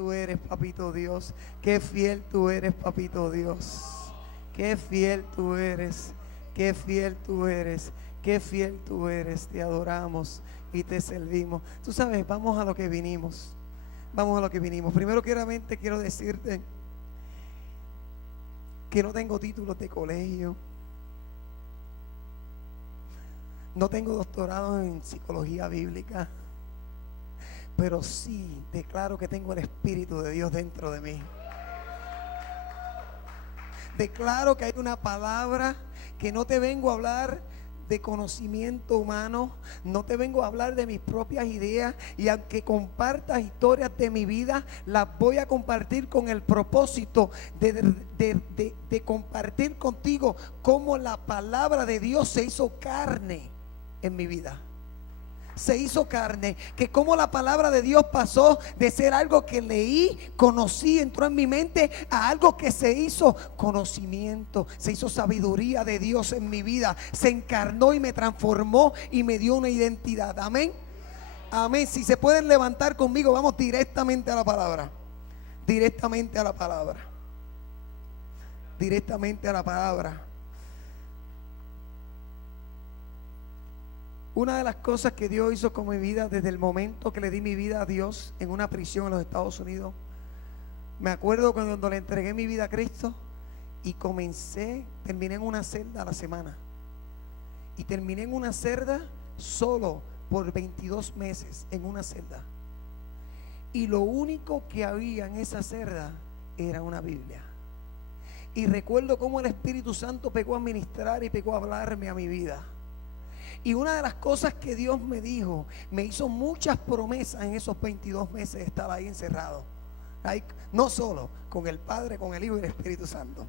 tú eres, papito Dios. Qué fiel tú eres, papito Dios. Qué fiel tú eres. Qué fiel tú eres. Qué fiel tú eres. Te adoramos y te servimos. Tú sabes, vamos a lo que vinimos. Vamos a lo que vinimos. Primero quiero decirte que no tengo títulos de colegio. No tengo doctorado en psicología bíblica. Pero sí declaro que tengo el Espíritu de Dios dentro de mí. Declaro que hay una palabra que no te vengo a hablar de conocimiento humano, no te vengo a hablar de mis propias ideas, y aunque compartas historias de mi vida, las voy a compartir con el propósito de compartir contigo cómo la palabra de Dios se hizo carne en mi vida. Se hizo carne, que como la palabra de Dios pasó de ser algo que leí, conocí, entró en mi mente, a algo que se hizo conocimiento, se hizo sabiduría de Dios en mi vida, se encarnó y me transformó y me dio una identidad. Amén. Amén. Si se pueden levantar conmigo, vamos directamente a la palabra. Directamente a la palabra. Directamente a la palabra. Una de las cosas que Dios hizo con mi vida desde el momento que le di mi vida a Dios en una prisión en los Estados Unidos, me acuerdo cuando le entregué mi vida a Cristo y terminé en una celda a la semana. Y terminé en una celda solo por 22 meses en una celda. Y lo único que había en esa celda era una Biblia. Y recuerdo cómo el Espíritu Santo pegó a ministrar y pegó a hablarme a mi vida. Y una de las cosas que Dios me dijo, me hizo muchas promesas en esos 22 meses de estar ahí encerrado. Ahí, no solo con el Padre, con el Hijo y el Espíritu Santo.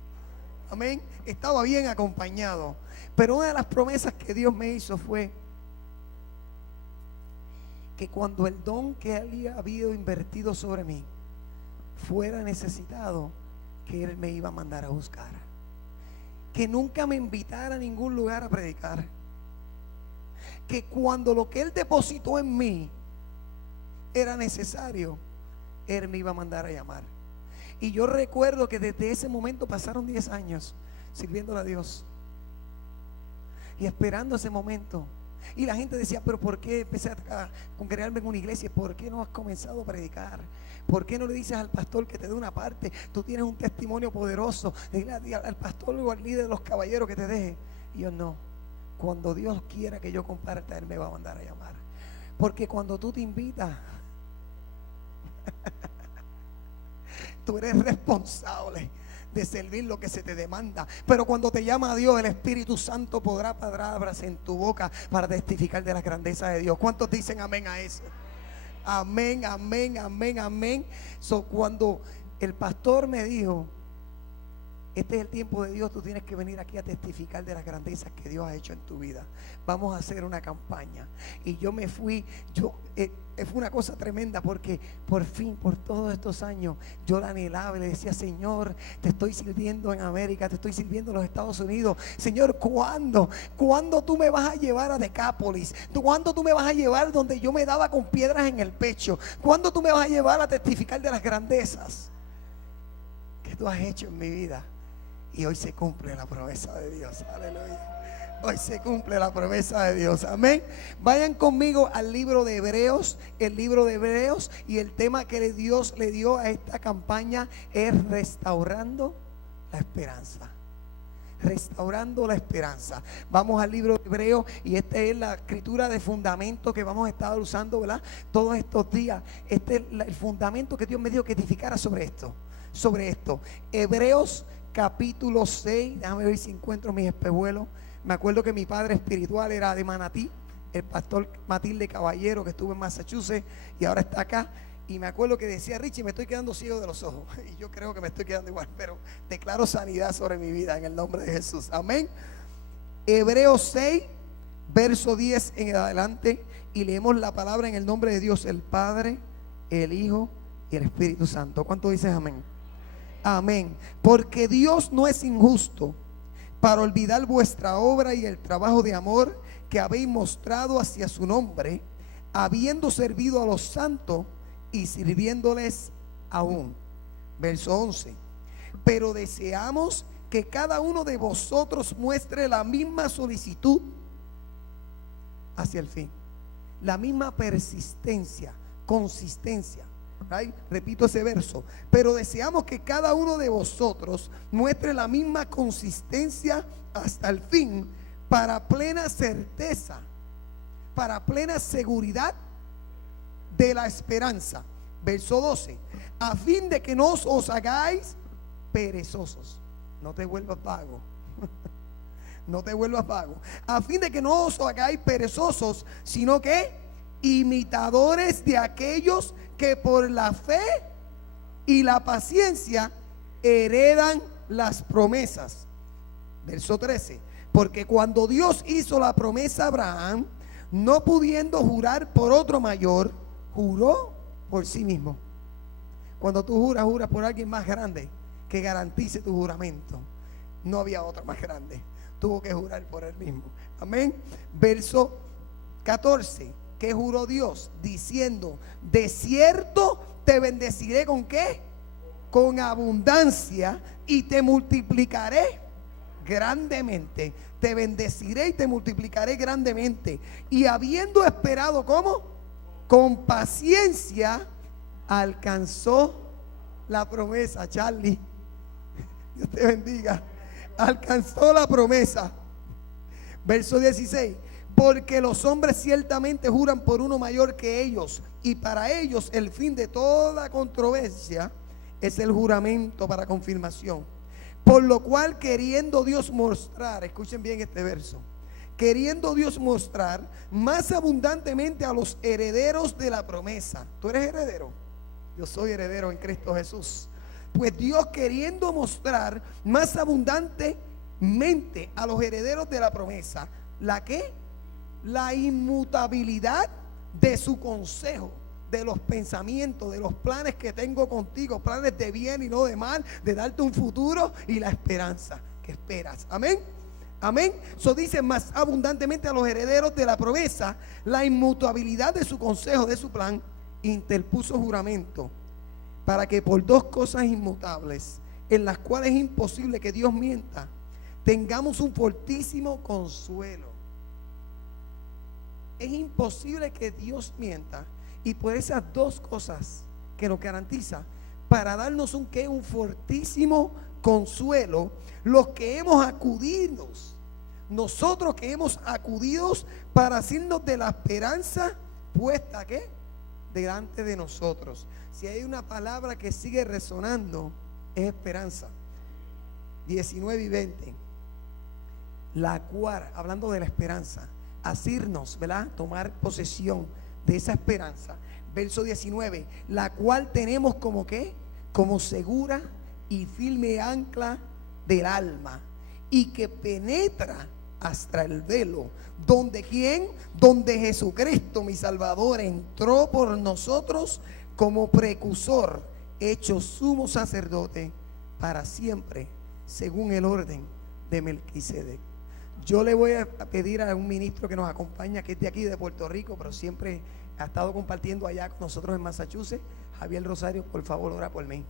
Amén. Estaba bien acompañado. Pero una de las promesas que Dios me hizo fue que cuando el don que Él había invertido sobre mí fuera necesitado, que Él me iba a mandar a buscar. Que nunca me invitara a ningún lugar a predicar. Que cuando lo que Él depositó en mí era necesario, Él me iba a mandar a llamar. Y yo recuerdo que desde ese momento pasaron 10 años sirviéndole a Dios y esperando ese momento. Y la gente decía, pero ¿por qué empecé a congregarme en una iglesia? ¿Por qué no has comenzado a predicar? ¿Por qué no le dices al pastor que te dé una parte? Tú tienes un testimonio poderoso. Dile al pastor o al líder de los caballeros que te deje. Y yo no. Cuando Dios quiera que yo comparta, Él me va a mandar a llamar. Porque cuando tú te invitas, tú eres responsable de servir lo que se te demanda. Pero cuando te llama a Dios, el Espíritu Santo podrá palabras en tu boca para testificar de la grandeza de Dios. ¿Cuántos dicen amén a eso? Amén, amén, amén, amén. Cuando el pastor me dijo, este es el tiempo de Dios, tú tienes que venir aquí a testificar de las grandezas que Dios ha hecho en tu vida. Vamos a hacer una campaña. Y yo me fui, fue una cosa tremenda porque por fin, por todos estos años, yo la anhelaba y le decía, Señor, te estoy sirviendo en América, te estoy sirviendo en los Estados Unidos. Señor, ¿cuándo? ¿Cuándo tú me vas a llevar a Decápolis? ¿Cuándo tú me vas a llevar donde yo me daba con piedras en el pecho? ¿Cuándo tú me vas a llevar a testificar de las grandezas que tú has hecho en mi vida? Y hoy se cumple la promesa de Dios. Aleluya. Hoy se cumple la promesa de Dios. Amén. Vayan conmigo al libro de Hebreos. El libro de Hebreos. Y el tema que Dios le dio a esta campaña es restaurando la esperanza. Restaurando la esperanza. Vamos al libro de Hebreos. Y esta es la escritura de fundamento que vamos a estar usando, ¿verdad? Todos estos días. Este es el fundamento que Dios me dijo que edificara sobre esto. Sobre esto. Hebreos capítulo 6, déjame ver si encuentro mis espejuelos. Me acuerdo que mi padre espiritual era de Manatí, el pastor Matilde Caballero, que estuvo en Massachusetts y ahora está acá. Y me acuerdo que decía, Richie, me estoy quedando ciego de los ojos. Y yo creo que me estoy quedando igual, pero declaro sanidad sobre mi vida en el nombre de Jesús. Amén. Hebreos 6, verso 10 en adelante. Y leemos la palabra en el nombre de Dios, el Padre, el Hijo y el Espíritu Santo. ¿Cuánto dices amén? Amén. Porque Dios no es injusto para olvidar vuestra obra y el trabajo de amor que habéis mostrado hacia su nombre, habiendo servido a los santos y sirviéndoles aún. Verso 11. Pero deseamos que cada uno de vosotros muestre la misma solicitud hacia el fin, la misma persistencia, consistencia. Right? Repito ese verso. Pero deseamos que cada uno de vosotros muestre la misma consistencia hasta el fin, para plena certeza, para plena seguridad de la esperanza. Verso 12. A fin de que no os hagáis perezosos. No te vuelvas vago. No te vuelvas vago. A fin de que no os hagáis perezosos, sino que imitadores de aquellos que por la fe y la paciencia heredan las promesas. Verso 13. Porque cuando Dios hizo la promesa a Abraham, no pudiendo jurar por otro mayor, juró por sí mismo. Cuando tú juras, juras por alguien más grande que garantice tu juramento. No había otro más grande. Tuvo que jurar por él mismo. Amén. Verso 14. ¿Qué juró Dios? Diciendo: de cierto te bendeciré ¿con qué? Con abundancia, y te multiplicaré grandemente. Te bendeciré y te multiplicaré grandemente. Y habiendo esperado, ¿cómo? Con paciencia alcanzó la promesa. Charlie, Dios te bendiga. Alcanzó la promesa. Verso 16. Porque los hombres ciertamente juran por uno mayor que ellos, y para ellos el fin de toda controversia es el juramento para confirmación. Por lo cual, queriendo Dios mostrar, escuchen bien este verso, queriendo Dios mostrar más abundantemente a los herederos de la promesa. ¿Tú eres heredero? Yo soy heredero en Cristo Jesús. Pues Dios, queriendo mostrar más abundantemente a los herederos de la promesa, ¿la qué? La inmutabilidad de su consejo, de los pensamientos, de los planes que tengo contigo, planes de bien y no de mal, de darte un futuro y la esperanza que esperas. Amén. Amén. Eso dice: más abundantemente a los herederos de la promesa, la inmutabilidad de su consejo, de su plan, interpuso juramento, para que por dos cosas inmutables, en las cuales es imposible que Dios mienta, tengamos un fortísimo consuelo. Es imposible que Dios mienta, y por esas dos cosas que nos garantiza, para darnos un fortísimo consuelo, los que hemos acudido, nosotros que hemos acudido para hacernos de la esperanza puesta ¿qué? Delante de nosotros. Si hay una palabra que sigue resonando, es esperanza. 19 y 20. La cual, hablando de la esperanza, asirnos, ¿verdad? Tomar posesión de esa esperanza. Verso 19. La cual tenemos como ¿qué? Como segura y firme ancla del alma, y que penetra hasta el velo, donde ¿quién? Donde Jesucristo, mi Salvador, entró por nosotros como precursor, hecho sumo sacerdote para siempre, según el orden de Melquisedec. Yo le voy a pedir a un ministro que nos acompaña, que es de aquí de Puerto Rico, pero siempre ha estado compartiendo allá con nosotros en Massachusetts. Javier Rosario, por favor, ora por mí.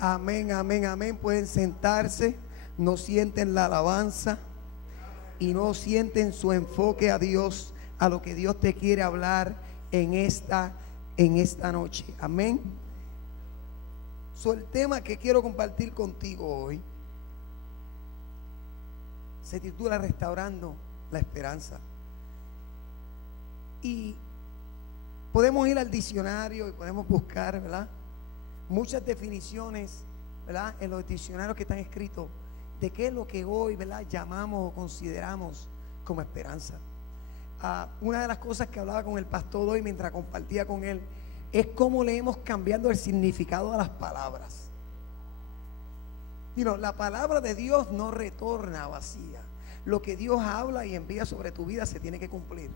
Amén, amén, amén. Pueden sentarse. No sienten la alabanza y no sienten su enfoque a Dios, a lo que Dios te quiere hablar en esta noche. Amén. El tema que quiero compartir contigo hoy se titula Restaurando la Esperanza. Y podemos ir al diccionario y podemos buscar, ¿verdad?, muchas definiciones, ¿verdad?, en los diccionarios que están escritos de qué es lo que hoy, ¿verdad?, llamamos o consideramos como esperanza. Una de las cosas que hablaba con el pastor hoy mientras compartía con él es cómo le hemos cambiado el significado a las palabras. La palabra de Dios no retorna vacía. Lo que Dios habla y envía sobre tu vida se tiene que cumplir.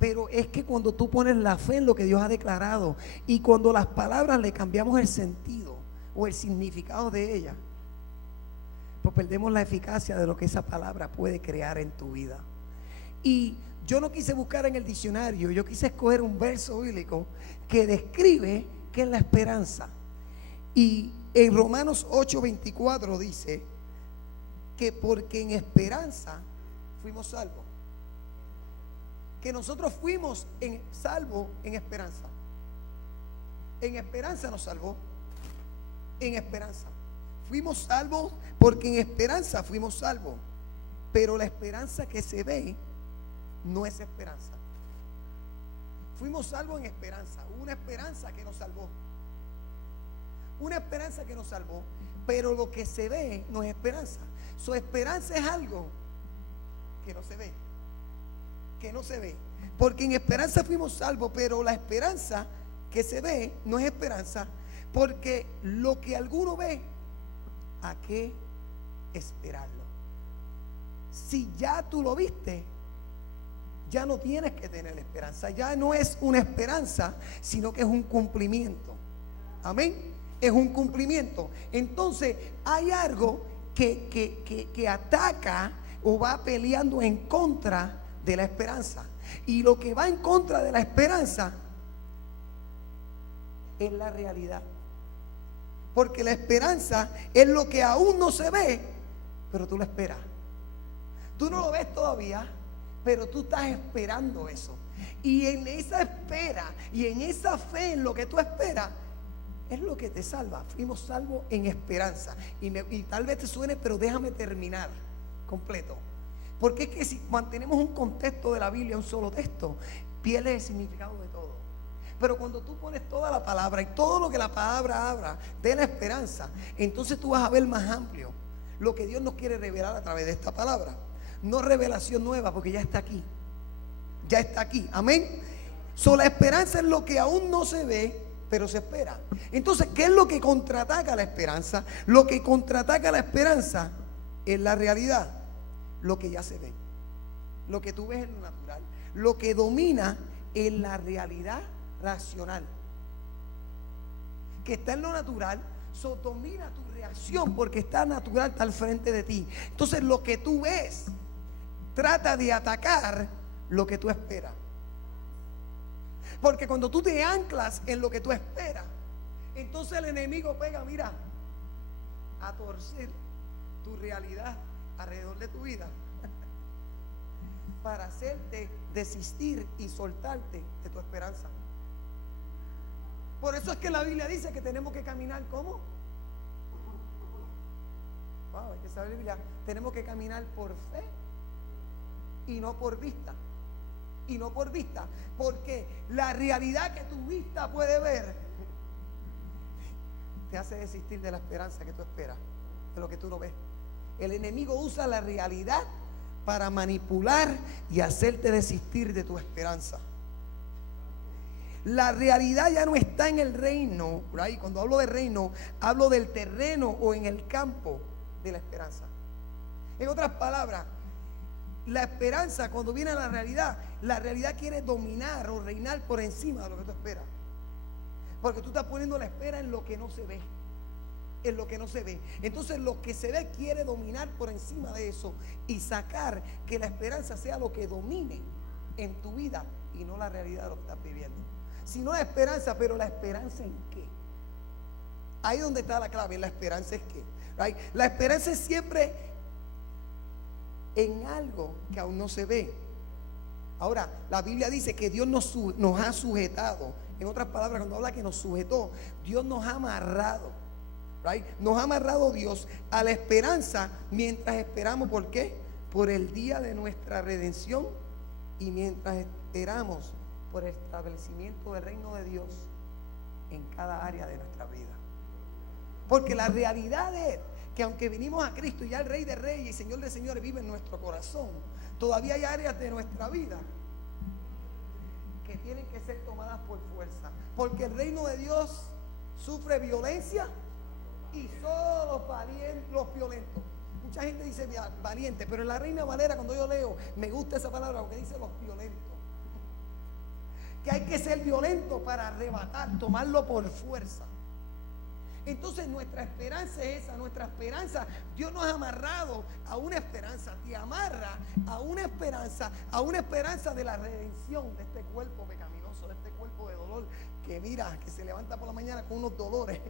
Pero es que cuando tú pones la fe en lo que Dios ha declarado y cuando las palabras le cambiamos el sentido o el significado de ellas, pues perdemos la eficacia de lo que esa palabra puede crear en tu vida. Y yo no quise buscar en el diccionario, yo quise escoger un verso bíblico que describe qué es la esperanza. Y en Romanos 8:24 dice que porque en esperanza fuimos salvos. Que nosotros fuimos salvos en esperanza. En esperanza nos salvó. En esperanza. Fuimos salvos porque en esperanza fuimos salvos. Pero la esperanza que se ve no es esperanza. Fuimos salvos en esperanza. Una esperanza que nos salvó. Una esperanza que nos salvó. Pero lo que se ve no es esperanza. Su esperanza es algo que no se ve. Que no se ve. Porque en esperanza fuimos salvos, pero la esperanza que se ve no es esperanza. Porque lo que alguno ve, ¿a qué esperarlo? Si ya tú lo viste, ya no tienes que tener esperanza. Ya no es una esperanza, sino que es un cumplimiento. Amén. Es un cumplimiento. Entonces hay algo que ataca o va peleando en contra de la esperanza. Y lo que va en contra de la esperanza es la realidad. Porque la esperanza es lo que aún no se ve, pero tú lo esperas. Tú no lo ves todavía, pero tú estás esperando eso. Y en esa espera y en esa fe en lo que tú esperas es lo que te salva. Fuimos salvos en esperanza. Y tal vez te suene, pero déjame terminar completo. Porque es que si mantenemos un contexto de la Biblia, un solo texto, pierde el significado de todo. Pero cuando tú pones toda la palabra y todo lo que la palabra habla de la esperanza, entonces tú vas a ver más amplio lo que Dios nos quiere revelar a través de esta palabra. No revelación nueva, porque ya está aquí. Ya está aquí. Amén. La esperanza es lo que aún no se ve, pero se espera. Entonces, ¿qué es lo que contraataca la esperanza? Lo que contraataca la esperanza es la realidad. Lo que ya se ve, lo que tú ves en lo natural, lo que domina en la realidad racional, que está en lo natural, domina tu reacción porque está natural, está al frente de ti. Entonces lo que tú ves trata de atacar lo que tú esperas, porque cuando tú te anclas en lo que tú esperas, entonces el enemigo pega, mira, a torcer tu realidad alrededor de tu vida para hacerte desistir y soltarte de tu esperanza. Por eso es que la Biblia dice que tenemos que caminar ¿cómo? Wow, hay que saber la Biblia. Tenemos que caminar por fe y no por vista. Y no por vista, porque la realidad que tu vista puede ver te hace desistir de la esperanza que tú esperas, de lo que tú no ves. El enemigo usa la realidad para manipular y hacerte desistir de tu esperanza. La realidad ya no está en el reino. Right? Cuando hablo de reino, hablo del terreno o en el campo de la esperanza. En otras palabras, la esperanza, cuando viene a la realidad quiere dominar o reinar por encima de lo que tú esperas. Porque tú estás poniendo la espera en lo que no se ve. En lo que no se ve. Entonces lo que se ve quiere dominar por encima de eso y sacar que la esperanza sea lo que domine en tu vida y no la realidad de lo que estás viviendo. Si no la esperanza, pero la esperanza en qué. Ahí donde está la clave. La esperanza es qué. Right? La esperanza es siempre en algo que aún no se ve. Ahora, la Biblia dice que Dios nos ha sujetado. En otras palabras, cuando habla que nos sujetó, Dios nos ha amarrado. Right? Nos ha amarrado Dios a la esperanza mientras esperamos. ¿Por qué? Por el día de nuestra redención y mientras esperamos por el establecimiento del reino de Dios en cada área de nuestra vida. Porque la realidad es que aunque vinimos a Cristo y ya el Rey de Reyes y Señor de Señores vive en nuestro corazón, todavía hay áreas de nuestra vida que tienen que ser tomadas por fuerza, porque el reino de Dios sufre violencia y solo los violentos. Mucha gente dice valiente, pero en la Reina Valera, cuando yo leo, me gusta esa palabra porque dice los violentos, que hay que ser violento para arrebatar, tomarlo por fuerza. Entonces nuestra esperanza es esa, nuestra esperanza, Dios nos ha amarrado a una esperanza, te amarra a una esperanza de la redención de este cuerpo pecaminoso, de este cuerpo de dolor, que mira, que se levanta por la mañana con unos dolores,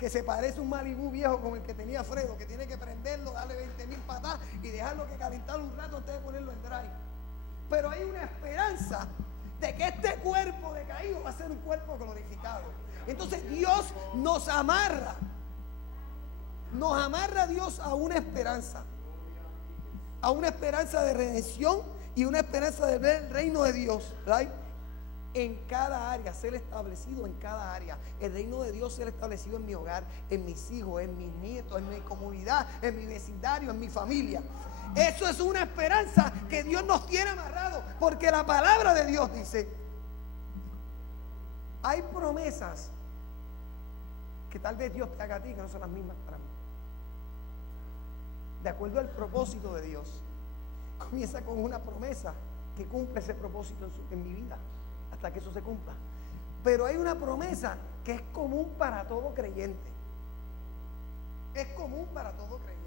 que se parece a un Malibú viejo como el que tenía Fredo, que tiene que prenderlo, darle 20,000 patadas y dejarlo que calentar un rato antes de ponerlo en dry. Pero hay una esperanza de que este cuerpo decaído va a ser un cuerpo glorificado. Entonces Dios nos amarra Dios a una esperanza de redención y una esperanza de ver el reino de Dios, ¿right? En cada área, ser establecido en cada área. El reino de Dios ser establecido en mi hogar, en mis hijos, en mis nietos, en mi comunidad, en mi vecindario, en mi familia. Eso es una esperanza que Dios nos tiene amarrado, porque la palabra de Dios dice, hay promesas que tal vez Dios te haga a ti que no son las mismas para mí. De acuerdo al propósito de Dios. Comienza con una promesa que cumple ese propósito en mi vida, hasta que eso se cumpla. Pero hay una promesa que es común para todo creyente. Es común para todo creyente.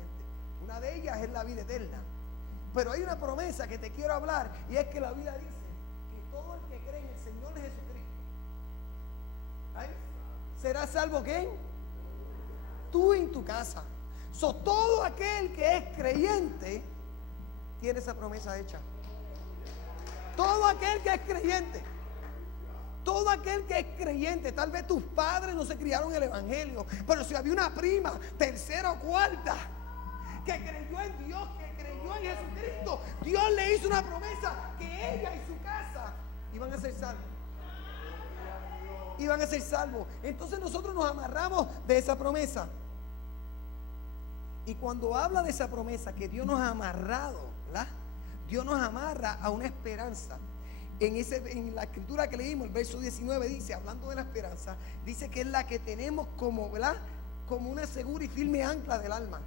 Una de ellas es la vida eterna. Pero hay una promesa que te quiero hablar, y es que la Biblia dice que todo el que cree en el Señor Jesucristo, ¿ay?, será salvo. ¿Quién? Tú en tu casa. Todo aquel que es creyente tiene esa promesa hecha. Todo aquel que es creyente. Todo aquel que es creyente. Tal vez tus padres no se criaron en el evangelio, pero si había una prima, tercera o cuarta, que creyó en Dios, que creyó en Jesucristo, Dios le hizo una promesa que ella y su casa iban a ser salvos. Iban a ser salvos. Entonces nosotros nos amarramos de esa promesa. Y cuando habla de esa promesa que Dios nos ha amarrado, ¿verdad? Dios nos amarra a una esperanza. En la escritura que leímos, el verso 19 dice, hablando de la esperanza, dice que es la que tenemos como, ¿verdad?, como una segura y firme ancla del alma.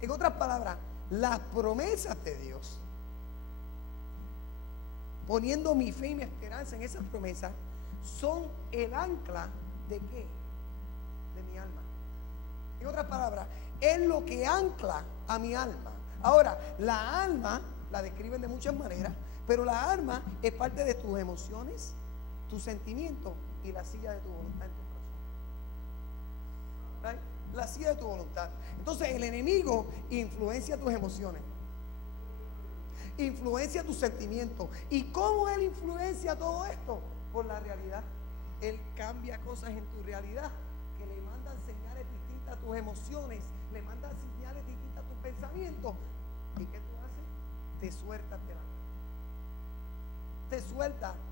En otras palabras, las promesas de Dios, poniendo mi fe y mi esperanza en esas promesas, son el ancla de ¿qué? De mi alma. En otras palabras, es lo que ancla a mi alma. Ahora, la alma la describen de muchas maneras, pero la alma es parte de tus emociones, tus sentimientos y la silla de tu voluntad en tu corazón. ¿Right? La silla de tu voluntad. Entonces el enemigo influencia tus emociones, influencia tus sentimientos. ¿Y cómo él influencia todo esto? Por la realidad. Él cambia cosas en tu realidad que le mandan señales distintas a tus emociones, le mandan señales distintas a tus pensamientos. ¿Y qué tú haces? Te sueltas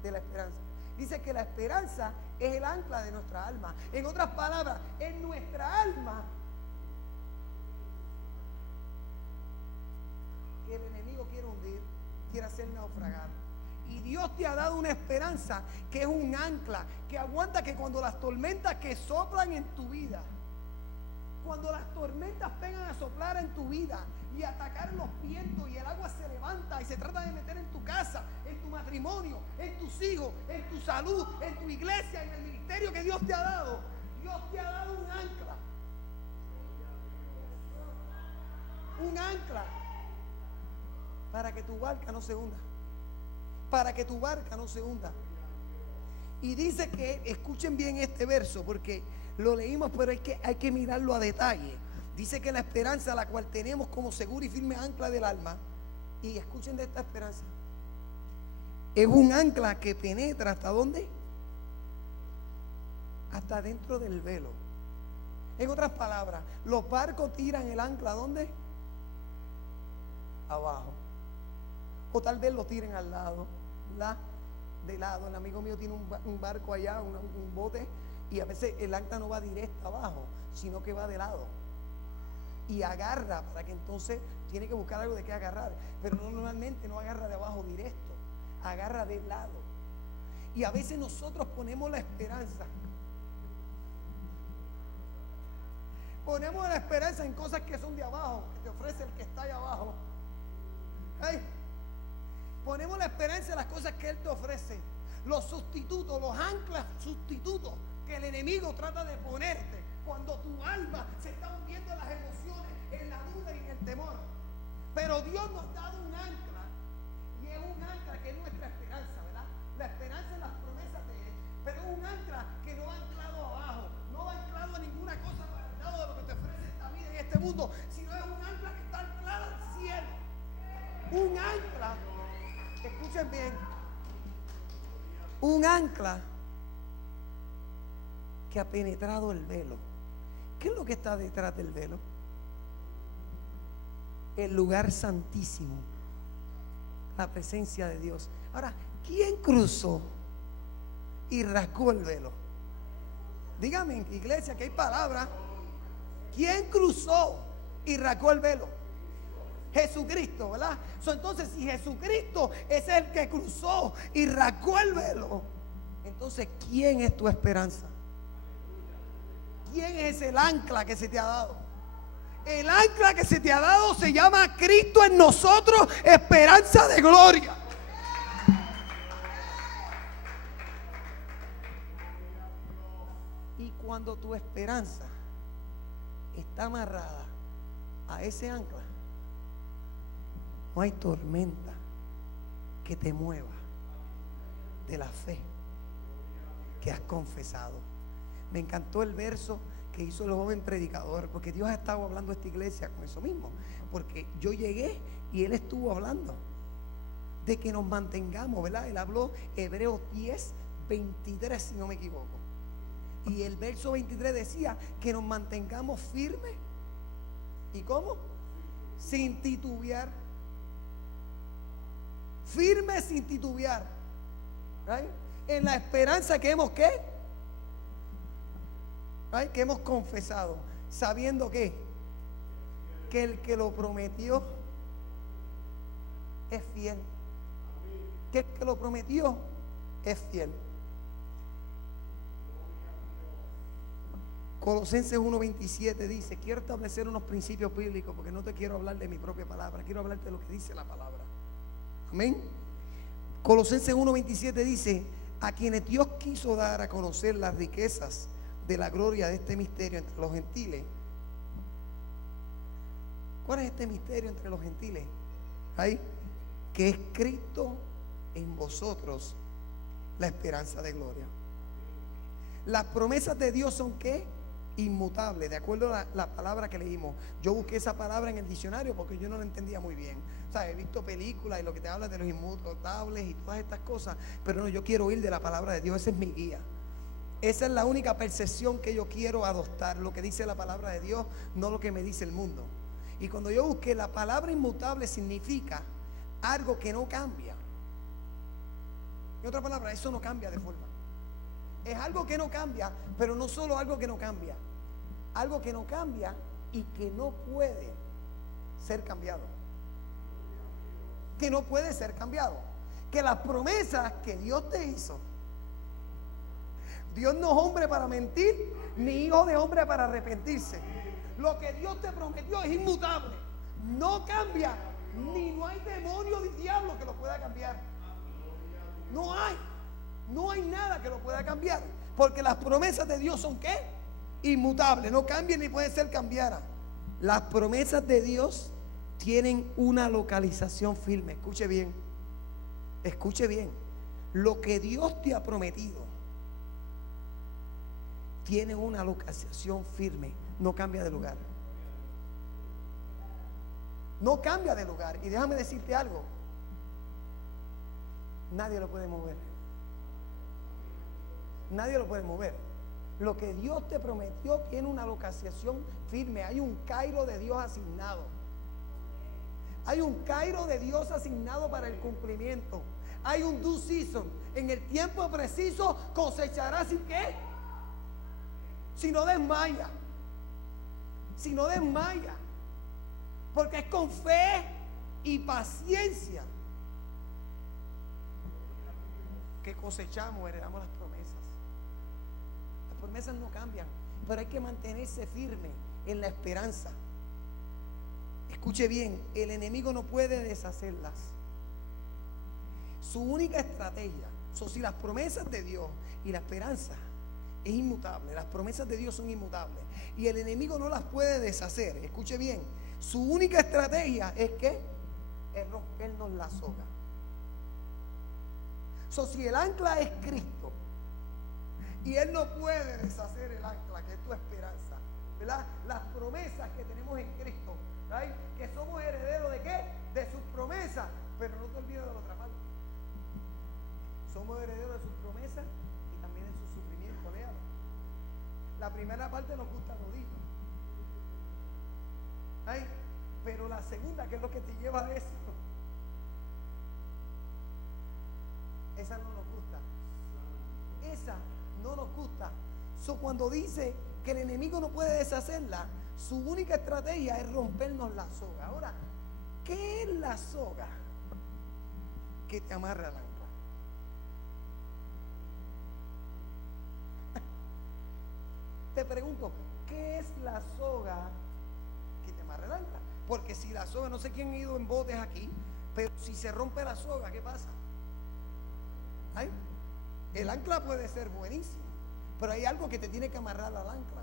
de la esperanza. Dice que la esperanza es el ancla de nuestra alma. En otras palabras, en nuestra alma que el enemigo quiere hundir, quiere hacer naufragar. Y Dios te ha dado una esperanza que es un ancla, que aguanta que cuando las tormentas que soplan en tu vida, cuando las tormentas vengan a soplar en tu vida y atacar los vientos y el agua se levanta y se trata de meter en tu casa, en tu matrimonio, en tus hijos, en tu salud, en tu iglesia, en el ministerio que Dios te ha dado, Dios te ha dado un ancla. Un ancla para que tu barca no se hunda. Para que tu barca no se hunda. Y dice que, escuchen bien este verso, porque lo leímos, pero hay que mirarlo a detalle. Dice que la esperanza, la cual tenemos como segura y firme ancla del alma, y escuchen de esta esperanza, es un ancla que penetra ¿hasta dónde? Hasta dentro del velo. En otras palabras, los barcos tiran el ancla ¿a dónde? Abajo. O tal vez lo tiren al lado, de lado. El amigo mío tiene un barco allá, un bote, y a veces el ancla no va directo abajo, sino que va de lado. Y agarra para que entonces tiene que buscar algo de qué agarrar. Pero normalmente no agarra de abajo directo, agarra de lado. Y a veces nosotros ponemos la esperanza. Ponemos la esperanza en cosas que son de abajo, que te ofrece el que está allá abajo. ¿Okay? Ponemos la esperanza en las cosas que Él te ofrece. Los sustitutos, los anclas sustitutos que el enemigo trata de ponerte cuando tu alma se está hundiendo en las emociones, en la duda y en el temor. Pero Dios nos ha dado un ancla, y es un ancla que es nuestra esperanza, ¿verdad? La esperanza en las promesas de Él, pero es un ancla que no va anclado abajo, no va anclado a ninguna cosa guardado de lo que te ofrece esta vida y este mundo, sino es un ancla que está anclado al cielo. Un ancla, escuchen bien, un ancla que ha penetrado el velo. ¿Qué es lo que está detrás del velo? El lugar santísimo, la presencia de Dios. Ahora, ¿quién cruzó y rasgó el velo? Dígame, en iglesia, que hay palabras. ¿Quién cruzó y rasgó el velo? Jesucristo, ¿verdad? Entonces, si Jesucristo es el que cruzó y rasgó el velo, entonces, ¿quién es tu esperanza? ¿Quién es el ancla que se te ha dado? El ancla que se te ha dado se llama Cristo en nosotros, esperanza de gloria. Y cuando tu esperanza está amarrada a ese ancla, no hay tormenta que te mueva de la fe que has confesado. Me encantó el verso que hizo el joven predicador, porque Dios ha estado hablando a esta iglesia con eso mismo. Porque yo llegué y Él estuvo hablando de que nos mantengamos, ¿verdad? Él habló Hebreos 10, 23, si no me equivoco. Y el verso 23 decía que nos mantengamos firmes. ¿Y cómo? Sin titubear. Firmes sin titubear. ¿Right? En la esperanza que hemos, ¿qué? ¿Right? Que hemos confesado, sabiendo que el que lo prometió es fiel. Que el que lo prometió es fiel. Colosenses 1:27 dice: quiero establecer unos principios bíblicos, porque no te quiero hablar de mi propia palabra, quiero hablarte de lo que dice la palabra. Amén. Colosenses 1:27 dice: a quienes Dios quiso dar a conocer las riquezas de la gloria de este misterio entre los gentiles. ¿Cuál es este misterio entre los gentiles? ¿Ay? Que es Cristo en vosotros, la esperanza de gloria. Las promesas de Dios son ¿qué? Inmutables, de acuerdo a la palabra que leímos. Yo busqué esa palabra en el diccionario porque yo no la entendía muy bien. O sea, he visto películas y lo que te habla de los inmutables y todas estas cosas, pero no, yo quiero oír de la palabra de Dios. Esa es mi guía. Esa es la única percepción que yo quiero adoptar, lo que dice la palabra de Dios, no lo que me dice el mundo. Y cuando yo busqué, la palabra inmutable significa algo que no cambia. En otra palabra, eso no cambia de forma. Es algo que no cambia, pero no solo algo que no cambia, algo que no cambia y que no puede ser cambiado. Que no puede ser cambiado. Que las promesas que Dios te hizo, Dios no es hombre para mentir, ni hijo de hombre para arrepentirse. Lo que Dios te prometió es inmutable, no cambia, ni no hay demonio ni diablo que lo pueda cambiar. No hay nada que lo pueda cambiar, porque las promesas de Dios son ¿qué? Inmutables, no cambian ni pueden ser cambiadas. Las promesas de Dios tienen una localización firme. Escuche bien, escuche bien. Lo que Dios te ha prometido tiene una localización firme, no cambia de lugar. No cambia de lugar. Y déjame decirte algo, nadie lo puede mover. Nadie lo puede mover. Lo que Dios te prometió tiene una localización firme. Hay un cairo de Dios asignado. Hay un cairo de Dios asignado para el cumplimiento. Hay un due season. En el tiempo preciso cosecharás sin qué. Si no desmaya. Si no desmaya. Porque es con fe y paciencia que cosechamos, heredamos las promesas. Las promesas no cambian, pero hay que mantenerse firme en la esperanza. Escuche bien, el enemigo no puede deshacerlas. Su única estrategia, si las promesas de Dios y la esperanza es inmutable, las promesas de Dios son inmutables y el enemigo no las puede deshacer. Escuche bien, su única estrategia es que es rompernos la soga. Si el ancla es Cristo y Él no puede deshacer el ancla, que es tu esperanza, ¿verdad? Las promesas que tenemos en Cristo, ¿right? Que somos herederos de ¿qué? De sus promesas, pero no te olvides de la otra parte. Somos herederos de sus promesas y también de su sufrimiento. Léalo. La primera parte nos gusta todito, ¿right? Pero la segunda, que es lo que te lleva a eso, esa no nos gusta. Esa no nos gusta. Cuando dice que el enemigo no puede deshacerla, su única estrategia es rompernos la soga. Ahora, ¿qué es la soga que te amarra al ancla? Te pregunto, ¿qué es la soga que te amarra el ancla? Porque si la soga, no sé quién ha ido en botes aquí, pero si se rompe la soga, ¿qué pasa? ¿Ay? El ancla puede ser buenísimo, pero hay algo que te tiene que amarrar al ancla.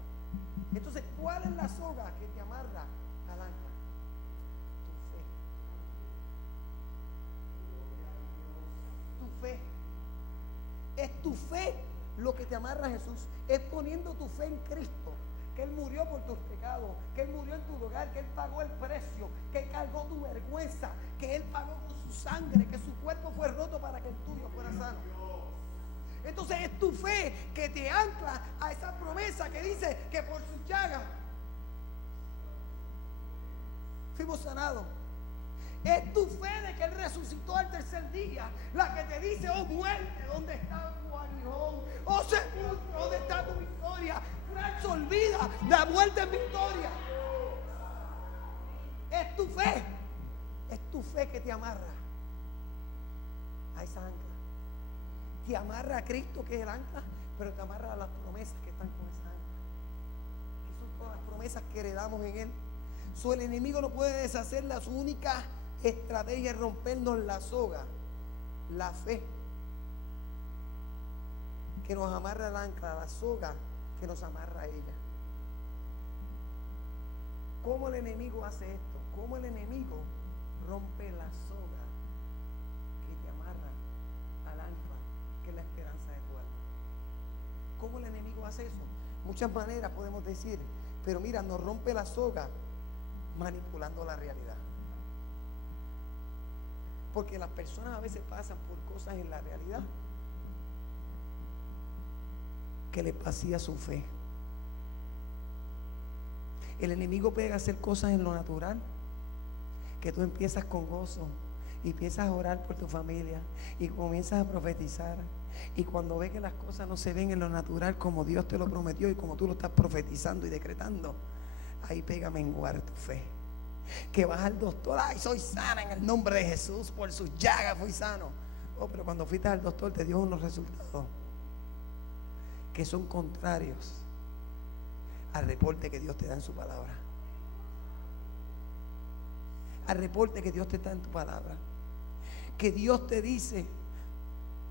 Entonces, ¿cuál es la soga que te amarra al ancla? Tu fe. Tu fe. Es tu fe lo que te amarra a Jesús. Es poniendo tu fe en Cristo, que Él murió por tus pecados, que Él murió en tu lugar, que Él pagó el precio, que Él cargó tu vergüenza, que Él pagó con su sangre, que su cuerpo fue roto para que el tuyo fuera sano. Entonces es tu fe que te ancla a esa promesa que dice que por sus llagas fuimos sanados. Es tu fe de que Él resucitó al tercer día la que te dice: oh muerte, ¿dónde está tu aguijón? Oh sepulcro, ¿dónde está tu victoria? Se olvida, la muerte es victoria. Es tu fe que te amarra a esa ancla. Te amarra a Cristo, que es el ancla, pero te amarra a las promesas que están con esa ancla, que son todas las promesas que heredamos en Él. El enemigo no puede deshacerla. Su única estrategia es rompernos la soga, la fe que nos amarra al ancla, la soga que nos amarra a ella. ¿Cómo el enemigo hace esto? ¿Cómo el enemigo rompe la soga que te amarra al ancla, que es la esperanza de tu alma? ¿Cómo el enemigo hace eso? Muchas maneras podemos decir, pero mira, nos rompe la soga manipulando la realidad. Porque las personas a veces pasan por cosas en la realidad que les vacía su fe. El enemigo pega a hacer cosas en lo natural, que tú empiezas con gozo y empiezas a orar por tu familia y comienzas a profetizar, y cuando ves que las cosas no se ven en lo natural como Dios te lo prometió y como tú lo estás profetizando y decretando, ahí pega a menguar tu fe. Que vas al doctor: ay, soy sana en el nombre de Jesús, por sus llagas fui sano. Oh, pero cuando fuiste al doctor te dio unos resultados que son contrarios al reporte que Dios te da en su palabra, al reporte que Dios te da en tu palabra, que Dios te dice: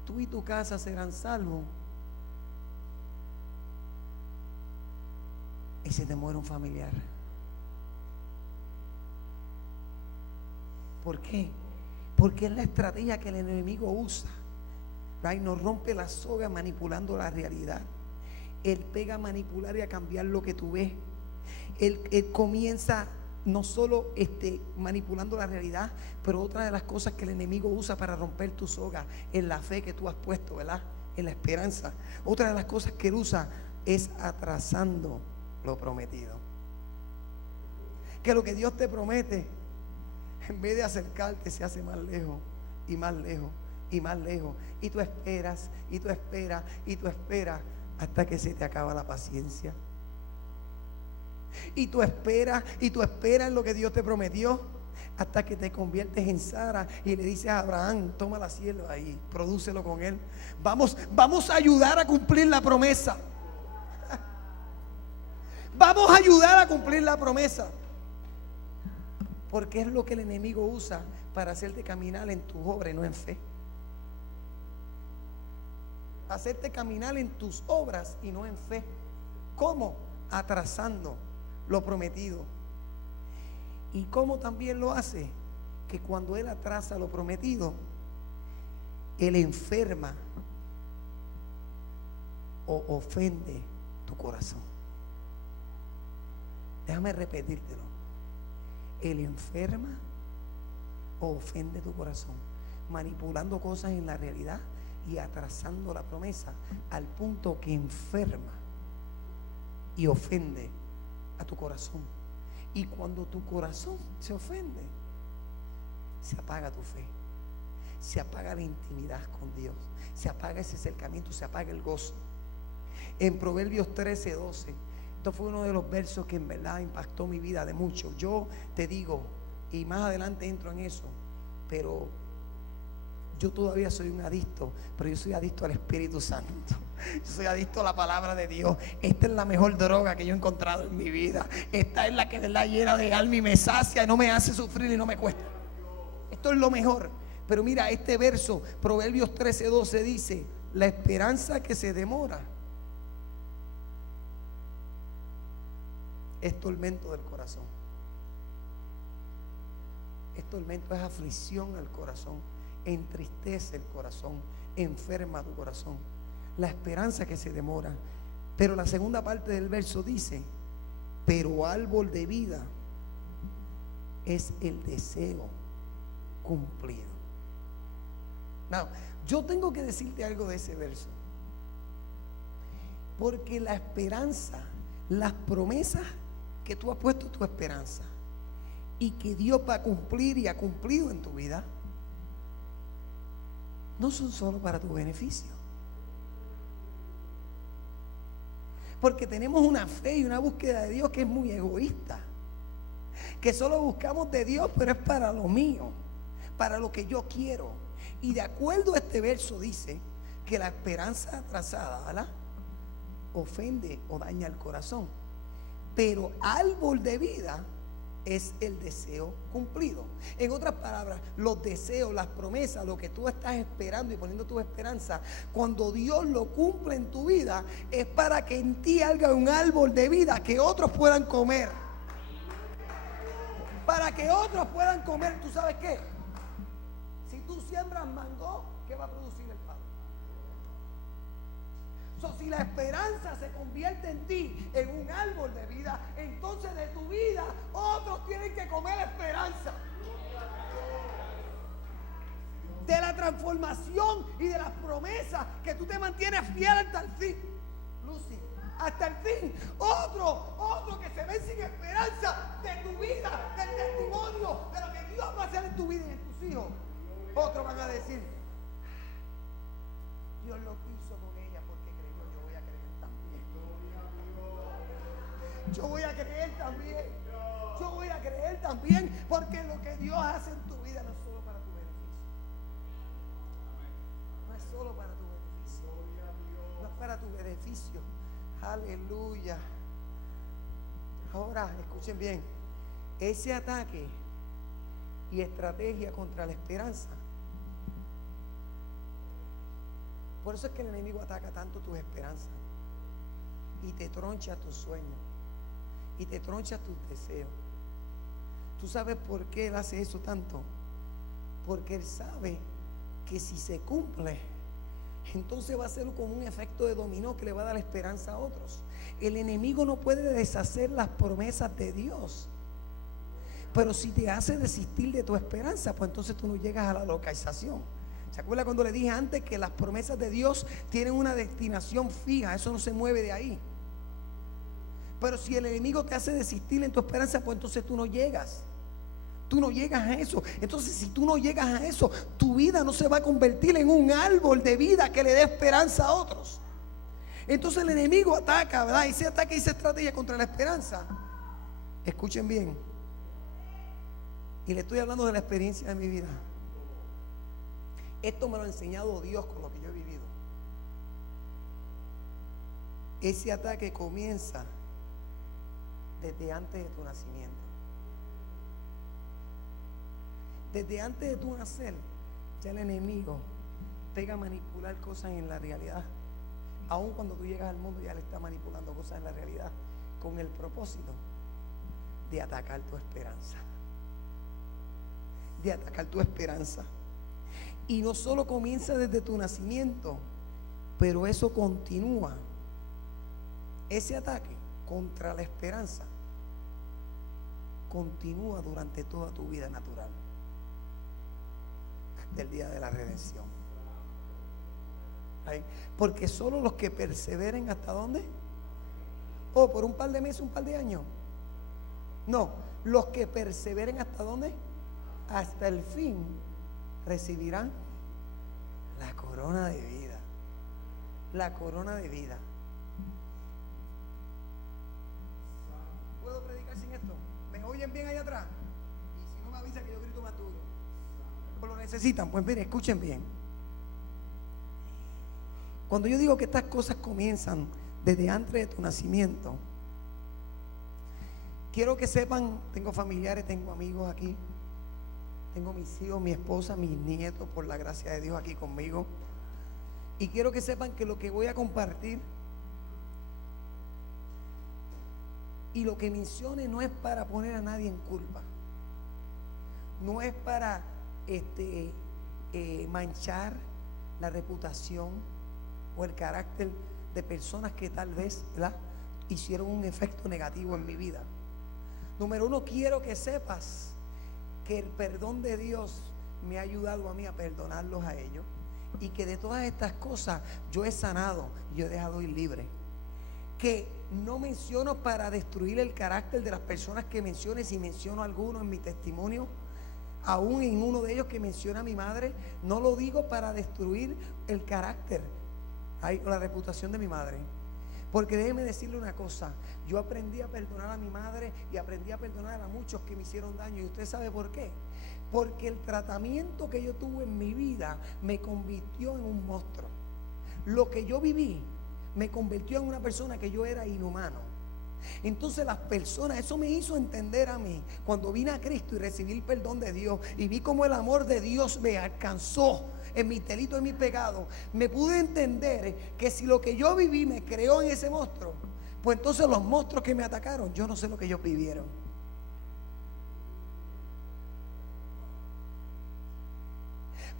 tú y tu casa serán salvos, y se te muere un familiar. ¿Por qué? Porque es la estrategia que el enemigo usa. ¿Right? Nos rompe la soga manipulando la realidad. Él pega a manipular y a cambiar lo que tú ves. Él comienza no solo manipulando la realidad, pero otra de las cosas que el enemigo usa para romper tu soga en la fe que tú has puesto, ¿verdad? En la esperanza. Otra de las cosas que él usa es atrasando lo prometido. Que lo que Dios te promete, en vez de acercarte, se hace más lejos y más lejos y más lejos. Y tú esperas y tú esperas y tú esperas hasta que se te acaba la paciencia. Y tú esperas en lo que Dios te prometió, hasta que te conviertes en Sara y le dices a Abraham: toma la sierva y prodúcelo con él. Vamos a ayudar a cumplir la promesa. Vamos a ayudar a cumplir la promesa. Porque es lo que el enemigo usa para hacerte caminar en tus obras y no en fe. Hacerte caminar en tus obras y no en fe. ¿Cómo? Atrasando lo prometido. Y cómo también lo hace, que cuando él atrasa lo prometido, él enferma o ofende tu corazón. Déjame repetírtelo. Él enferma o ofende tu corazón, manipulando cosas en la realidad y atrasando la promesa al punto que enferma y ofende a tu corazón. Y cuando tu corazón se ofende, se apaga tu fe, se apaga la intimidad con Dios, se apaga ese acercamiento, se apaga el gozo. En Proverbios 13:12, esto fue uno de los versos que en verdad impactó mi vida de mucho. Yo te digo, y más adelante entro en eso, pero yo todavía soy un adicto, pero yo soy adicto al Espíritu Santo. Yo soy adicto a la palabra de Dios. Esta es la mejor droga que yo he encontrado en mi vida. Esta es la que de la llena de alma y me sacia y no me hace sufrir y no me cuesta. Esto es lo mejor. Pero mira, este verso, Proverbios 13:12 dice: la esperanza que se demora es tormento del corazón. Es tormento, es aflicción al corazón, entristece el corazón, enferma tu corazón. La esperanza que se demora. Pero la segunda parte del verso dice: pero árbol de vida es el deseo cumplido. Now, yo tengo que decirte algo de ese verso, porque la esperanza, las promesas que tú has puesto tu esperanza y que Dios va a cumplir y ha cumplido en tu vida, no son solo para tu beneficio. Porque tenemos una fe y una búsqueda de Dios que es muy egoísta, que solo buscamos de Dios, pero es para lo mío, para lo que yo quiero. Y de acuerdo a este verso dice que la esperanza atrasada, ¿verdad?, ofende o daña el corazón. Pero árbol de vida es el deseo cumplido. En otras palabras, los deseos, las promesas, lo que tú estás esperando y poniendo tu esperanza, cuando Dios lo cumple en tu vida, es para que en ti haya un árbol de vida que otros puedan comer. Para que otros puedan comer. ¿Tú sabes qué? Si tú siembras mango, ¿qué va a producir el Padre? Si la esperanza se convierte en ti en un árbol de vida, entonces de tu vida otros tienen que comer esperanza. De la transformación y de las promesas que tú te mantienes fiel hasta el fin, Lucy, hasta el fin. Otro que se ven sin esperanza de tu vida, del testimonio, de lo que Dios va a hacer en tu vida y en tus hijos. Otros van a decir: Dios lo quiso con ella porque creyó, yo voy a creer también. Yo voy a creer también. Yo voy a creer también, porque lo que Dios hace en tu vida no es solo para tu beneficio. No es solo para tu beneficio. No es para tu beneficio. Aleluya. Ahora, escuchen bien. Ese ataque y estrategia contra la esperanza. Por eso es que el enemigo ataca tanto tus esperanzas y te troncha tus sueños y te troncha tus deseos. ¿Tú sabes por qué él hace eso tanto? Porque él sabe que si se cumple, entonces va a ser como un efecto de dominó que le va a dar esperanza a otros. El enemigo no puede deshacer las promesas de Dios, pero si te hace desistir de tu esperanza, pues entonces tú no llegas a la localización. ¿Se acuerda cuando le dije antes que las promesas de Dios tienen una destinación fija? Eso no se mueve de ahí. Pero si el enemigo te hace desistir en tu esperanza, pues entonces tú no llegas. Tú no llegas a eso. Entonces, si tú no llegas a eso, tu vida no se va a convertir en un árbol de vida que le dé esperanza a otros. Entonces el enemigo ataca, ¿verdad? Ese ataque y esa estrategia contra la esperanza Escuchen bien. Y le estoy hablando de la experiencia de mi vida. Esto me lo ha enseñado Dios con lo que yo he vivido. Ese ataque comienza desde antes de tu nacimiento. Desde antes de tu nacer, ya el enemigo pega a manipular cosas en la realidad. Aun cuando tú llegas al mundo, ya le está manipulando cosas en la realidad con el propósito de atacar tu esperanza. De atacar tu esperanza. Y no solo comienza desde tu nacimiento, pero eso continúa. Ese ataque contra la esperanza continúa durante toda tu vida natural, hasta el día de la redención. ¿Ahí? Porque solo los que perseveren, ¿hasta dónde? ¿O por un par de meses, un par de años? No, los que perseveren, ¿hasta dónde? Hasta el fin recibirán la corona de vida. La corona de vida. ¿Puedo predicar sin esto? ¿Me oyen bien allá atrás? Y si no me avisa que yo grito más duro. ¿O lo necesitan? Pues miren, escuchen bien. Cuando yo digo que estas cosas comienzan desde antes de tu nacimiento, quiero que sepan, tengo familiares, tengo amigos aquí, tengo mis hijos, mi esposa, mis nietos, por la gracia de Dios aquí conmigo. Y quiero que sepan que lo que voy a compartir y lo que mencione no es para poner a nadie en culpa. No es para manchar la reputación o el carácter de personas que tal vez, ¿verdad?, hicieron un efecto negativo en mi vida. Número uno, quiero que sepas que el perdón de Dios me ha ayudado a mí a perdonarlos a ellos, y que de todas estas cosas yo he sanado, yo he dejado ir libre. Que no menciono para destruir el carácter de las personas que mencioné. Si menciono alguno en mi testimonio, aún en uno de ellos que menciona a mi madre, no lo digo para destruir el carácter, la reputación de mi madre. Porque déjeme decirle una cosa, yo aprendí a perdonar a mi madre y aprendí a perdonar a muchos que me hicieron daño. ¿Y usted sabe por qué? Porque el tratamiento que yo tuve en mi vida me convirtió en un monstruo. Lo que yo viví me convirtió en una persona que yo era inhumano. Entonces las personas, eso me hizo entender a mí, cuando vine a Cristo y recibí el perdón de Dios y vi cómo el amor de Dios me alcanzó en mis delitos, en mis pecados, me pude entender que si lo que yo viví me creó en ese monstruo, pues entonces los monstruos que me atacaron, yo no sé lo que ellos vivieron.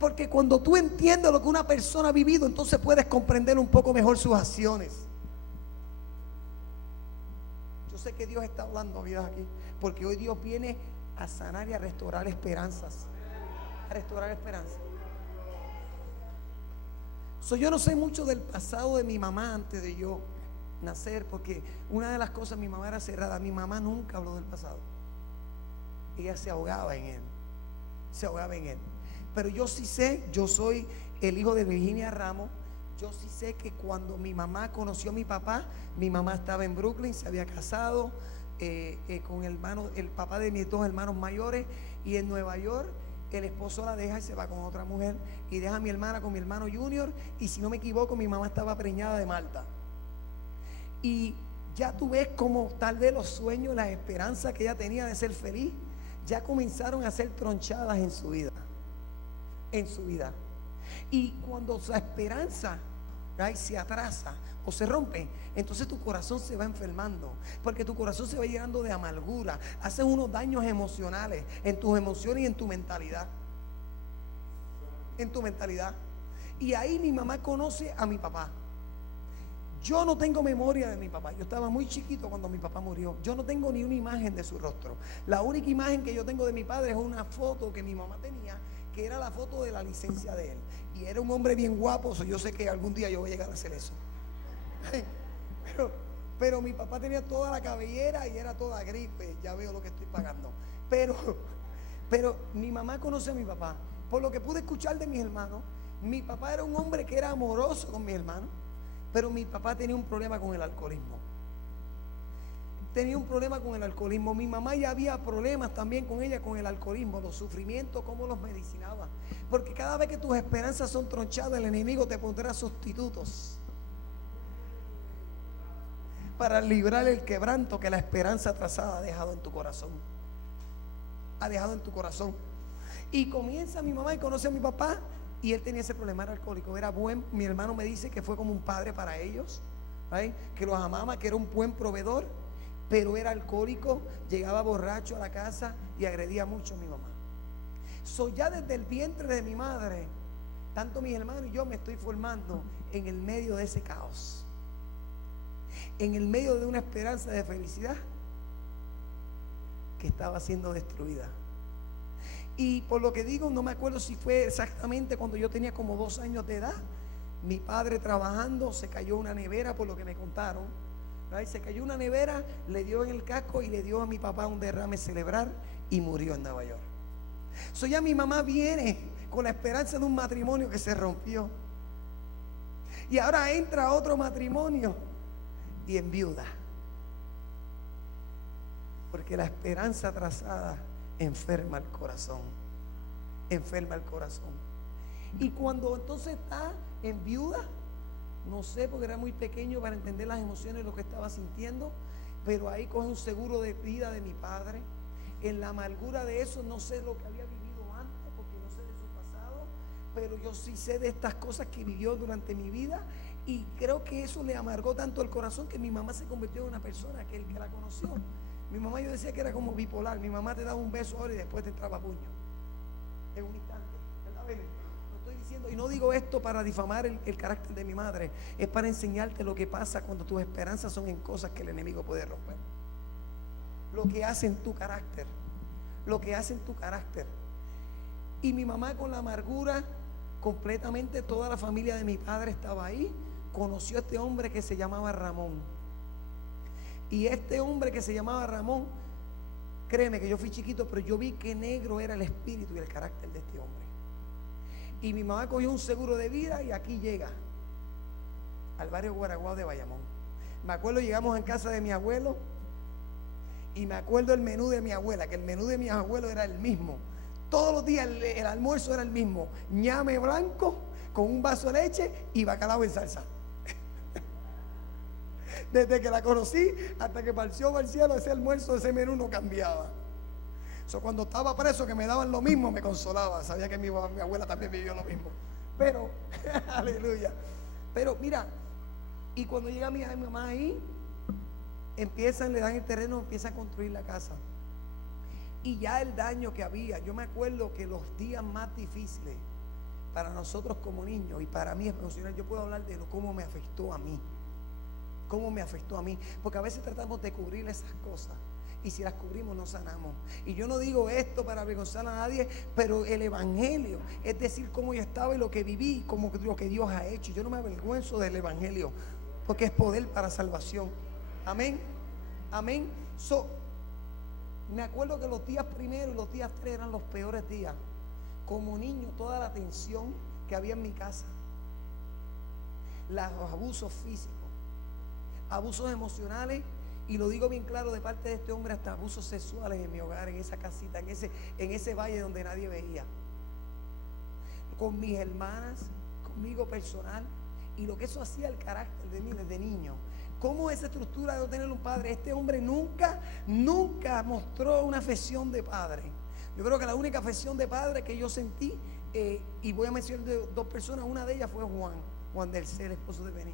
Porque cuando tú entiendes lo que una persona ha vivido, entonces puedes comprender un poco mejor sus acciones. Yo sé que Dios está hablando vidas aquí, porque hoy Dios viene a sanar y a restaurar esperanzas. A restaurar esperanzas. Yo no sé mucho del pasado de mi mamá antes de yo nacer, porque una de las cosas, mi mamá era cerrada. Mi mamá nunca habló del pasado. Ella se ahogaba en él. Se ahogaba en él. Pero yo sí sé, yo soy el hijo de Virginia Ramos. Yo sí sé que cuando mi mamá conoció a mi papá estaba en Brooklyn, se había casado con el papá de mis dos hermanos mayores, y en Nueva York el esposo la deja y se va con otra mujer y deja a mi hermana con mi hermano Junior, y si no me equivoco mi mamá estaba preñada de Marta. Y ya tú ves como tal vez los sueños, las esperanzas que ella tenía de ser feliz, ya comenzaron a ser tronchadas en su vida. En su vida. Y cuando la esperanza, ¿right?, se atrasa o se rompe, entonces tu corazón se va enfermando, porque tu corazón se va llenando de amargura, haces unos daños emocionales en tus emociones y en tu mentalidad. En tu mentalidad. Y ahí mi mamá conoce a mi papá. Yo no tengo memoria de mi papá. Yo estaba muy chiquito cuando mi papá murió. Yo no tengo ni una imagen de su rostro. La única imagen que yo tengo de mi padre es una foto que mi mamá tenía, que era la foto de la licencia de él. Y era un hombre bien guapo. Yo sé que algún día yo voy a llegar a hacer eso. Pero mi papá tenía toda la cabellera y era toda gripe. Ya veo lo que estoy pagando. Pero mi mamá conoce a mi papá. Por lo que pude escuchar de mis hermanos, mi papá era un hombre que era amoroso con mis hermanos, pero mi papá tenía un problema con el alcoholismo. tenía un problema con el alcoholismo. Mi mamá ya había problemas también con ella, con el alcoholismo, los sufrimientos, cómo los medicinaba. Porque cada vez que tus esperanzas son tronchadas, el enemigo te pondrá sustitutos para librar el quebranto que la esperanza trazada ha dejado en tu corazón. Ha dejado en tu corazón. Y comienza mi mamá y conoce a mi papá, y él tenía ese problema, era alcohólico. Era buen, mi hermano me dice que fue como un padre para ellos, ¿right? Que los amaba, que era un buen proveedor, pero era alcohólico, llegaba borracho a la casa y agredía mucho a mi mamá. Ya desde el vientre de mi madre, tanto mis hermanos y yo me estoy formando en el medio de ese caos, en el medio de una esperanza de felicidad que estaba siendo destruida. Y por lo que digo, no me acuerdo si fue exactamente cuando yo tenía como 2 años de edad. Mi padre trabajando, se cayó una nevera, por lo que me contaron, ¿right? Se cayó una nevera, le dio en el casco y le dio a mi papá un derrame cerebral y murió en Nueva York. Ya mi mamá viene con la esperanza de un matrimonio que se rompió, y ahora entra otro matrimonio y enviuda, porque la esperanza trazada enferma el corazón, enferma el corazón. Y cuando entonces está en viuda, no sé, porque era muy pequeño para entender las emociones de lo que estaba sintiendo, pero ahí coge un seguro de vida de mi padre. En la amargura de eso, no sé lo que había vivido antes, porque no sé de su pasado, pero yo sí sé de estas cosas que vivió durante mi vida, y creo que eso le amargó tanto el corazón que mi mamá se convirtió en una persona que el que la conoció. Mi mamá, yo decía que era como bipolar. Mi mamá te daba un beso ahora y después te entraba puño en un instante, ¿verdad? No estoy diciendo, y no digo esto para difamar el carácter de mi madre, es para enseñarte lo que pasa cuando tus esperanzas son en cosas que el enemigo puede romper. Lo que hace en tu carácter, lo que hace en tu carácter. Y mi mamá, con la amargura completamente, toda la familia de mi padre estaba ahí. Conoció a este hombre que se llamaba Ramón. Y este hombre que se llamaba Ramón, créeme que yo fui chiquito, pero yo vi que negro era el espíritu y el carácter de este hombre. Y mi mamá cogió un seguro de vida y aquí llega al barrio Guaraguao de Bayamón. Me acuerdo, llegamos en casa de mi abuelo, y me acuerdo el menú de mi abuela, que el menú de mi abuelo era el mismo. Todos los días el almuerzo era el mismo: ñame blanco con un vaso de leche y bacalao en salsa. Desde que la conocí hasta que partió al cielo, ese almuerzo, ese menú no cambiaba. Cuando estaba preso, que me daban lo mismo, me consolaba. Sabía que mi abuela también vivió lo mismo. Pero, aleluya. Pero mira, y cuando llega mi mamá ahí, le dan el terreno, empiezan a construir la casa. Y ya el daño que había, yo me acuerdo que los días más difíciles para nosotros como niños, y para mí emocional, yo puedo hablar de cómo me afectó a mí. Cómo me afectó a mí, porque a veces tratamos de cubrir esas cosas, y si las cubrimos no sanamos. Y yo no digo esto para avergonzar a nadie, pero el evangelio es decir cómo yo estaba y lo que viví, como lo que Dios ha hecho. Yo no me avergüenzo del evangelio, porque es poder para salvación. Amén, amén. Me acuerdo que los días primeros y los días 3 eran los peores días. Como niño, toda la tensión que había en mi casa, los abusos físicos, abusos emocionales, y lo digo bien claro, de parte de este hombre, hasta abusos sexuales en mi hogar, en esa casita, en ese valle donde nadie veía, con mis hermanas, conmigo personal, y lo que eso hacía el carácter de mí desde niño. Cómo esa estructura de no tener un padre. Este hombre nunca mostró una afección de padre. Yo creo que la única afección de padre que yo sentí, y voy a mencionar de 2 personas, una de ellas fue Juan del C, el esposo de Bení.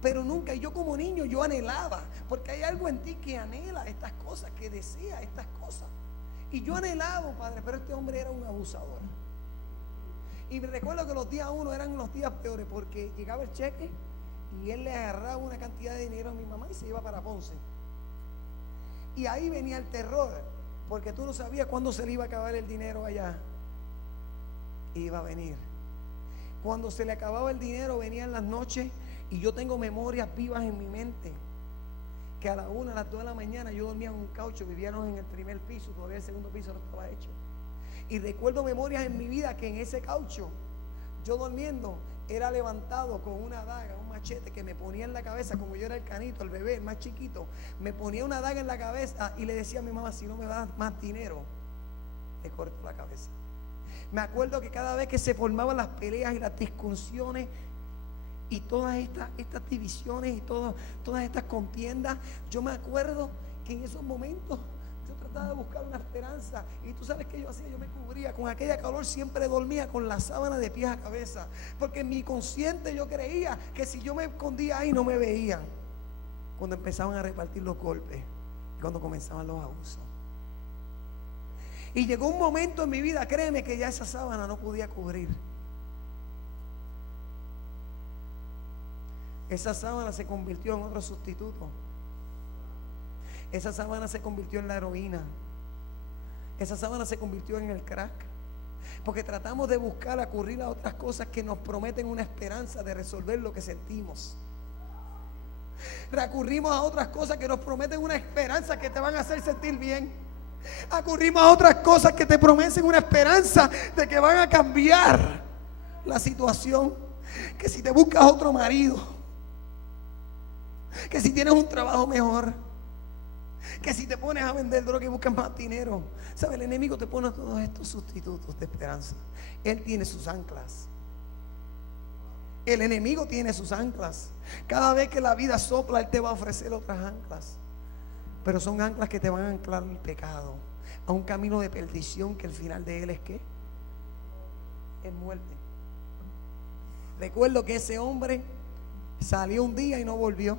Pero nunca, y yo como niño, yo anhelaba, porque hay algo en ti que anhela estas cosas, que desea estas cosas. Y yo anhelaba, padre, pero este hombre era un abusador. Y me recuerdo que los días 1 eran los días peores, porque llegaba el cheque y él le agarraba una cantidad de dinero a mi mamá y se iba para Ponce. Y ahí venía el terror, porque tú no sabías cuándo se le iba a acabar el dinero allá. Iba a venir. Cuando se le acababa el dinero, venían las noches, y yo tengo memorias vivas en mi mente, que a la 1, a las 2 de la mañana yo dormía en un caucho. Vivíamos en el primer piso, todavía el segundo piso no estaba hecho. Y recuerdo memorias en mi vida que en ese caucho, yo durmiendo, era levantado con una daga, un machete que me ponía en la cabeza, como yo era el canito, el bebé, el más chiquito, me ponía una daga en la cabeza y le decía a mi mamá: si no me das más dinero, te corto la cabeza. Me acuerdo que cada vez que se formaban las peleas y las discusiones y todas estas divisiones y todas estas contiendas, yo me acuerdo que en esos momentos yo trataba de buscar una esperanza. Y tú sabes que yo hacía, yo me cubría con aquella calor, siempre dormía con la sábana de pies a cabeza, porque en mi consciente yo creía que si yo me escondía ahí no me veían cuando empezaban a repartir los golpes y cuando comenzaban los abusos. Y llegó un momento en mi vida, créeme, que ya esa sábana no podía cubrir. Esa sábana se convirtió en otro sustituto. Esa sábana se convirtió en la heroína. Esa sábana se convirtió en el crack. Porque tratamos de buscar acudir a otras cosas que nos prometen una esperanza de resolver lo que sentimos. Recurrimos a otras cosas que nos prometen una esperanza que te van a hacer sentir bien. Acurrimos a otras cosas que te prometen una esperanza de que van a cambiar la situación. Que si te buscas otro marido, que si tienes un trabajo mejor, que si te pones a vender droga y buscas más dinero. ¿Sabe? El enemigo te pone todos estos sustitutos de esperanza. Él tiene sus anclas. El enemigo tiene sus anclas. Cada vez que la vida sopla, él te va a ofrecer otras anclas. Pero son anclas que te van a anclar al pecado, a un camino de perdición, que el final de él es ¿qué? Es muerte. Recuerdo que ese hombre salió un día y no volvió.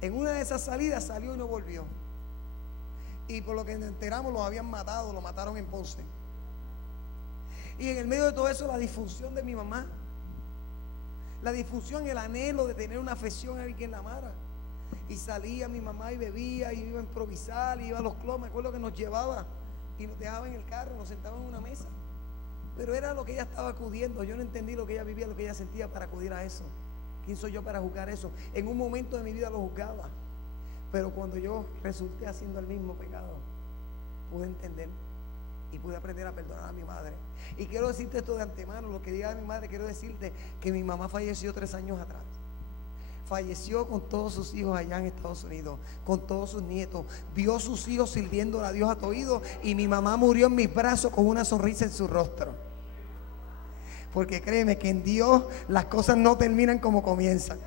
En una de esas salidas salió y no volvió. Y por lo que nos enteramos, lo habían matado, lo mataron en Ponce. Y en el medio de todo eso, la disfunción de mi mamá, la disfunción, el anhelo de tener una afección a alguien que la amara. Y salía mi mamá y bebía y iba a improvisar, y iba a los clubs. Me acuerdo que nos llevaba y nos dejaba en el carro, nos sentaba en una mesa. Pero era lo que ella estaba acudiendo. Yo no entendí lo que ella vivía, lo que ella sentía para acudir a eso. ¿Quién soy yo para juzgar eso? En un momento de mi vida lo juzgaba, pero cuando yo resulté haciendo el mismo pecado, pude entender y pude aprender a perdonar a mi madre. Y quiero decirte esto de antemano, lo que diga de mi madre, quiero decirte que mi mamá falleció 3 años atrás. Falleció con todos sus hijos allá en Estados Unidos, con todos sus nietos. Vio a sus hijos sirviéndole a Dios a tu oído, y mi mamá murió en mis brazos con una sonrisa en su rostro. Porque créeme que en Dios las cosas no terminan como comienzan.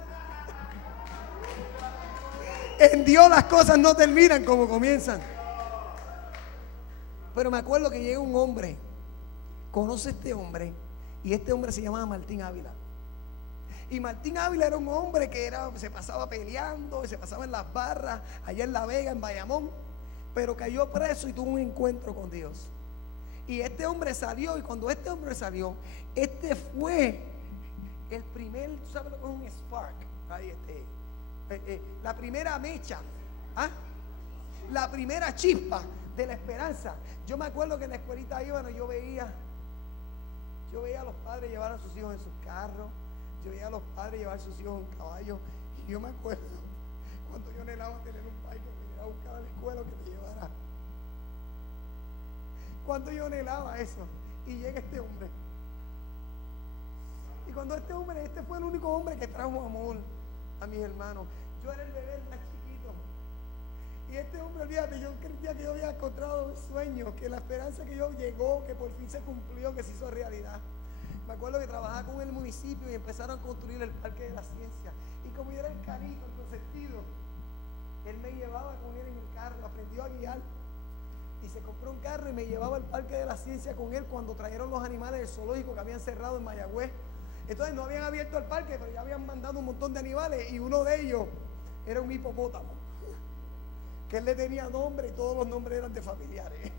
En Dios las cosas no terminan como comienzan. Pero me acuerdo que llega un hombre, conoce a este hombre, y este hombre se llamaba Martín Ávila. Y Martín Ávila era un hombre que se pasaba peleando, se pasaba en las barras, allá en La Vega, en Bayamón, pero cayó preso y tuvo un encuentro con Dios. Y este hombre salió, y cuando este hombre salió, este fue el primer, ¿tú sabes lo que es un spark? Ahí la primera mecha, ¿ah? La primera chispa de la esperanza. Yo me acuerdo que en la escuelita iban, yo veía a los padres llevar a sus hijos en sus carros, yo veía a los padres llevar a sus hijos en caballos, y yo me acuerdo cuando yo anhelaba tener un padre que me llevara a buscar a la escuela, que me llevara. Cuando yo anhelaba eso, y llega este hombre. Y cuando este fue el único hombre que trajo amor a mis hermanos. Yo era el bebé más chiquito. Y este hombre, olvídate, yo creía que yo había encontrado un sueño, que la esperanza que yo llegó, que por fin se cumplió, que se hizo realidad. Me acuerdo que trabajaba con el municipio y empezaron a construir el Parque de la Ciencia. Y como yo era el canito, el consentido, él me llevaba con él en el carro, aprendió a guiar. Y se compró un carro y me llevaba al Parque de la Ciencia con él cuando trajeron los animales del zoológico que habían cerrado en Mayagüez. Entonces no habían abierto el parque, pero ya habían mandado un montón de animales, y uno de ellos era un hipopótamo, que él le tenía nombre y todos los nombres eran de familiares.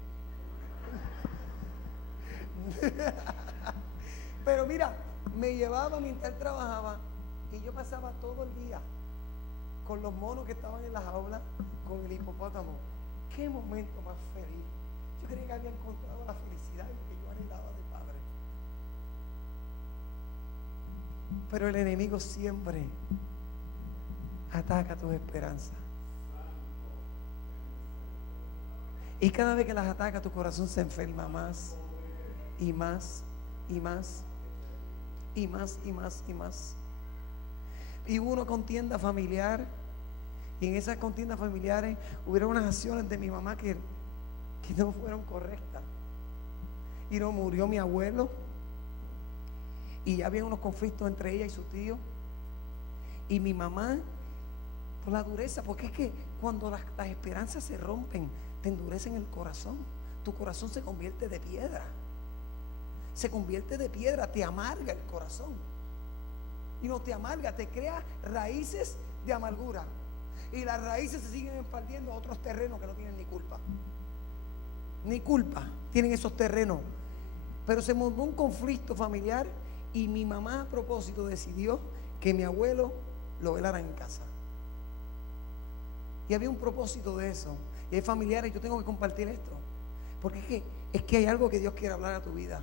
Pero mira, me llevaba mientras él trabajaba, y yo pasaba todo el día con los monos que estaban en las aulas, con el hipopótamo. Qué momento más feliz. Yo creía que había encontrado la felicidad y lo que yo anhelaba de padre. Pero el enemigo siempre ataca tus esperanzas. Y cada vez que las ataca, tu corazón se enferma más y más y más. y más y más y más. Y hubo una contienda familiar, y en esas contiendas familiares hubieron unas acciones de mi mamá que no fueron correctas. Y no murió mi abuelo, y ya había unos conflictos entre ella y su tío. Y mi mamá, por la dureza, porque es que cuando las esperanzas se rompen, te endurecen el corazón. Tu corazón se convierte de piedra. Se convierte de piedra, te amarga el corazón. Y no te amarga, te crea raíces de amargura. Y las raíces se siguen expandiendo a otros terrenos que no tienen ni culpa. Ni culpa tienen esos terrenos. Pero se montó un conflicto familiar y mi mamá a propósito decidió que mi abuelo lo velara en casa. Y había un propósito de eso. Y hay familiares, yo tengo que compartir esto. Porque es que hay algo que Dios quiere hablar a tu vida.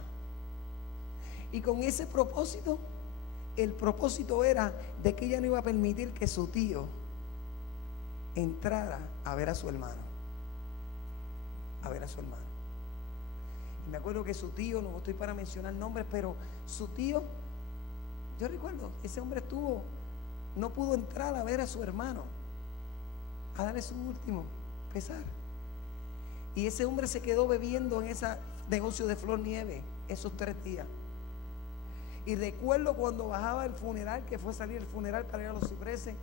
Y con ese propósito, el propósito era de que ella no iba a permitir que su tío entrara a ver a su hermano. A ver a su hermano. Y me acuerdo que su tío, no estoy para mencionar nombres, pero su tío, yo recuerdo, ese hombre no pudo entrar a ver a su hermano, a darle su último pesar. Y ese hombre se quedó bebiendo en ese negocio de Flor Nieve esos 3 días. Y recuerdo cuando bajaba el funeral, que fue salir el funeral para ir a los cipreses,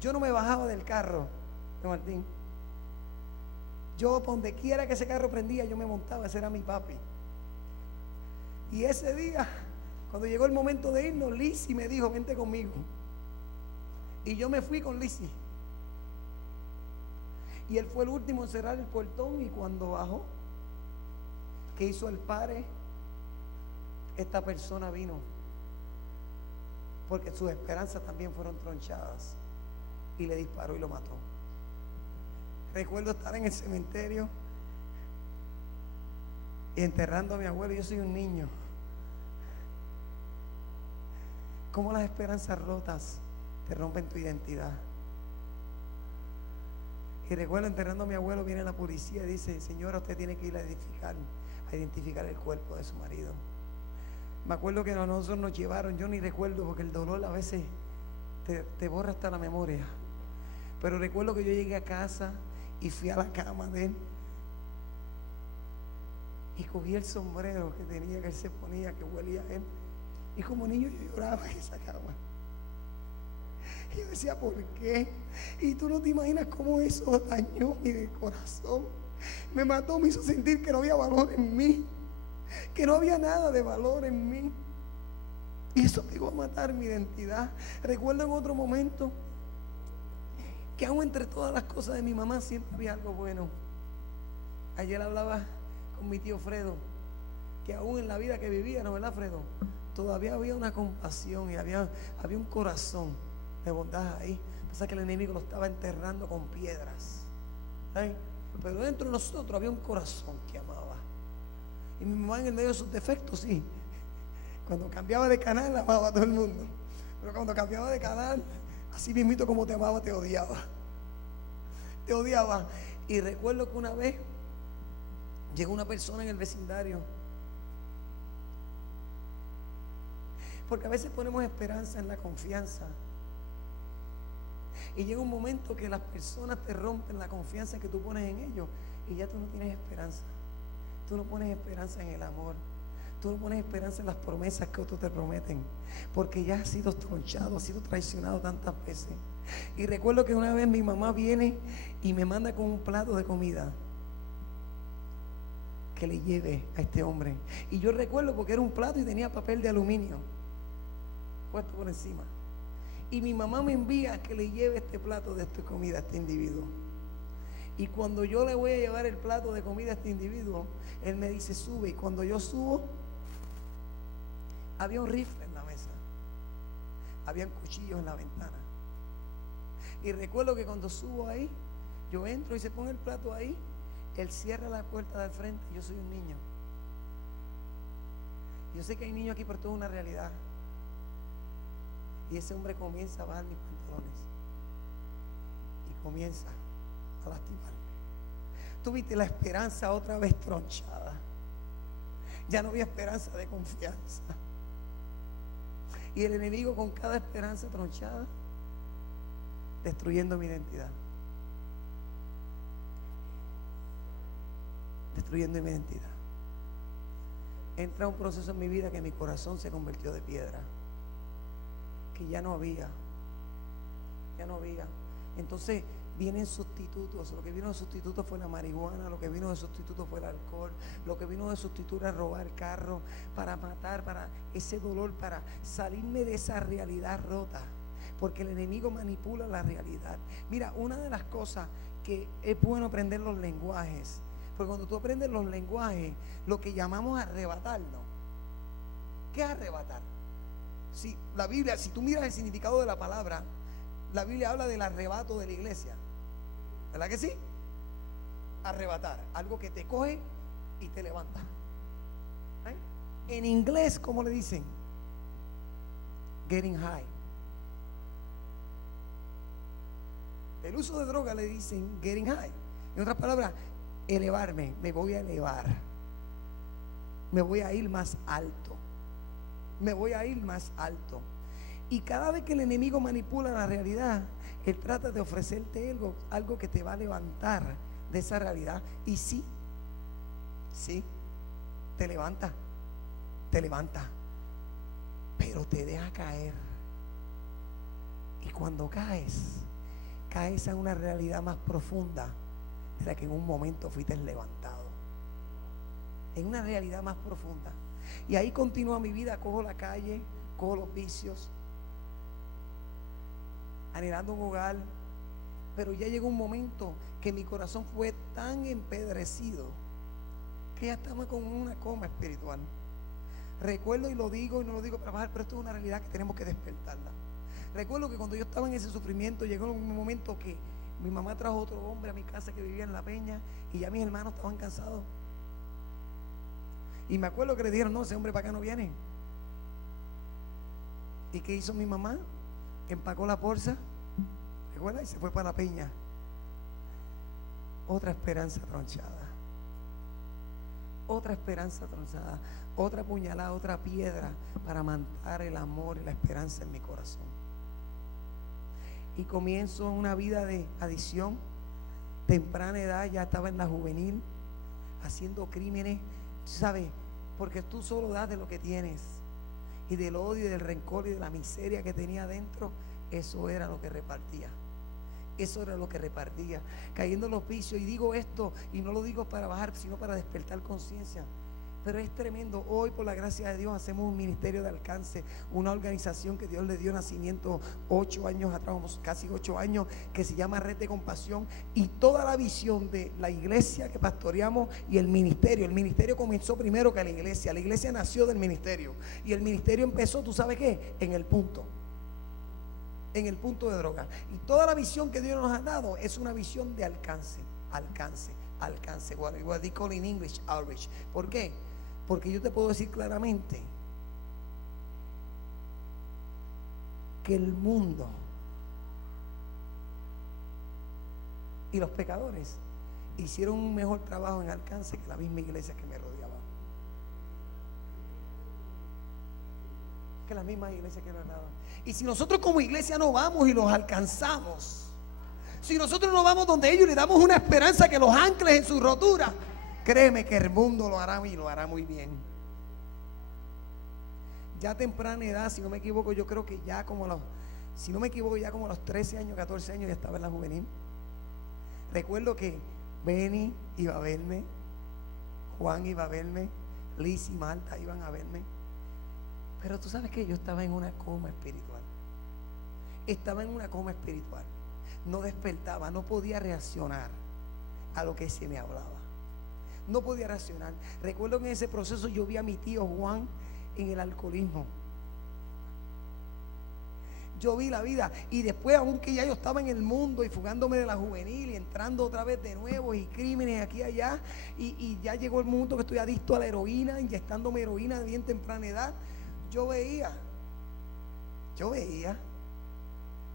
yo no me bajaba del carro de Martín. Yo, por donde quiera que ese carro prendía, yo me montaba, ese era mi papi. Y ese día, cuando llegó el momento de irnos, Lizzy me dijo, vente conmigo. Y yo me fui con Lizzy. Y él fue el último en cerrar el portón, y cuando bajó, ¿qué hizo el padre? Esta persona vino, porque sus esperanzas también fueron tronchadas, y le disparó y lo mató. Recuerdo estar en el cementerio y enterrando a mi abuelo. Yo soy un niño. Cómo las esperanzas rotas te rompen tu identidad. Y recuerdo enterrando a mi abuelo, viene la policía y dice, señora, usted tiene que ir a identificar el cuerpo de su marido. Me acuerdo que a nosotros nos llevaron, yo ni recuerdo porque el dolor a veces te borra hasta la memoria. Pero recuerdo que yo llegué a casa y fui a la cama de él y cogí el sombrero que tenía, que él se ponía, que huelía a él. Y como niño yo lloraba en esa cama. Y yo decía, ¿por qué? Y tú no te imaginas cómo eso dañó mi corazón. Me mató, me hizo sentir que no había valor en mí, que no había nada de valor en mí. Y eso me iba a matar mi identidad. Recuerdo en otro momento que aún entre todas las cosas de mi mamá siempre había algo bueno. Ayer hablaba con mi tío Fredo, que aún en la vida que vivía, ¿no, verdad, Fredo? Todavía había una compasión y había un corazón de bondad ahí. Pasa que el enemigo lo estaba enterrando con piedras, ¿sí? Pero dentro de nosotros había un corazón que amaba. Y mi mamá, en el medio de sus defectos, sí, cuando cambiaba de canal amaba a todo el mundo, pero cuando cambiaba de canal, así mismito como te amaba, te odiaba. Te odiaba. Y recuerdo que una vez llegó una persona en el vecindario, porque a veces ponemos esperanza en la confianza, y llega un momento que las personas te rompen la confianza que tú pones en ellos, y ya tú no tienes esperanza. Tú no pones esperanza en el amor. Tú no pones esperanza en las promesas que otros te prometen, porque ya has sido tronchado, has sido traicionado tantas veces. Y recuerdo que una vez mi mamá viene y me manda con un plato de comida que le lleve a este hombre. Y yo recuerdo porque era un plato y tenía papel de aluminio puesto por encima. Y mi mamá me envía que le lleve este plato de esta comida a este individuo. Y cuando yo le voy a llevar el plato de comida a este individuo, él me dice, sube. Y cuando yo subo, había un rifle en la mesa, habían cuchillos en la ventana. Y recuerdo que cuando subo ahí, yo entro y se pone el plato ahí, él cierra la puerta del frente y yo soy un niño. Yo sé que hay niños aquí, pero esto es una realidad. Y ese hombre comienza a bajar mis pantalones y comienza a lastimarme. Tuviste la esperanza otra vez tronchada. Ya no había esperanza de confianza. Y el enemigo con cada esperanza tronchada, destruyendo mi identidad. Destruyendo mi identidad. Entra un proceso en mi vida que mi corazón se convirtió de piedra. Que ya no había. Entonces vienen sustitutos. Lo que vino de sustituto fue la marihuana, lo que vino de sustituto fue el alcohol, lo que vino de sustituto es robar carro, para matar, para ese dolor, para salirme de esa realidad rota. Porque el enemigo manipula la realidad. Mira, una de las cosas que es bueno aprender los lenguajes, porque cuando tú aprendes los lenguajes, lo que llamamos arrebatarnos. ¿Qué es arrebatar? Si la Biblia, si tú miras el significado de la palabra, la Biblia habla del arrebato de la iglesia. ¿Verdad que sí? Arrebatar, algo que te coge y te levanta. En inglés, ¿cómo le dicen? Getting high. El uso de droga le dicen getting high. En otras palabras, elevarme, me voy a elevar. Me voy a ir más alto. Me voy a ir más alto. Y cada vez que el enemigo manipula la realidad, él trata de ofrecerte algo que te va a levantar de esa realidad. Y sí, te levanta, pero te deja caer. Y cuando caes a una realidad más profunda de la que en un momento fuiste levantado. En una realidad más profunda. Y ahí continúa mi vida, cojo la calle, cojo los vicios, anhelando un hogar, pero ya llegó un momento que mi corazón fue tan empedrecido que ya estaba con una coma espiritual. Recuerdo, y lo digo y no lo digo para bajar, pero esto es una realidad que tenemos que despertarla. Recuerdo que cuando yo estaba en ese sufrimiento, llegó un momento que mi mamá trajo otro hombre a mi casa que vivía en La Peña, y ya mis hermanos estaban cansados. Y me acuerdo que le dijeron: no, ese hombre para acá no viene. ¿Y qué hizo mi mamá? Empacó la bolsa, recuerda, y se fue para La Peña. Otra esperanza tronchada. Otra esperanza tronchada. Otra puñalada, otra piedra para matar el amor y la esperanza en mi corazón. Y comienzo una vida de adicción. Temprana edad, ya estaba en la juvenil, haciendo crímenes, ¿sabes? Porque tú solo das de lo que tienes. Y del odio y del rencor y de la miseria que tenía dentro, eso era lo que repartía. Eso era lo que repartía. Cayendo en los vicios. Y digo esto, y no lo digo para bajar, sino para despertar conciencia. Pero es tremendo. Hoy, por la gracia de Dios, hacemos un ministerio de alcance, una organización que Dios le dio nacimiento 8 años atrás, casi 8 años, que se llama Red de Compasión. Y toda la visión de la iglesia que pastoreamos y el ministerio comenzó primero que la iglesia nació del ministerio. Y el ministerio empezó, ¿tú sabes qué? En el punto de droga. Y toda la visión que Dios nos ha dado es una visión de alcance. What they call in English, outreach. ¿Por qué? Porque yo te puedo decir claramente que el mundo y los pecadores hicieron un mejor trabajo en alcance que la misma iglesia que me rodeaba. Que la misma iglesia que me rodeaba. Y si nosotros como iglesia no vamos y los alcanzamos, si nosotros no vamos donde ellos, le damos una esperanza que los ancles en su rotura, créeme que el mundo lo hará y lo hará muy bien. Ya a temprana edad, si no me equivoco, yo creo que ya como los 13 años, 14 años ya estaba en la juvenil. Recuerdo que Benny iba a verme, Juan iba a verme, Liz y Marta iban a verme. Pero tú sabes que yo estaba en una coma espiritual. No despertaba, no podía reaccionar a lo que se me hablaba. No podía reaccionar. Recuerdo que en ese proceso yo vi a mi tío Juan en el alcoholismo. Yo vi la vida, y después, aunque ya yo estaba en el mundo y fugándome de la juvenil y entrando otra vez de nuevo y crímenes aquí y allá, y ya llegó el momento que estoy adicto a la heroína, inyectándome heroína de bien temprana edad, yo veía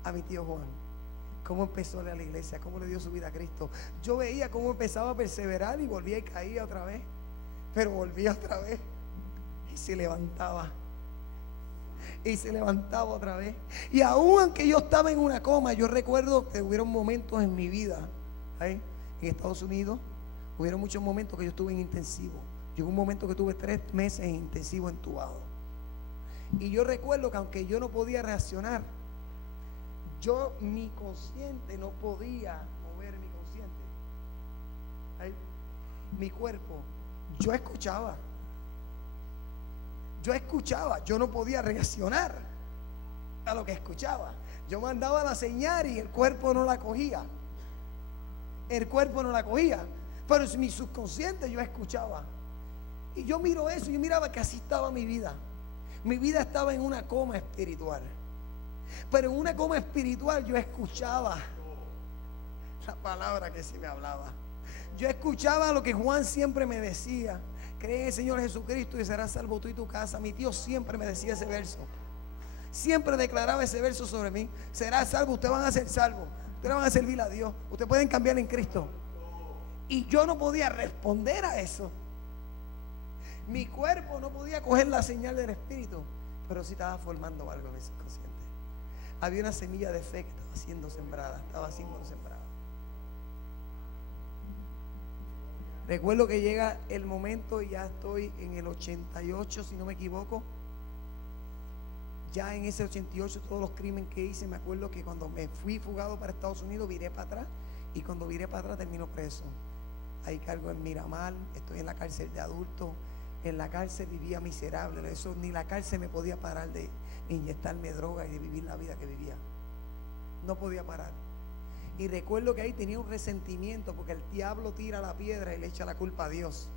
a mi tío Juan cómo empezó a la iglesia, cómo le dio su vida a Cristo. Yo veía cómo empezaba a perseverar y volvía y caía otra vez, pero volvía otra vez y se levantaba. y se levantaba otra vez. Y aún aunque yo estaba en una coma, yo recuerdo que hubieron momentos en mi vida, en Estados Unidos, hubieron muchos momentos que yo estuve en intensivo. Llegó un momento que tuve 3 meses en intensivo entubado. Y yo recuerdo que aunque yo no podía reaccionar, mi consciente no podía mover mi consciente. Mi cuerpo, yo escuchaba, yo no podía reaccionar a lo que escuchaba. Yo mandaba la señal y el cuerpo no la cogía. Pero en mi subconsciente yo escuchaba. Y yo miro eso, yo miraba que así estaba mi vida. Mi vida estaba en una coma espiritual. Pero en una coma espiritual yo escuchaba la palabra que sí me hablaba. Yo escuchaba lo que Juan siempre me decía: cree en el Señor Jesucristo y serás salvo tú y tu casa. Mi tío siempre me decía ese verso. Siempre declaraba ese verso sobre mí: serás salvo, ustedes van a ser salvos, ustedes van a servir a Dios, ustedes pueden cambiar en Cristo. Y yo no podía responder a eso. Mi cuerpo no podía coger la señal del Espíritu, pero sí estaba formando algo en mi subconsciente. Había una semilla de fe que estaba siendo sembrada. Recuerdo que llega el momento y ya estoy en el 88, si no me equivoco. Ya en ese 88, todos los crímenes que hice, me acuerdo que cuando me fui fugado para Estados Unidos, viré para atrás. Y cuando viré para atrás, termino preso. Ahí cargo en Miramar, estoy en la cárcel de adultos. En la cárcel vivía miserable. Eso, ni la cárcel me podía parar de inyectarme droga y de vivir la vida que vivía. No podía parar. Y recuerdo que ahí tenía un resentimiento, porque el diablo tira la piedra y le echa la culpa a Dios.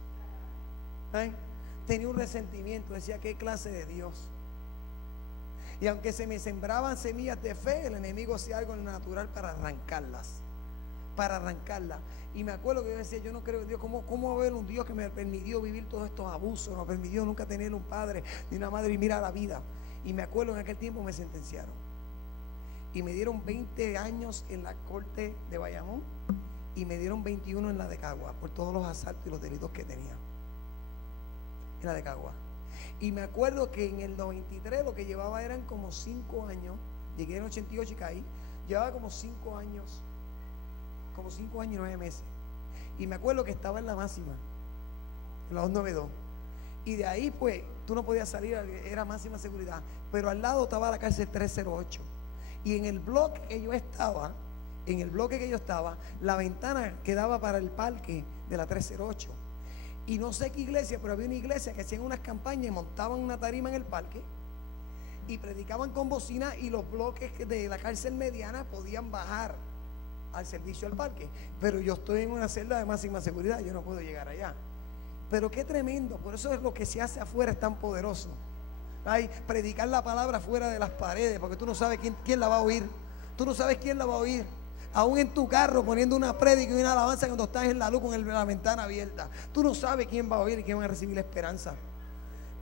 Tenía un resentimiento, decía: ¿qué clase de Dios? Y aunque se me sembraban semillas de fe, el enemigo hacía algo en lo natural para arrancarlas. Y me acuerdo que yo decía: yo no creo en Dios. ¿Cómo va a haber un Dios que me permitió vivir todos estos abusos? No permitió nunca tener un padre ni una madre, y mira la vida. Y me acuerdo en aquel tiempo me sentenciaron y me dieron 20 años en la corte de Bayamón y me dieron 21 en la de Cagua, por todos los asaltos y los delitos que tenía en la de Cagua. Y me acuerdo que en el 93 lo que llevaba eran como 5 años. Llegué en el 88 y caí. Llevaba como 5 años y 9 meses. Y me acuerdo que estaba en la máxima, en la 292. Y de ahí pues tú no podías salir, era máxima seguridad. Pero al lado estaba la cárcel 308. Y en el bloque que yo estaba, la ventana quedaba para el parque de la 308. Y no sé qué iglesia, pero había una iglesia que hacían unas campañas y montaban una tarima en el parque y predicaban con bocina, y los bloques de la cárcel mediana podían bajar al servicio al parque. Pero yo estoy en una celda de máxima seguridad, yo no puedo llegar allá. Pero qué tremendo, por eso es lo que se hace afuera es tan poderoso. Predicar la palabra fuera de las paredes, porque tú no sabes quién la va a oír. Tú no sabes quién la va a oír. Aún en tu carro poniendo una prédica y una alabanza cuando estás en la luz con la ventana abierta, tú no sabes quién va a oír y quién va a recibir la esperanza.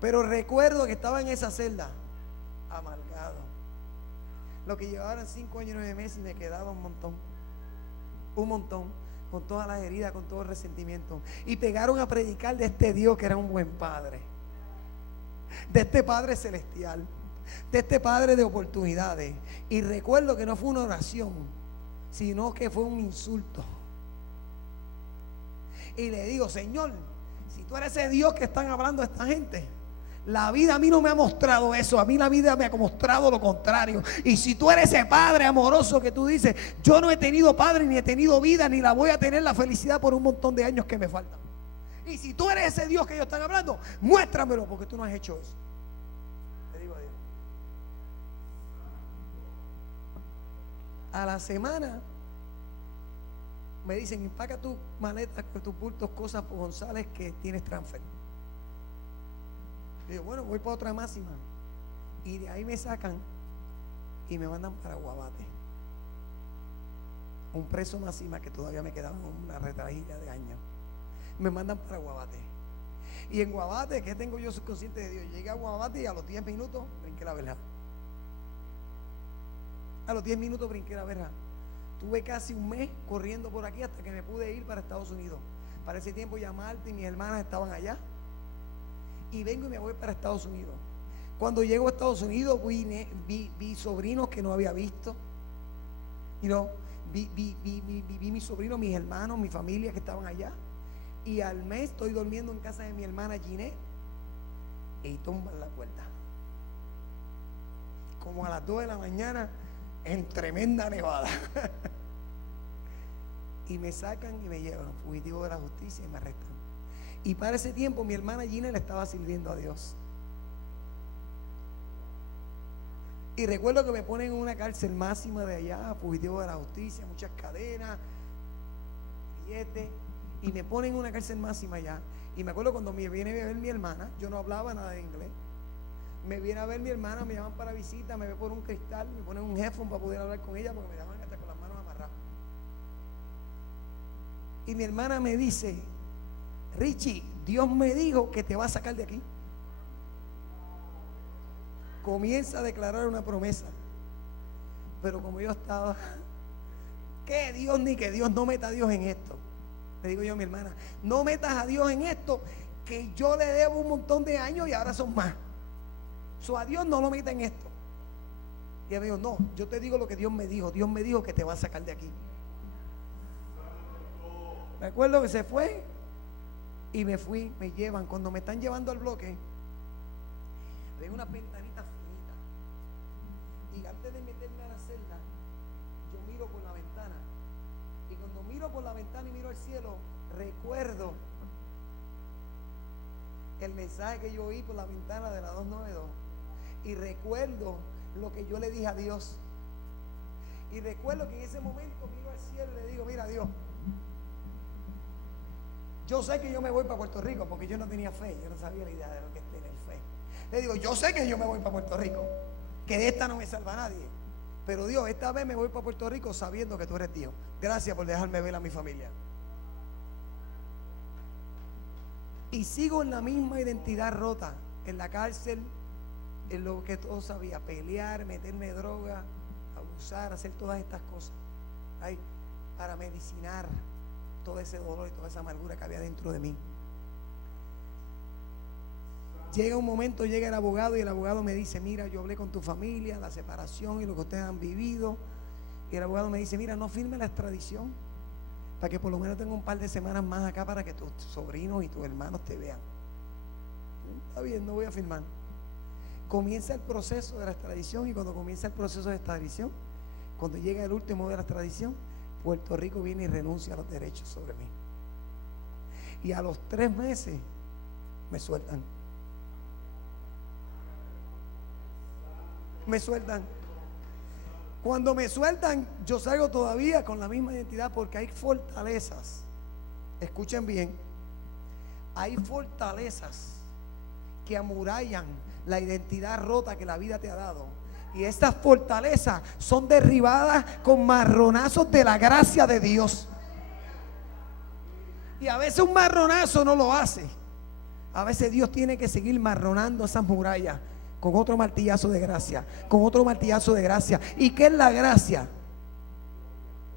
Pero recuerdo que estaba en esa celda amargado. Lo que llevaban 5 años y 9 meses y me quedaba un montón, con todas las heridas, con todo el resentimiento. Y pegaron a predicar de este Dios que era un buen padre, de este Padre celestial, de este Padre de oportunidades. Y recuerdo que no fue una oración, sino que fue un insulto. Y le digo: Señor, si tú eres ese Dios que están hablando esta gente, la vida a mí no me ha mostrado eso. A mí la vida me ha mostrado lo contrario. Y si tú eres ese Padre amoroso que tú dices, yo no he tenido padre, ni he tenido vida, ni la voy a tener la felicidad por un montón de años que me faltan. Y si tú eres ese Dios que ellos están hablando, muéstramelo, porque tú no has hecho eso. Le digo a Dios. A la semana me dicen: empaca tu maleta, tus bultos, cosas por González, que tienes transfer. Digo: bueno, voy para otra máxima. Y de ahí me sacan y me mandan para Guabate, un preso máxima que todavía me quedaba una retragilla de años. Me mandan para Guabate. Y en Guabate, ¿qué tengo yo subconsciente de Dios? Llegué a Guabate y a los 10 minutos brinqué la verja. Tuve casi un mes corriendo por aquí hasta que me pude ir para Estados Unidos. Para ese tiempo ya Marta y mis hermanas estaban allá. Y vengo y me voy para Estados Unidos. Cuando llego a Estados Unidos vi sobrinos que no había visto. Vi mis sobrinos, mis hermanos, mi familia que estaban allá. Y al mes estoy durmiendo en casa de mi hermana Ginette y tumban la puerta. Como a las 2 de la mañana en tremenda nevada. Y me sacan y me llevan, fugitivo de la justicia, y me arrestan. Y para ese tiempo mi hermana Ginette le estaba sirviendo a Dios. Y recuerdo que me ponen en una cárcel máxima de allá, fugitivo de la justicia, muchas cadenas, billetes, y me ponen en una cárcel máxima allá. Y me acuerdo cuando me viene a ver mi hermana, yo no hablaba nada de inglés. Me viene a ver mi hermana, me llaman para visita, me ve por un cristal, me ponen un headphone para poder hablar con ella, porque me llaman hasta con las manos amarradas. Y mi hermana me dice: Richie, Dios me dijo que te va a sacar de aquí. Comienza a declarar una promesa. Pero como yo estaba, que Dios ni que Dios, no meta a Dios en esto. Le digo yo a mi hermana: no metas a Dios en esto, que yo le debo un montón de años y ahora son más. A Dios no lo meta en esto. Y ella me dijo: no, yo te digo lo que Dios me dijo. Dios me dijo que te va a sacar de aquí. Me acuerdo que se fue y me fui, me llevan. Cuando me están llevando al bloque, veo una ventanita finita. Y antes de meterme a la celda, yo miro por la ventana. Y cuando miro por la ventana y miro al cielo, recuerdo el mensaje que yo oí por la ventana de la 292. Y recuerdo lo que yo le dije a Dios. Y recuerdo que en ese momento miro al cielo y le digo: mira, Dios, yo sé que yo me voy para Puerto Rico, porque yo no tenía fe, yo no sabía la idea de lo que es tener fe. Le digo: yo sé que yo me voy para Puerto Rico, que de esta no me salva nadie, pero Dios, esta vez me voy para Puerto Rico sabiendo que tú eres Dios. Gracias por dejarme ver a mi familia. Y sigo en la misma identidad rota, en la cárcel, en lo que todo sabía: pelear, meterme droga, abusar, hacer todas estas cosas, para medicinar todo ese dolor y toda esa amargura que había dentro de mí. Llega un momento, llega el abogado y el abogado me dice: mira, yo hablé con tu familia, la separación y lo que ustedes han vivido. Y el abogado me dice: mira, no firme la extradición, para que por lo menos tenga un par de semanas más acá para que tus sobrinos y tus hermanos te vean. Está bien, no voy a firmar. Comienza el proceso de la extradición, y cuando comienza el proceso de extradición, cuando llega el último de la extradición, Puerto Rico viene y renuncia a los derechos sobre mí. Y a los 3 meses me sueltan. Me sueltan. Cuando me sueltan, yo salgo todavía con la misma identidad, porque hay fortalezas. Escuchen bien. Hay fortalezas que amurallan la identidad rota que la vida te ha dado. Y estas fortalezas son derribadas con marronazos de la gracia de Dios. Y a veces un marronazo no lo hace. A veces Dios tiene que seguir marronando esas murallas con otro martillazo de gracia, con otro martillazo de gracia. ¿Y qué es la gracia?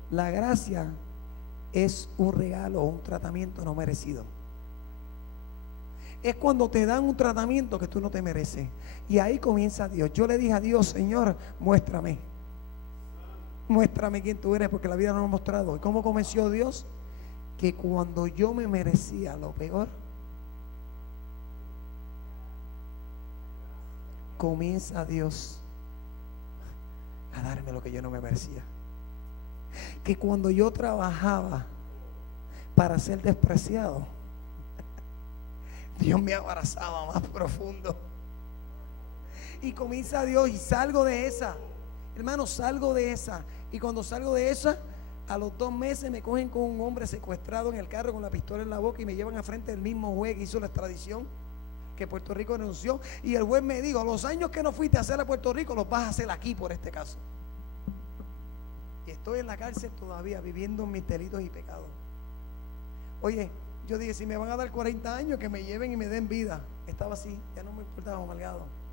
La gracia es un regalo o un tratamiento no merecido. Es cuando te dan un tratamiento que tú no te mereces. Y ahí comienza Dios. Yo le dije a Dios: Señor, muéstrame quién tú eres, porque la vida no lo ha mostrado. ¿Y cómo comenzó Dios? Que cuando yo me merecía lo peor, comienza Dios a darme lo que yo no me merecía. Que cuando yo trabajaba para ser despreciado, Dios me abrazaba más profundo. Y comienza Dios, y salgo de esa, hermano, salgo de esa. Y cuando salgo de esa, a los 2 meses me cogen con un hombre secuestrado en el carro con la pistola en la boca, y me llevan a frente del mismo juez que hizo la extradición, que Puerto Rico denunció. Y el juez me dijo: los años que no fuiste a hacer a Puerto Rico los vas a hacer aquí por este caso. Y estoy en la cárcel todavía, viviendo mis delitos y pecados. Oye, yo dije: si me van a dar 40 años, que me lleven y me den vida. Estaba así, ya no me importaba, amargado.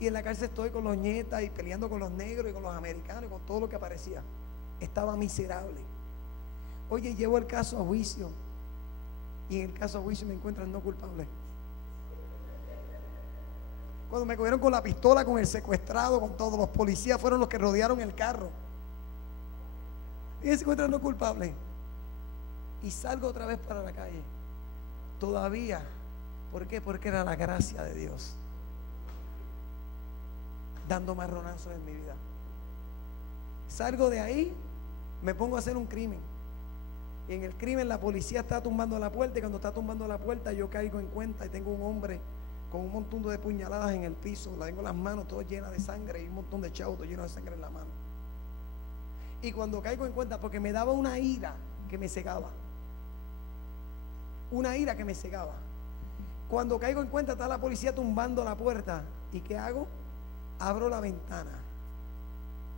Y en la cárcel estoy con los nietas y peleando con los negros y con los americanos y con todo lo que aparecía. Estaba miserable. Oye, llevo el caso a juicio, y en el caso a juicio me encuentran no culpable. Cuando me cogieron con la pistola, con el secuestrado, con todos los policías, fueron los que rodearon el carro. Y se encuentran no culpable. Y salgo otra vez para la calle. Todavía. ¿Por qué? Porque era la gracia de Dios dando marronazos en mi vida. Salgo de ahí, me pongo a hacer un crimen. Y en el crimen la policía está tumbando la puerta. Y cuando está tumbando la puerta, yo caigo en cuenta y tengo un hombre con un montón de puñaladas en el piso. La tengo las manos todas llenas de sangre y un montón de chavos llenos de sangre en la mano. Y cuando caigo en cuenta, porque me daba una ira que me cegaba. Una ira que me cegaba. Cuando caigo en cuenta, está la policía tumbando la puerta. ¿Y qué hago? Abro la ventana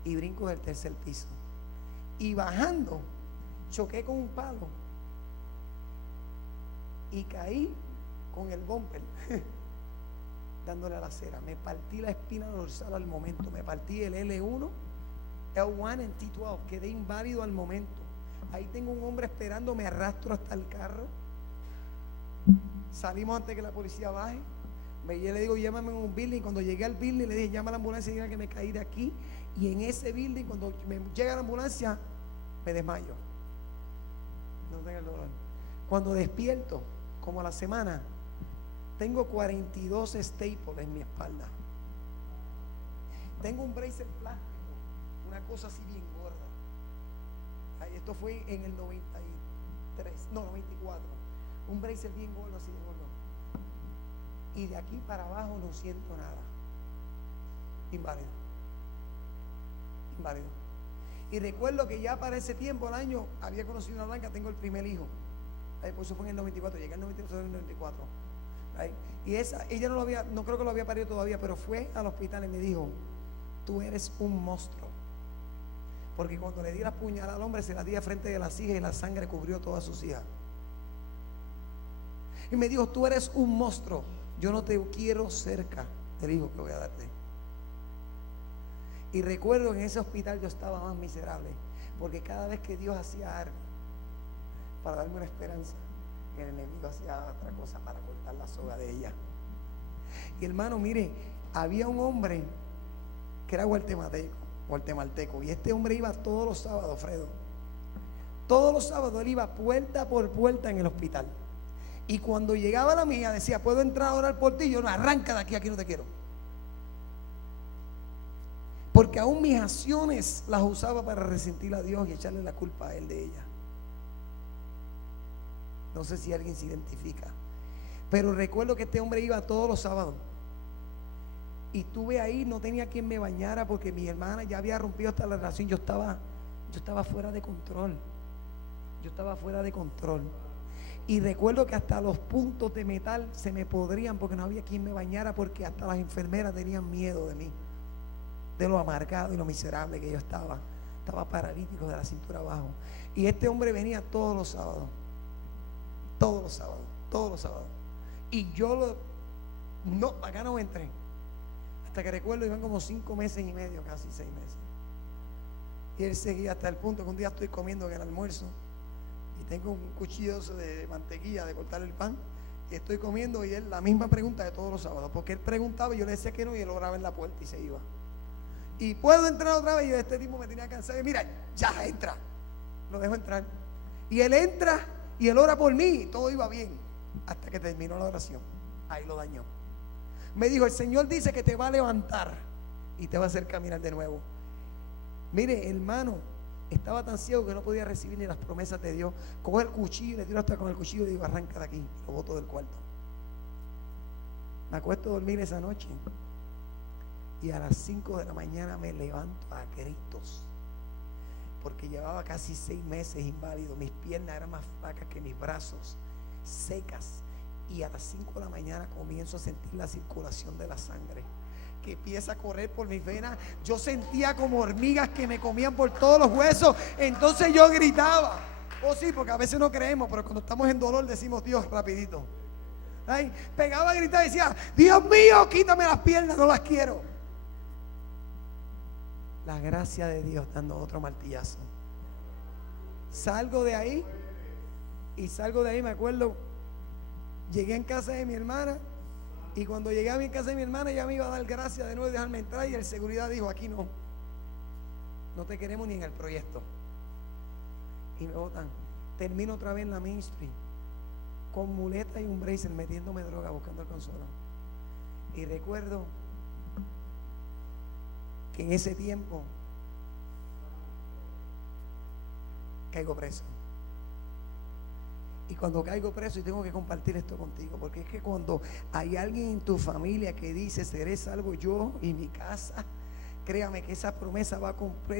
y brinco del tercer piso. Y bajando, choqué con un palo y caí con el bumper dándole a la acera. Me partí la espina dorsal al momento. Me partí el L1, L1 en T12. Quedé inválido al momento. Ahí tengo un hombre esperando. Me arrastro hasta el carro. Salimos antes que la policía baje. Yo le digo, llámame en un building. Cuando llegué al building le dije, llama a la ambulancia y diga que me caí de aquí. Y en ese building, cuando me llega la ambulancia, me desmayo. No tengo el dolor. Cuando despierto, como a la semana, tengo 42 staples en mi espalda. Tengo un bracer plástico, una cosa así bien gorda. Ay, esto fue en el 94. Un bracer bien gordo, así bien gordo. Y de aquí para abajo no siento nada. Inválido. Y recuerdo que ya para ese tiempo, al año, había conocido una blanca, tengo el primer hijo. Pues eso fue en el 94, llegué al 93, en el 94. Y ella no creo que lo había parido todavía, pero fue al hospital y me dijo, tú eres un monstruo. Porque cuando le di la puñalada al hombre, se la di a frente de las hijas y la sangre cubrió todas sus hijas. Y me dijo, tú eres un monstruo. Yo no te quiero cerca del hijo que voy a darte. Y recuerdo que en ese hospital yo estaba más miserable, porque cada vez que Dios hacía algo para darme una esperanza, el enemigo hacía otra cosa para cortar la soga de ella. Y hermano, mire, había un hombre que era guatemalteco, y este hombre iba todos los sábados, Fredo. Todos los sábados él iba puerta por puerta en el hospital. Y cuando llegaba la mía decía, ¿puedo entrar ahora al portillo? No, arranca de aquí no te quiero. Porque aún mis acciones las usaba para resentir a Dios y echarle la culpa a Él de ella. No sé si alguien se identifica. Pero recuerdo que este hombre iba todos los sábados. Y estuve ahí, no tenía quien me bañara porque mi hermana ya había rompido hasta la relación. Yo estaba fuera de control. Y recuerdo que hasta los puntos de metal se me podrían porque no había quien me bañara, porque hasta las enfermeras tenían miedo de mí, de lo amargado y lo miserable que yo estaba. Estaba paralítico de la cintura abajo. Y este hombre venía todos los sábados. Y yo acá no entré. Hasta que recuerdo, iban como 5 meses y medio, casi 6 meses. Y él seguía hasta el punto que un día estoy comiendo en el almuerzo y tengo un cuchillo de mantequilla de cortar el pan y estoy comiendo, y él la misma pregunta de todos los sábados, porque él preguntaba y yo le decía que no, y él oraba en la puerta y se iba. Y puedo entrar otra vez, y este tipo me tenía cansado y mira, ya entra, lo dejo entrar, y él entra y él ora por mí y todo iba bien hasta que terminó la oración. Ahí lo dañó. Me dijo, el Señor dice que te va a levantar y te va a hacer caminar de nuevo. Mire, hermano, estaba tan ciego que no podía recibir ni las promesas de Dios. Coge el cuchillo, le tiro hasta con el cuchillo y digo, arranca de aquí, lo boto del cuarto. Me acuesto a dormir esa noche y a las 5 de la mañana me levanto a gritos, porque llevaba casi 6 meses inválido. Mis piernas eran más flacas que mis brazos, secas, y a las 5 de la mañana comienzo a sentir la circulación de la sangre que empieza a correr por mis venas. Yo sentía como hormigas que me comían por todos los huesos. Entonces yo gritaba. Oh sí, porque a veces no creemos, pero cuando estamos en dolor decimos Dios rapidito. Ay, pegaba a gritar y decía, Dios mío, quítame las piernas, no las quiero. La gracia de Dios dando otro martillazo. Salgo de ahí, me acuerdo, llegué en casa de mi hermana Y cuando llegué a mi casa de mi hermana, ella me iba a dar gracias de nuevo y dejarme entrar, y el seguridad dijo, aquí no te queremos ni en el proyecto. Y me botan. Termino otra vez en la ministry con muleta y un bracer, metiéndome droga, buscando el consuelo. Y recuerdo que en ese tiempo caigo preso. Y cuando caigo preso, y tengo que compartir esto contigo, porque es que cuando hay alguien en tu familia que dice, seré salvo yo y mi casa, créame que esa promesa va a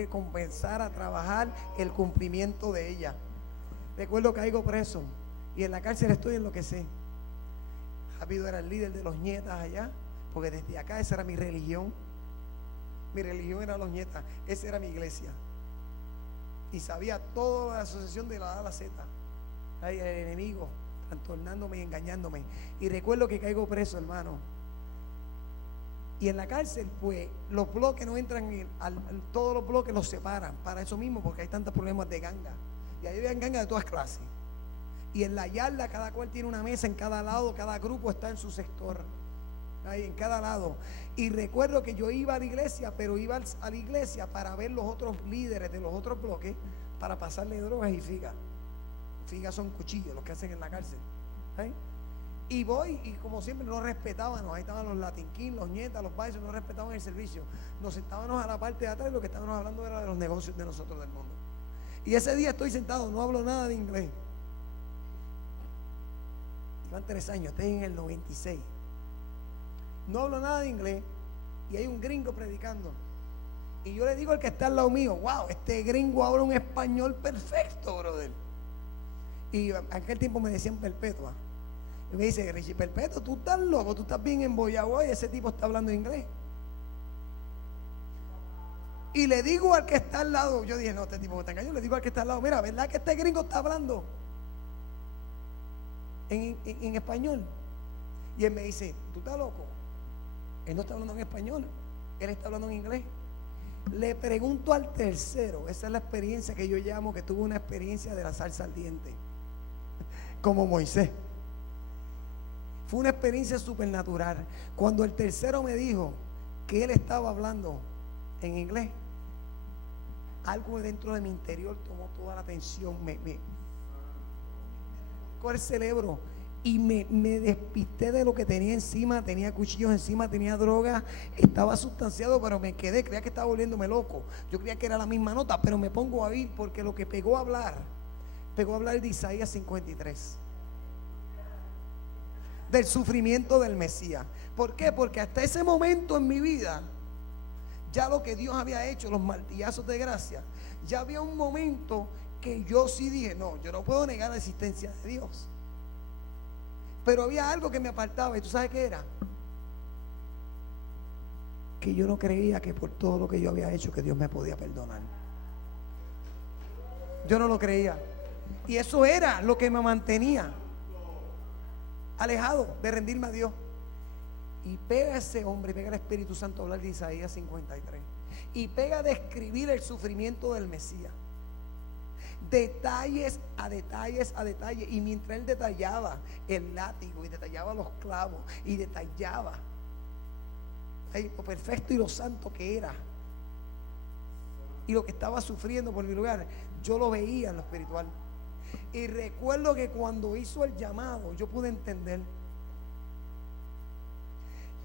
compensar a trabajar el cumplimiento de ella. Recuerdo que caigo preso y en la cárcel estoy en lo que sé. Rápido era el líder de los nietas allá, porque desde acá esa era mi religión. Mi religión era los nietas, esa era mi iglesia. Y sabía toda la asociación de la A a la Z. Ahí el enemigo trastornándome y engañándome. Y recuerdo que caigo preso, hermano. Y en la cárcel, pues, los bloques no entran, todos los bloques los separan. Para eso mismo, porque hay tantos problemas de ganga. Y ahí hay gangas de todas clases. Y en la yarda, cada cual tiene una mesa en cada lado, cada grupo está en su sector. Ahí en cada lado. Y recuerdo que yo iba a la iglesia, pero iba a la iglesia para ver los otros líderes de los otros bloques, para pasarle drogas y figas. Figas son cuchillos, los que hacen en la cárcel. ¿Sí? Y voy, y como siempre no respetábamos. Ahí estaban los Latin Kings, los nietas, los bailes, no respetaban el servicio. Nos sentábamos a la parte de atrás y lo que estábamos hablando era de los negocios de nosotros del mundo. Y ese día estoy sentado, no hablo nada de inglés. Llevan 3 años, estoy en el 96. No hablo nada de inglés y hay un gringo predicando. Y yo le digo al que está al lado mío, wow, este gringo habla un español perfecto, brother. Y en aquel tiempo me decían Perpetua. Y me dice, Richie, Perpetua, tú estás loco, tú estás bien embollado y ese tipo está hablando inglés. Y le digo al que está al lado, yo dije, no, este tipo me está engañando. Le digo al que está al lado, mira, ¿verdad que este gringo está hablando en español? Y él me dice, ¿tú estás loco? Él no está hablando en español, él está hablando en inglés. Le pregunto al tercero, esa es la experiencia que yo llamo, que tuve una experiencia de la salsa al diente, como Moisés. Fue una experiencia supernatural. Cuando el tercero me dijo que él estaba hablando en inglés, algo dentro de mi interior tomó toda la atención, me tocó el cerebro y me despisté de lo que tenía encima. Tenía cuchillos encima, tenía droga, estaba sustanciado, pero me quedé, creía que estaba volviéndome loco. Yo creía que era la misma nota, pero me pongo a oír, porque lo que pegó a hablar de Isaías 53, del sufrimiento del Mesías. ¿Por qué? Porque hasta ese momento en mi vida, ya lo que Dios había hecho, los martillazos de gracia, ya había un momento que yo sí dije, no, yo no puedo negar la existencia de Dios. Pero había algo que me apartaba, y ¿tú sabes qué era? Que yo no creía que por todo lo que yo había hecho, que Dios me podía perdonar. Yo no lo creía. Y eso era lo que me mantenía alejado de rendirme a Dios. Y pega ese hombre, pega el Espíritu Santo a hablar de Isaías 53. Y pega a describir el sufrimiento del Mesías. Detalles a detalles a detalles. Y mientras él detallaba el látigo y detallaba los clavos y detallaba lo perfecto y lo santo que era y lo que estaba sufriendo por mi lugar, yo lo veía en lo espiritual. Y recuerdo que cuando hizo el llamado, yo pude entender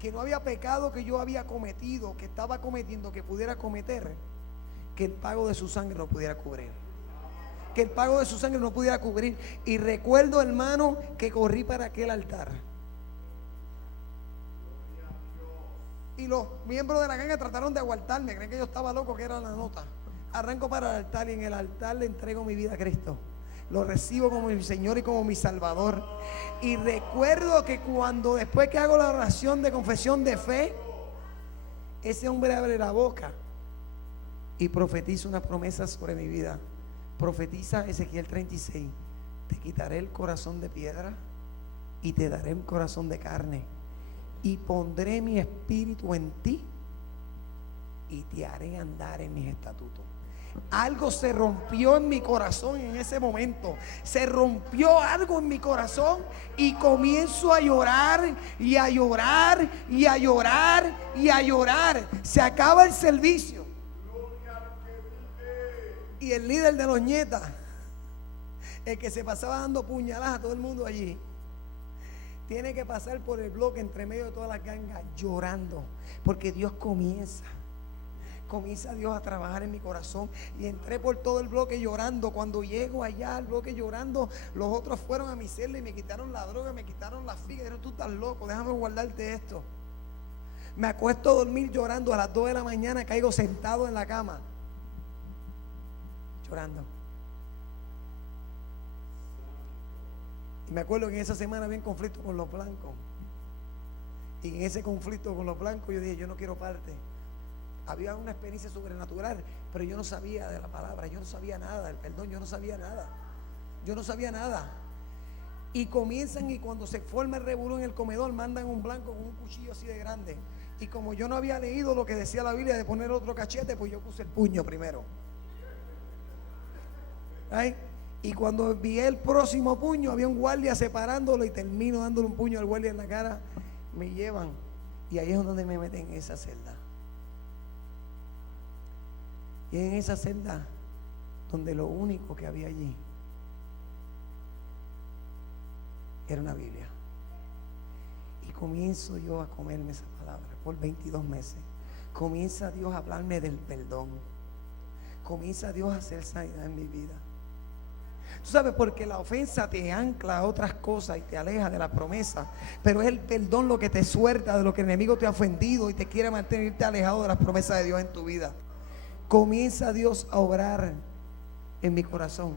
que no había pecado que yo había cometido, que estaba cometiendo, que pudiera cometer, que el pago de su sangre no pudiera cubrir. Que el pago de su sangre no pudiera cubrir. Y recuerdo, hermano, que corrí para aquel altar. Y los miembros de la ganga trataron de aguantarme, creen que yo estaba loco, que era la nota. Arranco para el altar y en el altar le entrego mi vida a Cristo. Lo recibo como mi Señor y como mi Salvador. Y recuerdo que cuando después que hago la oración de confesión de fe, ese hombre abre la boca y profetiza una promesa sobre mi vida. Profetiza Ezequiel 36: te quitaré el corazón de piedra y te daré un corazón de carne, y pondré mi espíritu en ti y te haré andar en mis estatutos. Algo se rompió en mi corazón en ese momento. Se rompió algo en mi corazón y comienzo a llorar y a llorar y a llorar y a llorar. Se acaba el servicio. Y el líder de los nietas, el que se pasaba dando puñaladas a todo el mundo allí, tiene que pasar por el bloque entre medio de todas las gangas llorando, porque Dios comienza Dios a trabajar en mi corazón. Y entré por todo el bloque llorando. Cuando llego allá al bloque llorando, los otros fueron a mi celda y me quitaron la droga, me quitaron la figa. Dijeron, tú estás loco, déjame guardarte esto. Me acuesto a dormir llorando. A las 2 de la mañana caigo sentado en la cama llorando. Y me acuerdo que en esa semana había un conflicto con los blancos. Y en ese conflicto con los blancos yo dije, yo no quiero parte. Había una experiencia sobrenatural, pero yo no sabía de la palabra, yo no sabía nada del perdón, yo no sabía nada. Y comienzan, y cuando se forma el revolú en el comedor, mandan un blanco con un cuchillo así de grande. Y como yo no había leído lo que decía la Biblia de poner otro cachete, pues yo puse el puño primero. ¿Ay? Y cuando vi el próximo puño, había un guardia separándolo y termino dándole un puño al guardia en la cara. Me llevan y ahí es donde me meten en esa celda. Y en esa celda donde lo único que había allí era una Biblia. Y comienzo yo a comerme esa palabra por 22 meses. Comienza Dios a hablarme del perdón. Comienza Dios a hacer sanidad en mi vida. Tú sabes, porque la ofensa te ancla a otras cosas y te aleja de la promesa, pero es el perdón lo que te suelta de lo que el enemigo te ha ofendido y te quiere mantenerte alejado de las promesas de Dios en tu vida. Comienza Dios a obrar en mi corazón.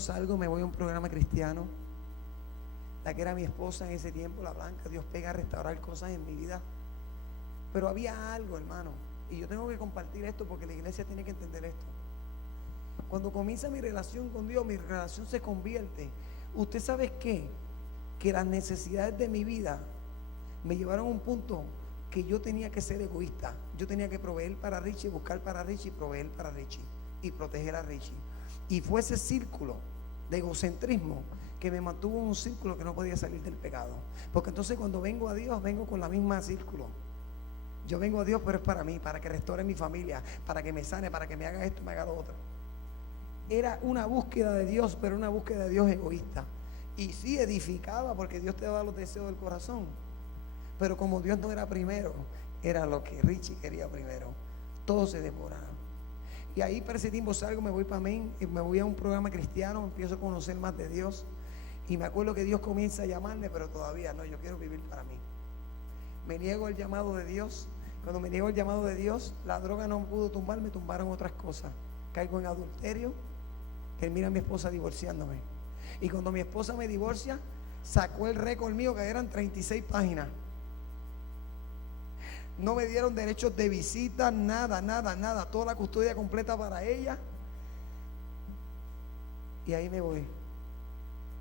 Salgo, me voy a un programa cristiano. La que era mi esposa en ese tiempo, la blanca, Dios pega a restaurar cosas en mi vida. Pero había algo, hermano, y yo tengo que compartir esto porque la iglesia tiene que entender esto. Cuando comienza mi relación con Dios, mi relación se convierte. ¿Usted sabe qué? Que las necesidades de mi vida me llevaron a un punto que yo tenía que ser egoísta. Yo tenía que proveer para Richie, buscar para Richie, proveer para Richie y proteger a Richie. Y fue ese círculo de egocentrismo que me mantuvo en un círculo que no podía salir del pecado. Porque entonces cuando vengo a Dios, vengo con la misma círculo. Yo vengo a Dios, pero es para mí, para que restaure mi familia, para que me sane, para que me haga esto, me haga lo otro. Era una búsqueda de Dios, pero una búsqueda de Dios egoísta. Y sí edificaba, porque Dios te da los deseos del corazón. Pero como Dios no era primero, era lo que Richie quería primero. Todo se devoraba. Y ahí perseguimos salgo, me voy para Maine, y me voy a un programa cristiano, empiezo a conocer más de Dios. Y me acuerdo que Dios comienza a llamarme, pero todavía no, yo quiero vivir para mí. Me niego al llamado de Dios. Cuando me niego al llamado de Dios, la droga no pudo tumbar, me tumbaron otras cosas. Caigo en adulterio, termina mi esposa divorciándome. Y cuando mi esposa me divorcia, sacó el récord mío, que eran 36 páginas. No me dieron derechos de visita, nada. Toda la custodia completa para ella. Y ahí me voy.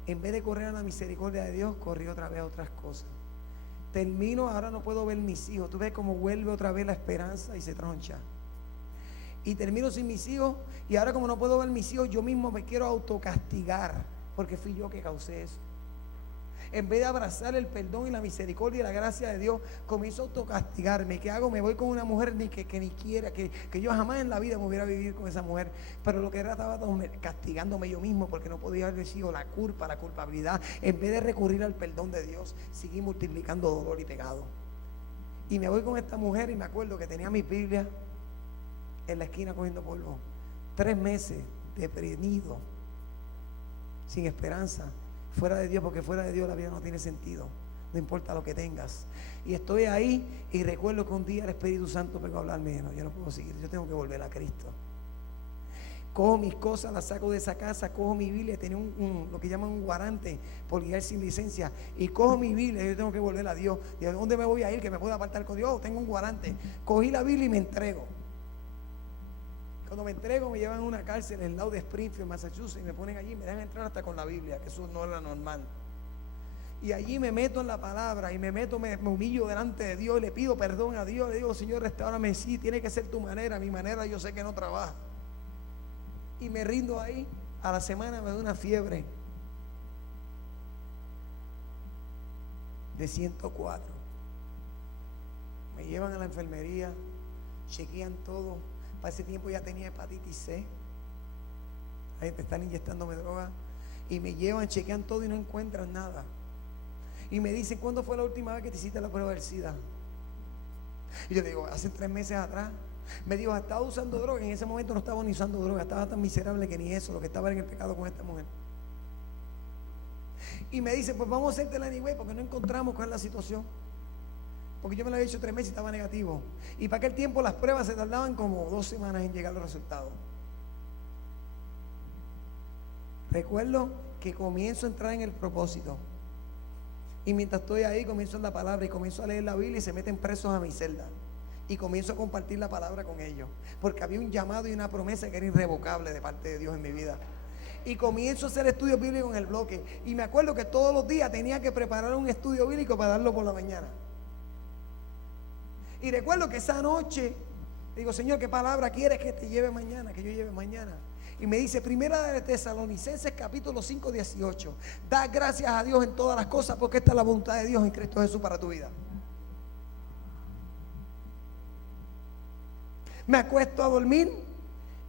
En vez de correr a la misericordia de Dios, corrí otra vez a otras cosas. Termino, ahora no puedo ver mis hijos. Tú ves cómo vuelve otra vez la esperanza y se troncha. Y termino sin mis hijos. Y ahora como no puedo ver mis hijos, yo mismo me quiero autocastigar, porque fui yo que causé eso. En vez de abrazar el perdón y la misericordia y la gracia de Dios, comienzo a autocastigarme. ¿Qué hago? Me voy con una mujer que ni quiera, que yo jamás en la vida me hubiera vivido con esa mujer. Pero lo que era, estaba castigándome yo mismo, porque no podía haber sido la culpabilidad. En vez de recurrir al perdón de Dios, seguí multiplicando dolor y pecado. Y me voy con esta mujer y me acuerdo que tenía mi Biblia en la esquina cogiendo polvo. 3 meses deprimido, sin esperanza. Fuera de Dios, porque fuera de Dios la vida no tiene sentido. No importa lo que tengas. Y estoy ahí y recuerdo que un día el Espíritu Santo pegó a hablarme. No, yo no puedo seguir, yo tengo que volver a Cristo. Cojo mis cosas, las saco de esa casa, cojo mi Biblia, tenía lo que llaman un guarante por guiar sin licencia. Y cojo mi Biblia, yo tengo que volver a Dios. ¿Y a dónde me voy a ir que me pueda apartar con Dios? Tengo un guarante. Cogí la Biblia y me entrego. Cuando me entrego, me llevan a una cárcel en el lado de Springfield, Massachusetts, y me ponen allí y me dejan entrar hasta con la Biblia, que eso no era normal. Y allí me meto en la palabra y me humillo delante de Dios y le pido perdón a Dios. Le digo, Señor, restáurame. Sí, tiene que ser tu manera. Mi manera yo sé que no trabaja. Y me rindo ahí. A la semana me da una fiebre de 104. Me llevan a la enfermería, chequean todo. Para ese tiempo ya tenía hepatitis C. Ahí te están inyectándome droga. Y me llevan, chequean todo y no encuentran nada. Y me dicen, ¿cuándo fue la última vez que te hiciste la prueba del SIDA? Y yo le digo, hace 3 meses atrás. Me dijo, ¿estaba usando droga? En ese momento no estaba ni usando droga. Estaba tan miserable que ni eso. Lo que estaba en el pecado con esta mujer. Y me dice, pues vamos a hacerte la anyway porque no encontramos cuál es la situación. Porque yo me lo había hecho 3 meses y estaba negativo. Y para aquel tiempo las pruebas se tardaban como 2 semanas en llegar los resultados. Recuerdo que comienzo a entrar en el propósito. Y mientras estoy ahí, comienzo en la palabra y comienzo a leer la Biblia y se meten presos a mi celda. Y comienzo a compartir la palabra con ellos. Porque había un llamado y una promesa que era irrevocable de parte de Dios en mi vida. Y comienzo a hacer estudios bíblicos en el bloque. Y me acuerdo que todos los días tenía que preparar un estudio bíblico para darlo por la mañana. Y recuerdo que esa noche, digo, Señor, ¿qué palabra quieres que te lleve mañana? Que yo lleve mañana. Y me dice, Primera de Tesalonicenses capítulo 5, 18. Da gracias a Dios en todas las cosas porque esta es la voluntad de Dios en Cristo Jesús para tu vida. Me acuesto a dormir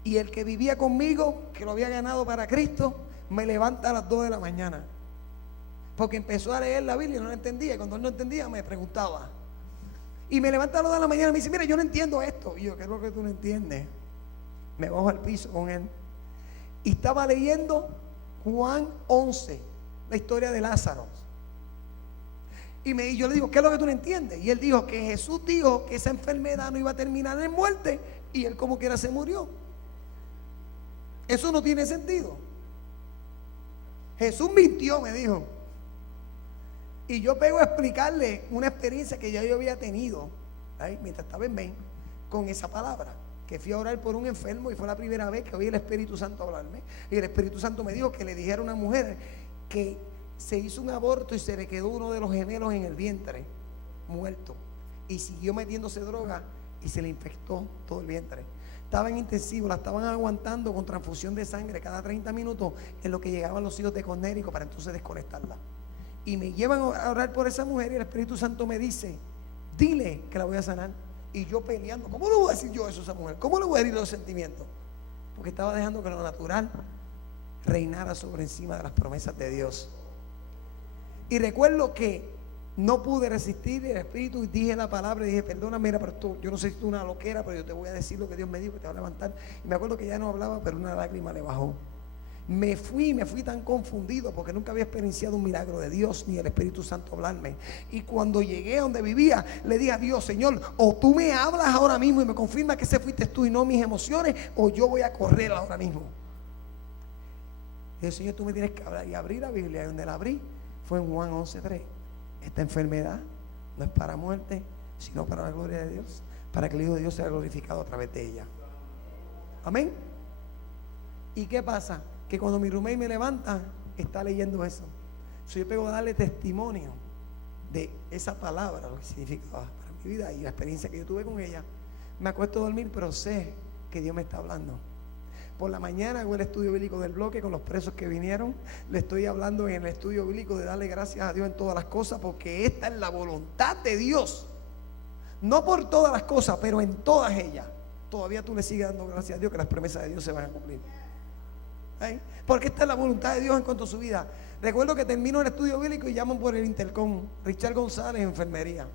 y el que vivía conmigo, que lo había ganado para Cristo, me levanta a las 2 de la mañana. Porque empezó a leer la Biblia y no la entendía. Y cuando él no entendía me preguntaba. Y me levanta a las 2 de la mañana y me dice, mira, yo no entiendo esto. Y yo, ¿qué es lo que tú no entiendes? Me bajo al piso con él. Y estaba leyendo Juan 11, la historia de Lázaro. Y yo le digo, ¿qué es lo que tú no entiendes? Y él dijo que Jesús dijo que esa enfermedad no iba a terminar en muerte. Y él como quiera se murió. Eso no tiene sentido. Jesús mintió, me dijo. Y yo pego a explicarle una experiencia que ya yo había tenido mientras estaba en Maine con esa palabra. Que fui a orar por un enfermo y fue la primera vez que oí el Espíritu Santo hablarme. Y el Espíritu Santo me dijo que le dijera a una mujer que se hizo un aborto y se le quedó uno de los gemelos en el vientre, muerto. Y siguió metiéndose droga y se le infectó todo el vientre. Estaba en intensivo, la estaban aguantando con transfusión de sangre cada 30 minutos en lo que llegaban los hijos de Cornérico para entonces desconectarla. Y me llevan a orar por esa mujer y el Espíritu Santo me dice, dile que la voy a sanar. Y yo peleando, ¿cómo le voy a decir yo eso a esa mujer? ¿Cómo le voy a herir los sentimientos? Porque estaba dejando que lo natural reinara sobre encima de las promesas de Dios. Y recuerdo que no pude resistir el Espíritu y dije la palabra y dije, perdóname, mira, pero yo no sé si tú una loquera, pero yo te voy a decir lo que Dios me dijo, que te va a levantar. Y me acuerdo que ya no hablaba, pero una lágrima le bajó. Me fui tan confundido porque nunca había experienciado un milagro de Dios ni el Espíritu Santo hablarme. Y cuando llegué a donde vivía, le dije a Dios, Señor, o tú me hablas ahora mismo y me confirmas que ese fuiste tú y no mis emociones, o yo voy a correr ahora mismo. Y el Señor, tú me tienes que hablar. Y abrí la Biblia, y donde la abrí fue en Juan 11:3. Esta enfermedad no es para muerte, sino para la gloria de Dios, para que el Hijo de Dios sea glorificado a través de ella. Amén. ¿Y qué pasa? Que cuando mi roommate me levanta, está leyendo eso. Yo pego a darle testimonio de esa palabra, lo que significaba para mi vida y la experiencia que yo tuve con ella. Me acuesto a dormir, pero sé que Dios me está hablando. Por la mañana hago el estudio bíblico del bloque con los presos que vinieron. Le estoy hablando en el estudio bíblico de darle gracias a Dios en todas las cosas, porque esta es la voluntad de Dios. No por todas las cosas, pero en todas ellas. Todavía tú le sigues dando gracias a Dios que las promesas de Dios se van a cumplir. Porque esta es la voluntad de Dios en cuanto a su vida. Recuerdo que termino el estudio bíblico y llaman por el intercom, Richard González, enfermería.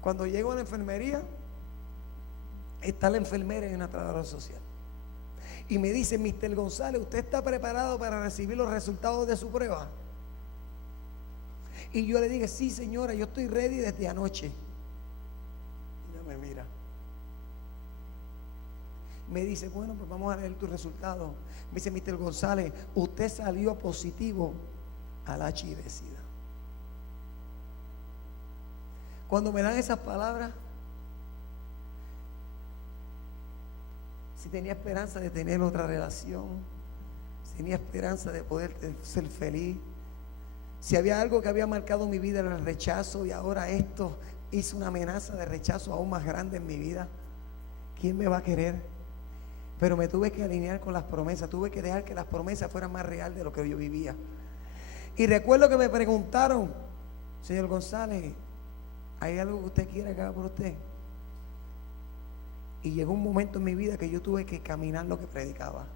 Cuando llego a la enfermería, está la enfermera y una trabajadora social. Y me dice, Mr. González, ¿usted está preparado para recibir los resultados de su prueba? Y yo le dije, sí, señora, yo estoy ready desde anoche. Y ella me mira. Me dice, bueno, pues vamos a leer tus resultados. Me dice, Mr. González, usted salió positivo al HIV-Sida. Cuando me dan esas palabras, si tenía esperanza de tener otra relación, si tenía esperanza de poder ser feliz, Si había algo que había marcado mi vida era el rechazo, y ahora esto hizo una amenaza de rechazo aún más grande en mi vida. ¿Quién me va a querer? Pero me tuve que alinear con las promesas. Tuve que dejar que las promesas fueran más reales de lo que yo vivía. Y recuerdo que me preguntaron: señor González, ¿hay algo que usted quiera que haga por usted? Y llegó un momento en mi vida que yo tuve que caminar lo que predicaba.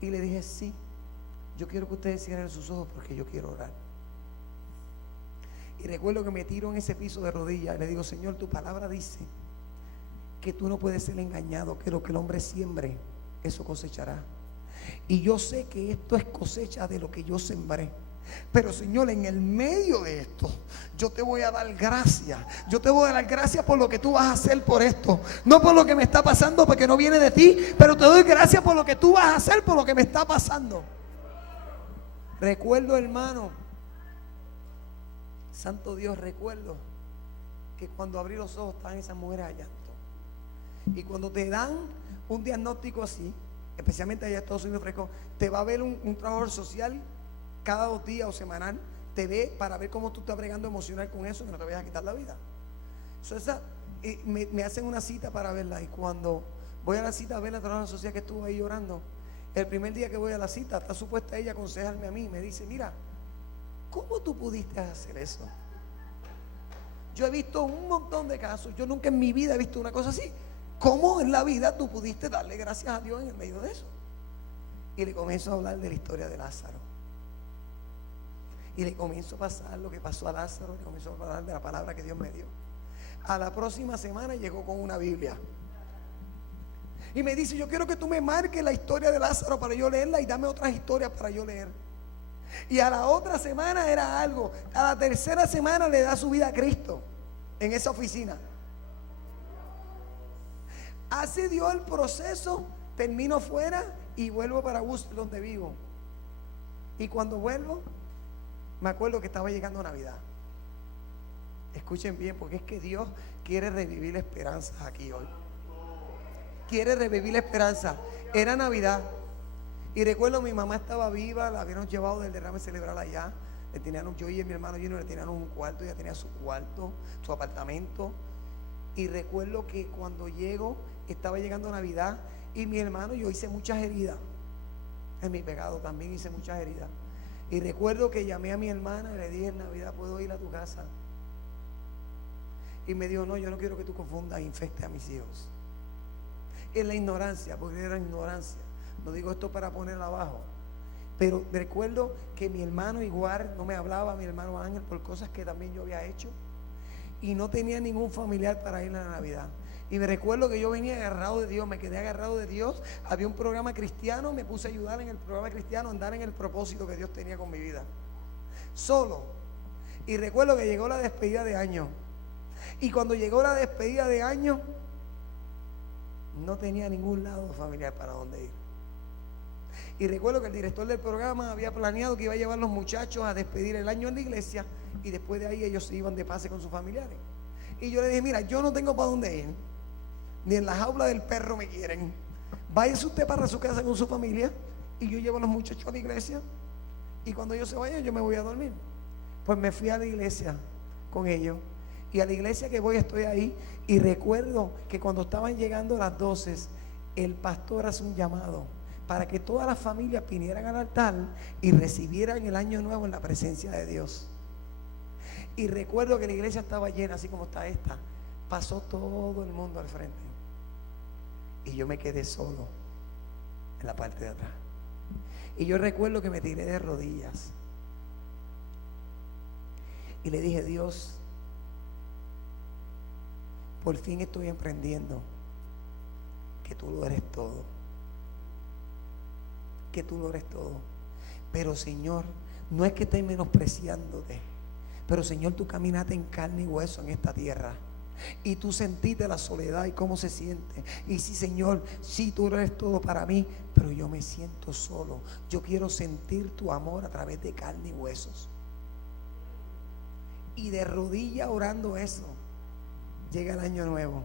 Y le dije: sí, yo quiero que ustedes cierren sus ojos porque yo quiero orar. Y recuerdo que me tiro en ese piso de rodillas y le digo: Señor, tu palabra dice que tú no puedes ser engañado, que lo que el hombre siembre, eso cosechará. Y yo sé que esto es cosecha de lo que yo sembré. Pero Señor, en el medio de esto, yo te voy a dar gracias. Yo te voy a dar gracias por lo que tú vas a hacer por esto. No por lo que me está pasando, porque no viene de ti, pero te doy gracias por lo que tú vas a hacer por lo que me está pasando. Recuerdo, hermano, santo Dios, recuerdo que cuando abrí los ojos estaban esas mujeres allá. Y cuando te dan un diagnóstico así, especialmente allá en Estados Unidos, fresco, te va a ver un trabajador social cada 2 días o semanal, te ve para ver cómo tú estás bregando emocional con eso, que no te vayas a quitar la vida. Me hacen una cita para verla, y cuando voy a la cita a ver la trabajadora social que estuvo ahí llorando, el primer día que voy a la cita, está supuesta ella a aconsejarme a mí, me dice: mira, ¿cómo tú pudiste hacer eso? Yo he visto un montón de casos, yo nunca en mi vida he visto una cosa así. ¿Cómo en la vida tú pudiste darle gracias a Dios en el medio de eso? Y le comienzo a hablar de la historia de Lázaro. Y le comienzo a pasar lo que pasó a Lázaro, le comienzo a hablar de la palabra que Dios me dio. A la próxima semana llegó con una Biblia. Y me dice: yo quiero que tú me marques la historia de Lázaro para yo leerla, y dame otras historias para yo leer. Y a la otra semana era algo. A la tercera semana le da su vida a Cristo en esa oficina. Así dio el proceso, termino fuera y vuelvo para Worcester, donde vivo. Y cuando vuelvo, me acuerdo que estaba llegando Navidad. Escuchen bien, porque es que Dios quiere revivir la esperanza aquí hoy. Quiere revivir la esperanza. Era Navidad. Y recuerdo, mi mamá estaba viva, la habíamos llevado del derrame cerebral allá. Yo y mi hermano Junior le tenían un cuarto, ella tenía su cuarto, su apartamento. Y recuerdo que cuando llego, estaba llegando Navidad, y mi hermano, yo hice muchas heridas. En mi pecado también hice muchas heridas. Y recuerdo que llamé a mi hermana y le dije: en Navidad puedo ir a tu casa. Y me dijo: no, yo no quiero que tú confundas e infectes a mis hijos. En la ignorancia, porque era ignorancia. No digo esto para ponerla abajo. Pero recuerdo que mi hermano igual no me hablaba, mi hermano Ángel, por cosas que también yo había hecho. Y no tenía ningún familiar para ir a la Navidad. Y me recuerdo que yo venía agarrado de Dios, me quedé agarrado de Dios. Había un programa cristiano, me puse a ayudar en el programa cristiano, a andar en el propósito que Dios tenía con mi vida. Solo. Y recuerdo que llegó la despedida de año. Y cuando llegó la despedida de año, no tenía ningún lado familiar para donde ir. Y recuerdo que el director del programa había planeado que iba a llevar a los muchachos a despedir el año en la iglesia, y después de ahí ellos se iban de pase con sus familiares. Y yo le dije: mira, yo no tengo para dónde ir, ni en la jaula del perro me quieren. Váyase usted para su casa con su familia, y yo llevo a los muchachos a la iglesia, y cuando ellos se vayan yo me voy a dormir. Pues me fui a la iglesia con ellos, y a la iglesia que voy estoy ahí. Y recuerdo que cuando estaban llegando las 12, el pastor hace un llamado para que todas las familias vinieran al altar y recibieran el año nuevo en la presencia de Dios. Y recuerdo que la iglesia estaba llena, así como está esta. Pasó todo el mundo al frente, y yo me quedé solo en la parte de atrás. Y yo recuerdo que me tiré de rodillas y le dije: Dios, por fin estoy emprendiendo que tú lo eres todo. Que tú lo eres todo. Pero Señor, no es que estés menospreciándote, pero Señor, tú caminaste en carne y hueso en esta tierra, y tú sentiste la soledad y cómo se siente. Y sí, Señor, sí, tú eres todo para mí, pero yo me siento solo. Yo quiero sentir tu amor a través de carne y huesos. Y de rodillas orando eso, llega el año nuevo.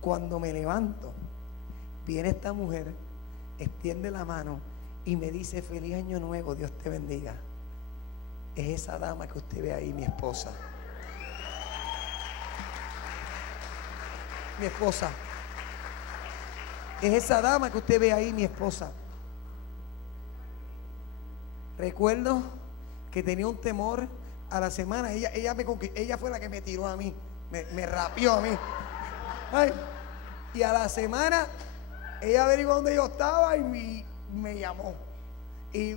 Cuando me levanto, viene esta mujer, extiende la mano y me dice: feliz año nuevo, Dios te bendiga. Es esa dama que usted ve ahí, mi esposa. Mi esposa. Es esa dama que usted ve ahí, mi esposa. Recuerdo que tenía un temor a la semana. Ella fue la que me tiró a mí. Me rapió a mí. Ay. Y a la semana ella averiguó dónde yo estaba y me llamó. Y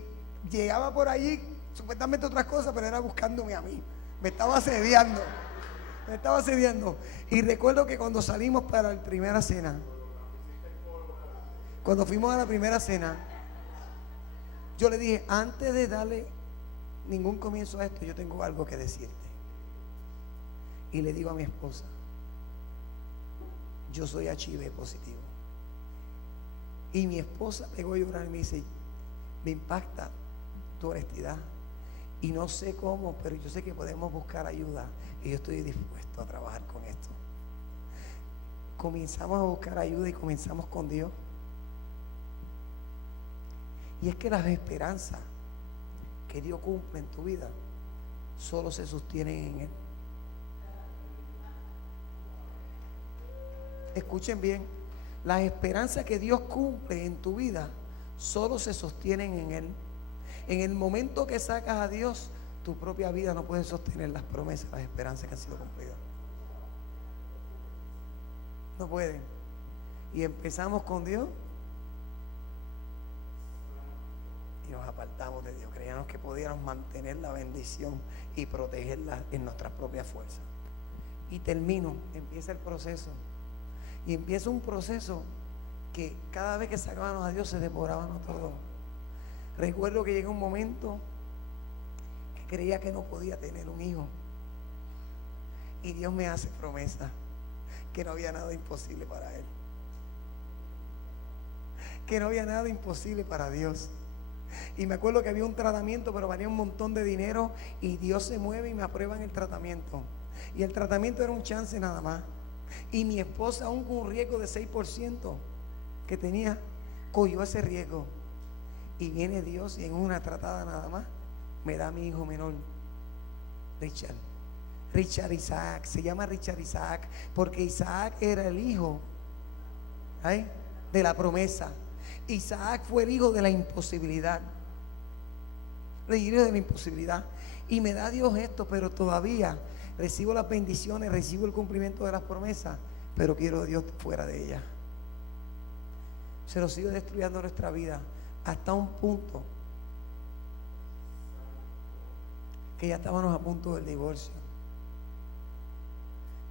llegaba por allí, supuestamente otras cosas, pero era buscándome a mí. Me estaba asediando. Y recuerdo que cuando salimos para la primera cena, cuando fuimos a la primera cena, yo le dije, antes de darle ningún comienzo a esto, yo tengo algo que decirte. Y le digo a mi esposa, yo soy HIV positivo. Y mi esposa pegó a llorar y me dice, me impacta tu honestidad. Y no sé cómo, pero yo sé que podemos buscar ayuda. Y yo estoy dispuesto a trabajar con esto. Comenzamos a buscar ayuda y comenzamos con Dios. Y es que las esperanzas que Dios cumple en tu vida solo se sostienen en Él. Escuchen bien, las esperanzas que Dios cumple en tu vida solo se sostienen en Él. En el momento que sacas a Dios, tu propia vida no puede sostener las promesas, las esperanzas que han sido cumplidas. No pueden. Y empezamos con Dios y nos apartamos de Dios. Creíamos que podíamos mantener la bendición y protegerla en nuestras propias fuerzas. Y empieza el proceso. Y empieza un proceso que cada vez que sacábamos a Dios se devorábamos todo. Recuerdo que llegó un momento que creía que no podía tener un hijo. Y Dios me hace promesa que no había nada imposible para Él. Que no había nada imposible para Dios. Y me acuerdo que había un tratamiento, pero valía un montón de dinero. Y Dios se mueve y me aprueban el tratamiento. Y el tratamiento era un chance nada más. Y mi esposa, aún con un riesgo de 6% que tenía, cogió ese riesgo. Y viene Dios y en una tratada nada más me da a mi hijo menor, Richard Isaac. Se llama Richard Isaac porque Isaac era el hijo de la promesa. Isaac fue el hijo de la imposibilidad. El hijo de la imposibilidad. Y me da Dios esto, pero todavía recibo las bendiciones, recibo el cumplimiento de las promesas, pero quiero a Dios fuera de ella. Se nos sigue destruyendo nuestra vida hasta un punto que ya estábamos a punto del divorcio.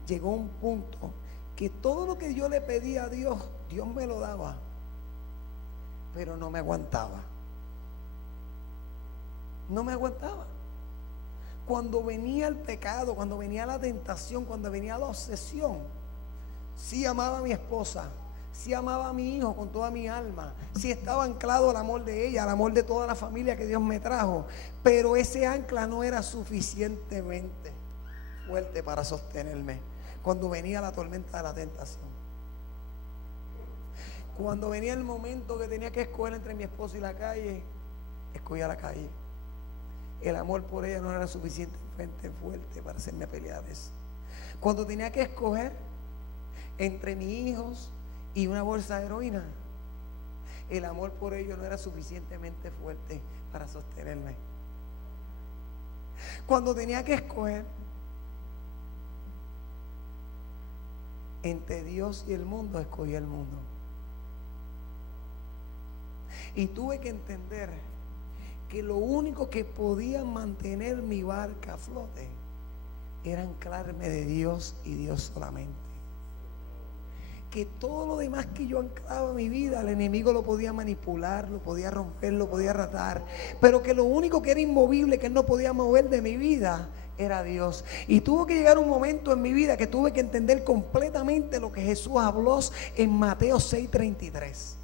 Llegó un punto que todo lo que yo le pedía a Dios, Dios me lo daba, pero no me aguantaba. No me aguantaba. Cuando venía el pecado, cuando venía la tentación, cuando venía la obsesión, sí amaba a mi esposa, sí amaba a mi hijo con toda mi alma, sí estaba anclado al amor de ella, al amor de toda la familia que Dios me trajo, pero ese ancla no era suficientemente fuerte para sostenerme cuando venía la tormenta de la tentación. Cuando venía el momento que tenía que escoger entre mi esposo y la calle, escogía la calle. El amor por ella no era suficientemente fuerte para hacerme pelear eso. Cuando tenía que escoger entre mis hijos y una bolsa de heroína, el amor por ellos no era suficientemente fuerte para sostenerme. Cuando tenía que escoger entre Dios y el mundo, escogí el mundo. Y tuve que entender que lo único que podía mantener mi barca a flote era anclarme de Dios y Dios solamente. Que todo lo demás que yo anclaba en mi vida, el enemigo lo podía manipular, lo podía romper, lo podía ratar, pero que lo único que era inmovible, que él no podía mover de mi vida, era Dios. Y tuvo que llegar un momento en mi vida que tuve que entender completamente lo que Jesús habló en Mateo 6:33.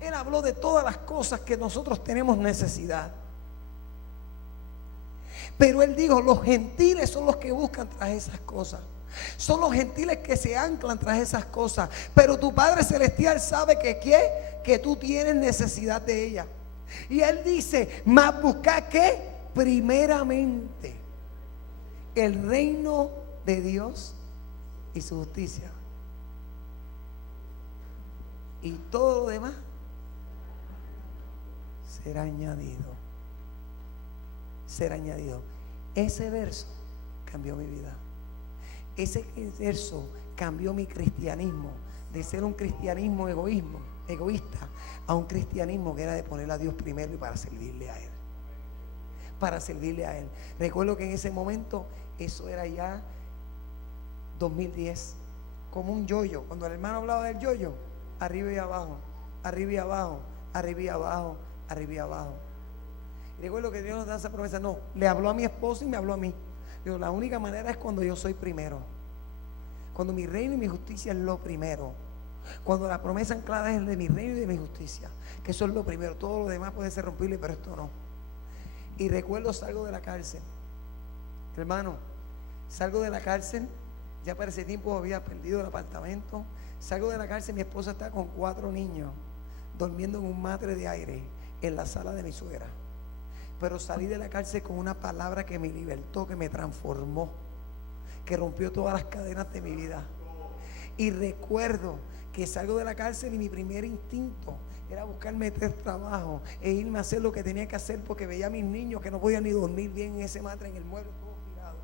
Él habló de todas las cosas que nosotros tenemos necesidad. Pero Él dijo, los gentiles son los que buscan tras esas cosas. Son los gentiles que se anclan tras esas cosas. Pero tu Padre Celestial sabe que tú tienes necesidad de ella. Y Él dice, más buscad ¿qué? primeramente el reino de Dios y su justicia, y todo lo demás será añadido. Será añadido. Ese verso cambió mi vida. Ese verso cambió mi cristianismo, de ser un cristianismo egoísta, a un cristianismo que era de poner a Dios primero y para servirle a Él. Para servirle a Él. Recuerdo que en ese momento, eso era ya 2010, como un yoyo. Cuando el hermano hablaba del yoyo, arriba y abajo, arriba y abajo, arriba y abajo, arriba y abajo. Y recuerdo que Dios nos da esa promesa. No, le habló a mi esposo y me habló a mí. Digo, la única manera es cuando yo soy primero, cuando mi reino y mi justicia es lo primero, cuando la promesa anclada es el de mi reino y de mi justicia, que eso es lo primero. Todo lo demás puede ser rompible, pero esto no. Y recuerdo, salgo de la cárcel, hermano, salgo de la cárcel. Ya para ese tiempo había perdido el apartamento. Salgo de la cárcel, mi esposa está con 4 niños durmiendo en un matre de aire en la sala de mi suegra. Pero salí de la cárcel con una palabra que me libertó, que me transformó, que rompió todas las cadenas de mi vida. Y recuerdo que salgo de la cárcel y mi primer instinto era buscar meter trabajo e irme a hacer lo que tenía que hacer, porque veía a mis niños que no podían ni dormir bien en ese matre, en el mueble, todo tirado.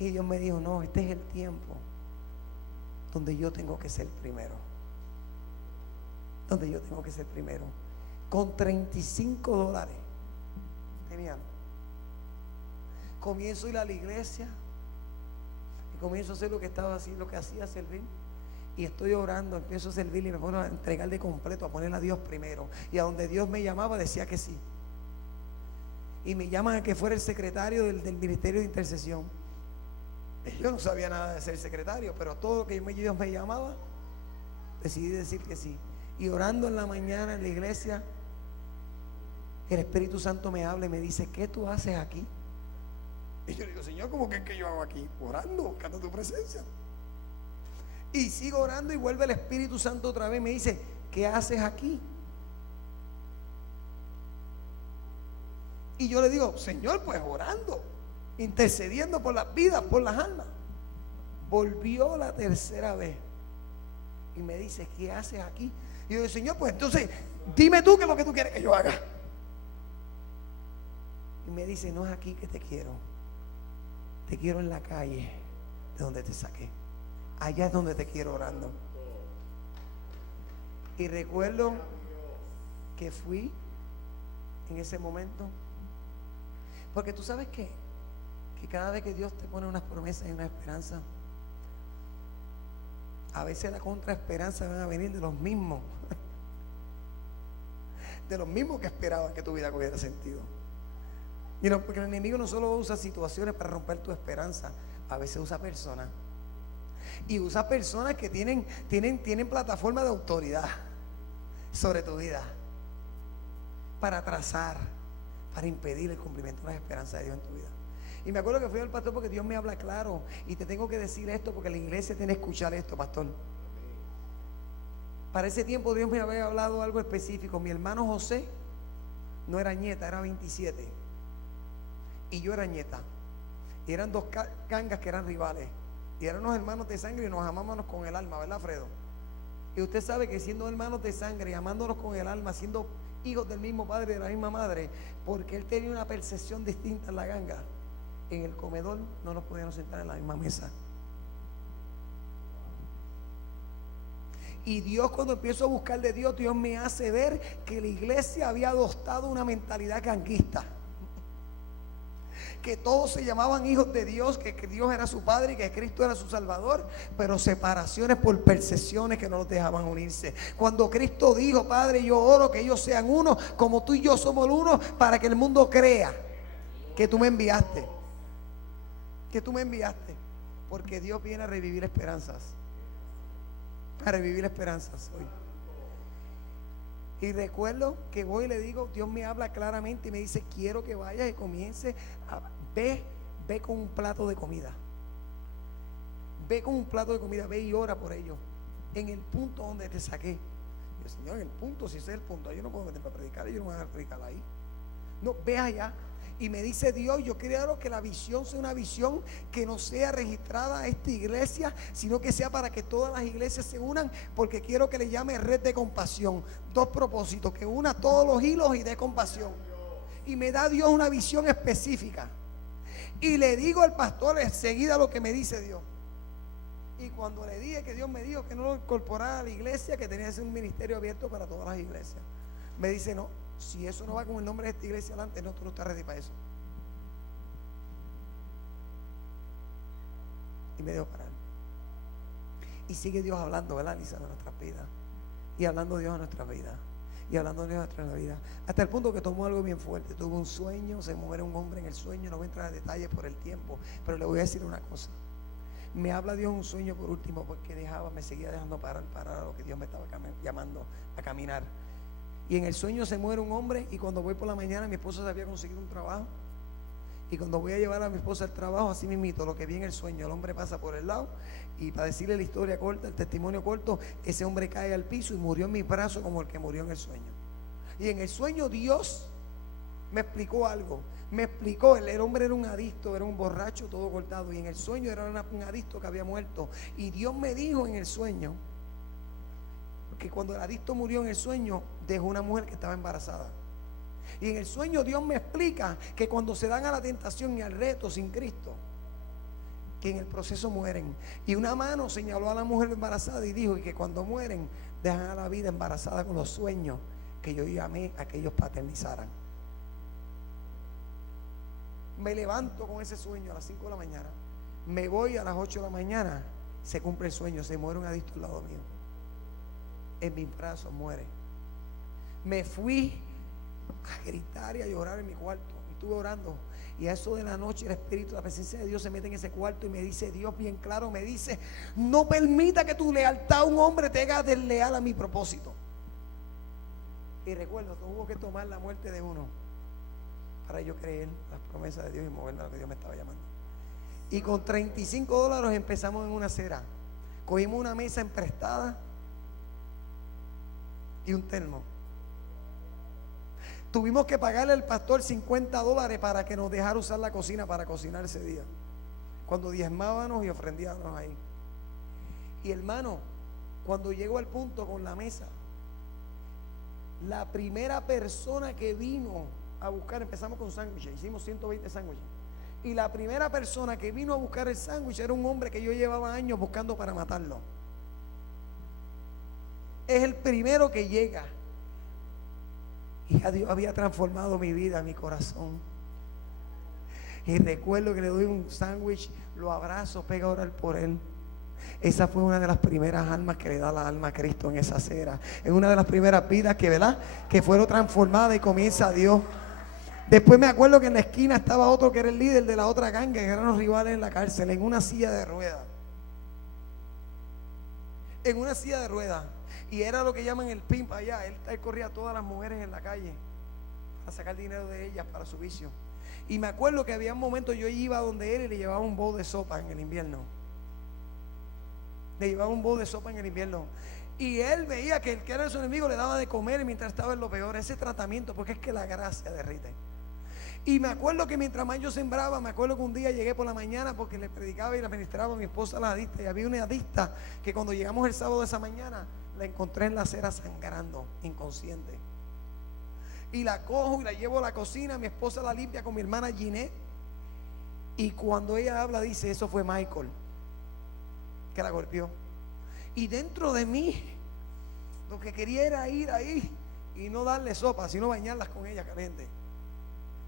Y Dios me dijo, no, este es el tiempo donde yo tengo que ser primero. Donde yo tengo que ser primero. Con $35 tenían. Comienzo a ir a la iglesia y comienzo a hacer lo que estaba haciendo, lo que hacía, servir. Y estoy orando, empiezo a servir y me pongo a entregar de completo, a poner a Dios primero. Y a donde Dios me llamaba decía que sí. Y me llaman a que fuera el secretario del ministerio de intercesión. Y yo no sabía nada de ser secretario, pero todo lo que Dios me llamaba, decidí decir que sí. Y orando en la mañana en la iglesia, el Espíritu Santo me habla y me dice, ¿qué tú haces aquí? Y yo digo, Señor, ¿cómo que yo hago aquí? Orando, buscando tu presencia. Y sigo orando y vuelve el Espíritu Santo otra vez y me dice, ¿qué haces aquí? Y yo le digo, Señor, pues orando, intercediendo por las vidas, por las almas. Volvió la tercera vez y me dice, ¿qué haces aquí? Y yo digo, Señor, pues entonces dime tú qué es lo que tú quieres que yo haga. Y me dice, no es aquí que te quiero en la calle de donde te saqué. Allá es donde te quiero orando. Y recuerdo que fui en ese momento, porque tú sabes que cada vez que Dios te pone unas promesas y una esperanza, a veces la contraesperanza van a venir de los mismos que esperaban que tu vida cogiera sentido. Y no, porque el enemigo no solo usa situaciones para romper tu esperanza, a veces usa personas. Y usa personas que tienen plataforma de autoridad sobre tu vida para trazar, para impedir el cumplimiento de las esperanzas de Dios en tu vida. Y me acuerdo que fui al pastor porque Dios me habla claro, y te tengo que decir esto porque la iglesia tiene que escuchar esto, pastor. Para ese tiempo Dios me había hablado algo específico. Mi hermano José no era nieta, era 27, y yo era nieta, y eran 2 gangas que eran rivales, y eran unos hermanos de sangre y nos amábamos con el alma, ¿verdad, Fredo? Y usted sabe que siendo hermanos de sangre y amándonos con el alma, siendo hijos del mismo padre y de la misma madre, porque él tenía una percepción distinta en la ganga, en el comedor no nos podíamos sentar en la misma mesa. Y Dios, cuando empiezo a buscar de Dios, Dios me hace ver que la iglesia había adoptado una mentalidad ganguista, que todos se llamaban hijos de Dios, que Dios era su Padre y que Cristo era su Salvador, pero separaciones por percepciones que no los dejaban unirse. Cuando Cristo dijo, Padre, yo oro que ellos sean uno, como tú y yo somos uno, para que el mundo crea que tú me enviaste, porque Dios viene a revivir esperanzas, hoy. Y recuerdo que voy y le digo, Dios me habla claramente y me dice, quiero que vayas y comience a ve con un plato de comida. Ve con un plato de comida, ve y ora por ellos. En el punto donde te saqué. Y yo, Señor, en el punto, si ese es el punto, yo no puedo meter para predicar, yo no voy a predicar ahí. No, ve allá. Y me dice Dios, yo quiero que la visión sea una visión que no sea registrada a esta iglesia, sino que sea para que todas las iglesias se unan, porque quiero que le llame red de compasión. Dos propósitos, que una todos los hilos y dé compasión. Y me da Dios una visión específica. Y le digo al pastor enseguida lo que me dice Dios. Y cuando le dije que Dios me dijo que no lo incorporara a la iglesia, que tenía que ser un ministerio abierto para todas las iglesias, me dice: no, si eso no va con el nombre de esta iglesia adelante, no, tú no estás ready para eso. Y me dejó parar. Y sigue Dios hablando, ¿verdad, Lisa? De nuestras vidas. Y hablando Dios a nuestras vidas. Y hablando Dios a nuestra vida. Hasta el punto que tomó algo bien fuerte. Tuvo un sueño, se muere un hombre en el sueño. No voy a entrar en detalles por el tiempo, pero le voy a decir una cosa. Me habla Dios en un sueño por último, porque me seguía dejando parar a lo que Dios me estaba llamando a caminar. Y en el sueño se muere un hombre, y cuando voy por la mañana, mi esposa se había conseguido un trabajo. Y cuando voy a llevar a mi esposa al trabajo, así mismito, lo que vi en el sueño, el hombre pasa por el lado, y para decirle la historia corta, el testimonio corto, ese hombre cae al piso y murió en mis brazos como el que murió en el sueño. Y en el sueño Dios me explicó algo. Me explicó, el hombre era un adicto, era un borracho todo cortado, y en el sueño era un adicto que había muerto. Y Dios me dijo en el sueño que cuando el adicto murió en el sueño, dejó una mujer que estaba embarazada. Y en el sueño Dios me explica que cuando se dan a la tentación y al reto sin Cristo, que en el proceso mueren. Y una mano señaló a la mujer embarazada y dijo: y que cuando mueren dejan a la vida embarazada con los sueños que yo llamé a que ellos paternizaran. Me levanto con ese sueño a las 5 de la mañana. Me voy a las 8 de la mañana. Se cumple el sueño, se muere un adicto al lado mío. En mis brazos muere. Me fui a gritar y a llorar en mi cuarto. Y estuve orando. Y a eso de la noche el Espíritu, la presencia de Dios se mete en ese cuarto y me dice Dios bien claro, me dice: no permita que tu lealtad a un hombre te haga desleal a mi propósito. Y recuerdo, tuvo que tomar la muerte de uno para yo creer las promesas de Dios y moverme a lo que Dios me estaba llamando. Y con $35 empezamos en una acera. Cogimos una mesa emprestada y un termo. Tuvimos que pagarle al pastor $50 para que nos dejara usar la cocina para cocinar ese día, cuando diezmábamos y ofrendíamos ahí. Y hermano, cuando llegó al punto con la mesa, la primera persona que vino a buscar, empezamos con sándwiches, hicimos 120 sándwiches, y la primera persona que vino a buscar el sándwich era un hombre que yo llevaba años buscando para matarlo. Es el primero que llega. Y a Dios había transformado mi vida, mi corazón. Y recuerdo que le doy un sándwich, lo abrazo, pega a orar por él. Esa fue una de las primeras almas que le da la alma a Cristo en esa acera. Es una de las primeras vidas que, ¿verdad?, que fueron transformadas y comienza Dios. Después me acuerdo que en la esquina estaba otro que era el líder de la otra ganga, que eran los rivales en la cárcel, en una silla de ruedas. En una silla de ruedas. Y era lo que llaman el pimp allá. Él corría a todas las mujeres en la calle para sacar dinero de ellas para su vicio. Y me acuerdo que había un momento, yo iba donde él y le llevaba un bowl de sopa en el invierno. Le llevaba un bowl de sopa en el invierno. Y él veía que el que era su enemigo le daba de comer mientras estaba en lo peor. Ese tratamiento, porque es que la gracia derrite. Y me acuerdo que mientras más yo sembraba, me acuerdo que un día llegué por la mañana porque le predicaba y le ministraba a mi esposa a la adicta. Y había una adicta que cuando llegamos el sábado de esa mañana, la encontré en la acera sangrando, inconsciente. Y la cojo y la llevo a la cocina. Mi esposa la limpia con mi hermana Ginette. Y cuando ella habla, dice: eso fue Michael que la golpeó. Y dentro de mí, lo que quería era ir ahí y no darle sopa, sino bañarlas con ella caliente.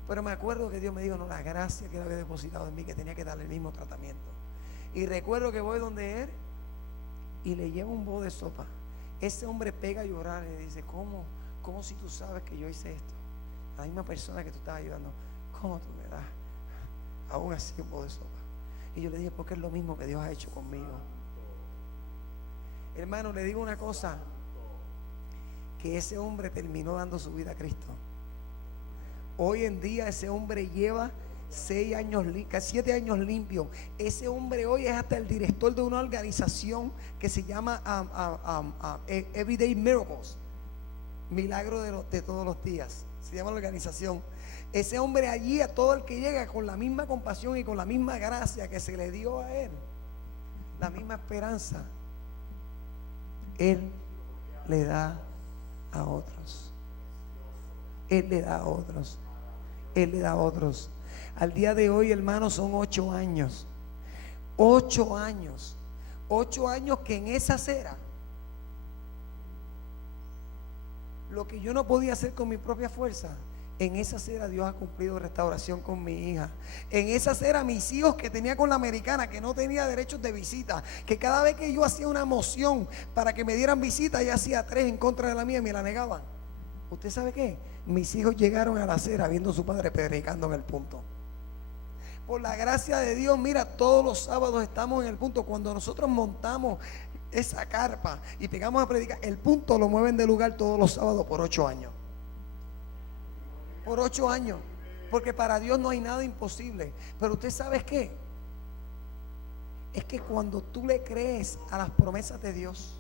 Pero me acuerdo que Dios me dijo: no, la gracia que él había depositado en mí, que tenía que darle el mismo tratamiento. Y recuerdo que voy donde él y le llevo un bowl de sopa. Ese hombre pega a llorar y le dice: ¿Cómo si tú sabes que yo hice esto? La misma persona que tú estabas ayudando, ¿cómo tú me das aún así un bowl de sopa? Y yo le dije: porque es lo mismo que Dios ha hecho conmigo. Hermano, le digo una cosa, que ese hombre terminó dando su vida a Cristo. Hoy en día ese hombre lleva 7 años limpio. Ese hombre hoy es hasta el director de una organización que se llama Everyday Miracles, milagro de todos los días, se llama la organización. Ese hombre allí, a todo el que llega con la misma compasión y con la misma gracia que se le dio a él, la misma esperanza, Él le da a otros. Él le da a otros. Él le da a otros. Al día de hoy, hermanos, son 8 años. 8 años. 8 años que en esa acera, lo que yo no podía hacer con mi propia fuerza, en esa acera Dios ha cumplido restauración con mi hija. En esa acera mis hijos que tenía con la americana, que no tenía derechos de visita, que cada vez que yo hacía una moción para que me dieran visita, ella hacía 3 en contra de la mía y me la negaban. ¿Usted sabe qué? Mis hijos llegaron a la acera viendo a su padre predicando en el punto. Por la gracia de Dios, mira, todos los sábados estamos en el punto. Cuando nosotros montamos esa carpa y pegamos a predicar, el punto lo mueven de lugar todos los sábados por 8 años. Por 8 años. Porque para Dios no hay nada imposible. Pero usted sabe qué, es que cuando tú le crees a las promesas de Dios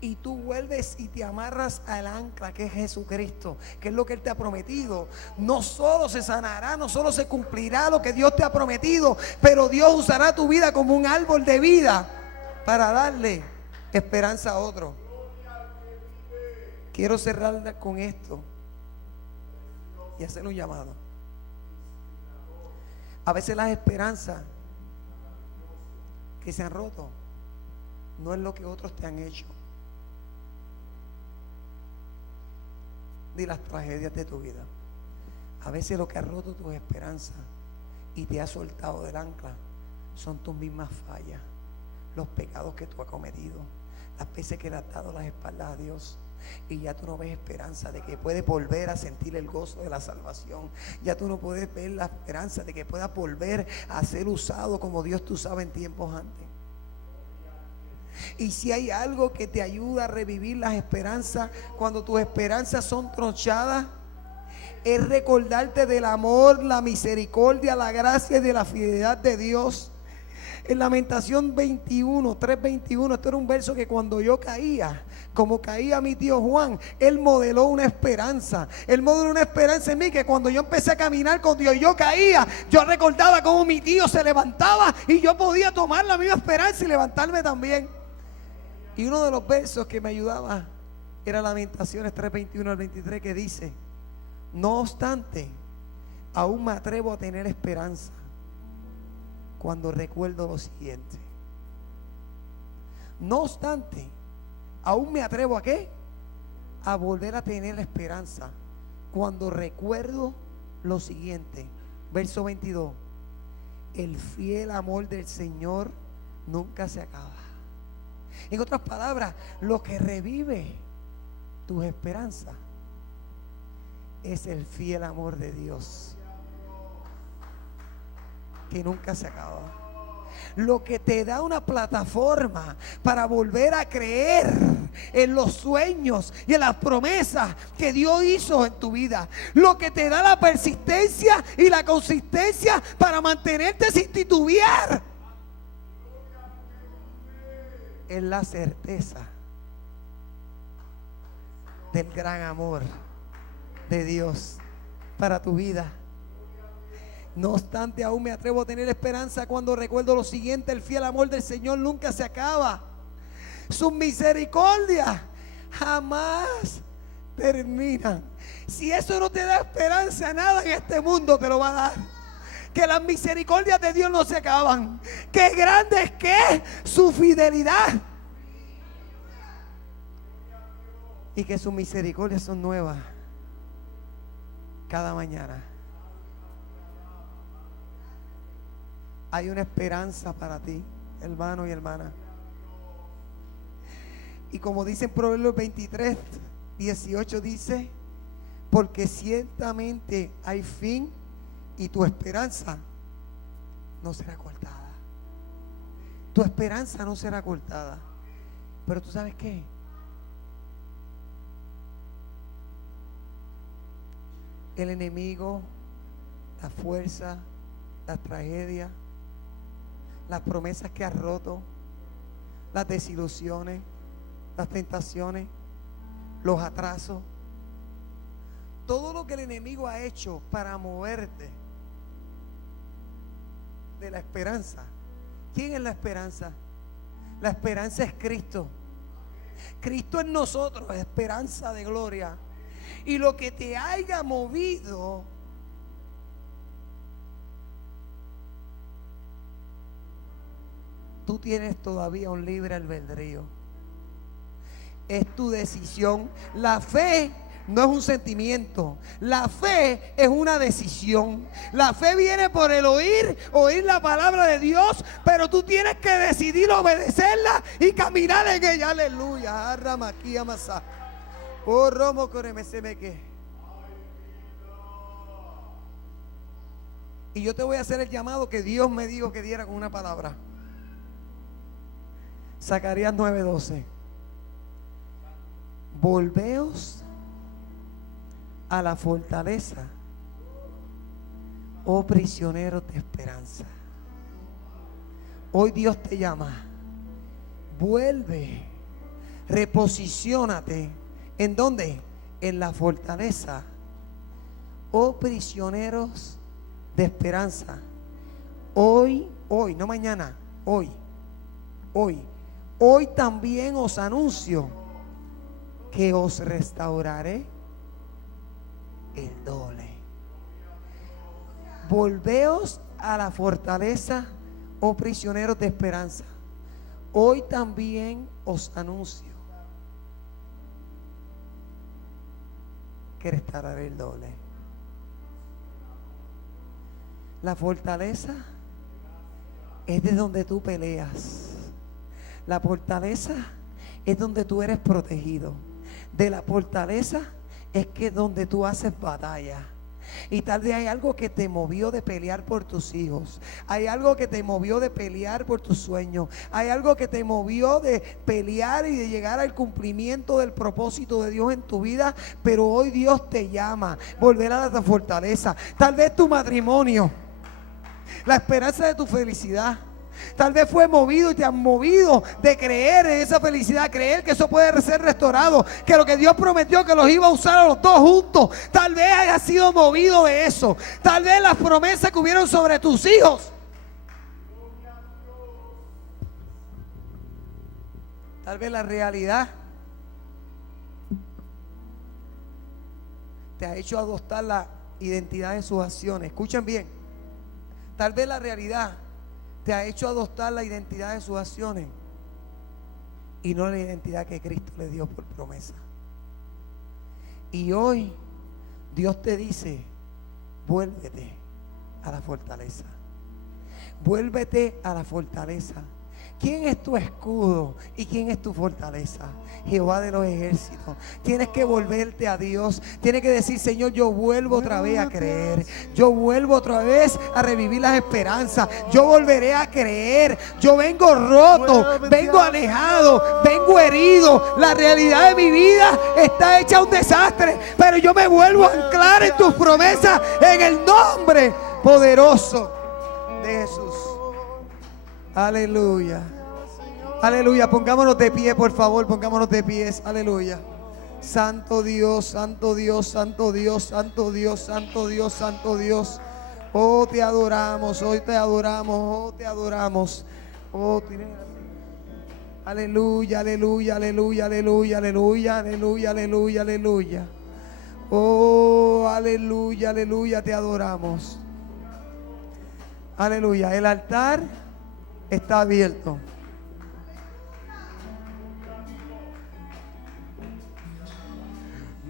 y tú vuelves y te amarras al ancla que es Jesucristo, que es lo que Él te ha prometido, no solo se sanará, no solo se cumplirá lo que Dios te ha prometido, pero Dios usará tu vida como un árbol de vida para darle esperanza a otro. Quiero cerrar con esto y hacer un llamado. A veces las esperanzas que se han roto no es lo que otros te han hecho, ni las tragedias de tu vida. A veces lo que ha roto tus esperanzas y te ha soltado del ancla son tus mismas fallas, los pecados que tú has cometido, las veces que le has dado las espaldas a Dios y ya tú no ves esperanza de que puedes volver a sentir el gozo de la salvación. Ya tú no puedes ver la esperanza de que puedas volver a ser usado como Dios te usaba en tiempos antes. Y si hay algo que te ayuda a revivir las esperanzas cuando tus esperanzas son tronchadas, es recordarte del amor, la misericordia, la gracia y de la fidelidad de Dios. En Lamentación 3:21, esto era un verso que cuando yo caía, como caía mi tío Juan, él modeló una esperanza. Él modeló una esperanza en mí, que cuando yo empecé a caminar con Dios, yo caía, yo recordaba cómo mi tío se levantaba y yo podía tomar la misma esperanza y levantarme también. Y uno de los versos que me ayudaba era Lamentaciones 3:21 al 23, que dice: no obstante, aún me atrevo a tener esperanza cuando recuerdo lo siguiente. No obstante, aún me atrevo ¿a qué? A volver a tener esperanza cuando recuerdo lo siguiente. Verso 22. El fiel amor del Señor nunca se acaba. En otras palabras, lo que revive tus esperanzas es el fiel amor de Dios, que nunca se acaba. Lo que te da una plataforma para volver a creer en los sueños y en las promesas que Dios hizo en tu vida. Lo que te da la persistencia y la consistencia para mantenerte sin titubear es la certeza del gran amor de Dios para tu vida. No obstante, aún me atrevo a tener esperanza cuando recuerdo lo siguiente: el fiel amor del Señor nunca se acaba. Sus misericordias jamás terminan. Si eso no te da esperanza, nada en este mundo te lo va a dar. Que las misericordias de Dios no se acaban. Que grande es que es su fidelidad. Y que sus misericordias son nuevas cada mañana. Hay una esperanza para ti, hermano y hermana. Y como dice en Proverbios 23:18, dice: porque ciertamente hay fin y tu esperanza no será cortada. Tu esperanza no será cortada. Pero tú sabes qué, el enemigo, la fuerza, la tragedia, las promesas que has roto, las desilusiones, las tentaciones, los atrasos, todo lo que el enemigo ha hecho para moverte de la esperanza. ¿Quién es la esperanza? La esperanza es Cristo. Cristo en nosotros, esperanza de gloria. Y lo que te haya movido, tú tienes todavía un libre albedrío. Es tu decisión. La fe no es un sentimiento. La fe es una decisión. La fe viene por el oír la palabra de Dios, pero tú tienes que decidir obedecerla y caminar en ella. Aleluya. Arramaquía masa. Oh, romo que. Y yo te voy a hacer el llamado que Dios me dijo que diera con una palabra. Zacarías 9:12. Volveos a la fortaleza, oh prisioneros de esperanza. Hoy Dios te llama. Vuelve, reposiciónate. ¿En dónde? En la fortaleza, oh prisioneros de esperanza. Hoy, no mañana, hoy también os anuncio que os restauraré el doble. Volveos a la fortaleza, oh prisioneros de esperanza. Hoy también os anuncio que restauraré el doble. La fortaleza es de donde tú peleas. La fortaleza es donde tú eres protegido. De la fortaleza es que donde tú haces batalla. Y tal vez hay algo que te movió de pelear por tus hijos. Hay algo que te movió de pelear por tus sueños. Hay algo que te movió de pelear y de llegar al cumplimiento del propósito de Dios en tu vida. Pero hoy Dios te llama. Volver a la fortaleza. Tal vez tu matrimonio, la esperanza de tu felicidad, tal vez fue movido y te han movido de creer en esa felicidad, creer que eso puede ser restaurado, que lo que Dios prometió que los iba a usar a los dos juntos. Tal vez haya sido movido de eso. Tal vez las promesas que hubieron sobre tus hijos, tal vez la realidad te ha hecho adoptar la identidad de sus acciones. Escuchen bien. Tal vez la realidad te ha hecho adoptar la identidad de sus acciones y no la identidad que Cristo le dio por promesa. Y hoy Dios te dice: vuélvete a la fortaleza. Vuélvete a la fortaleza. ¿Quién es tu escudo y quién es tu fortaleza? Jehová de los ejércitos. Tienes que volverte a Dios. Tienes que decir: Señor, yo vuelvo otra vez a creer. Yo vuelvo otra vez a revivir las esperanzas. Yo volveré a creer. Yo vengo roto, vengo alejado, vengo herido. La realidad de mi vida está hecha un desastre, pero yo me vuelvo a anclar en tus promesas en el nombre poderoso de Jesús. Aleluya. Aleluya. Pongámonos de pie, por favor. Pongámonos de pies. Aleluya. Santo Dios, santo Dios, santo Dios, santo Dios, santo Dios, santo Dios. Oh, te adoramos, hoy te adoramos, oh, te adoramos. Oh, aleluya, aleluya, aleluya, aleluya, aleluya, aleluya, aleluya, aleluya. Oh, aleluya, aleluya, te adoramos. Aleluya. El altar está abierto.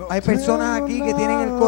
Hay personas aquí que tienen el corazón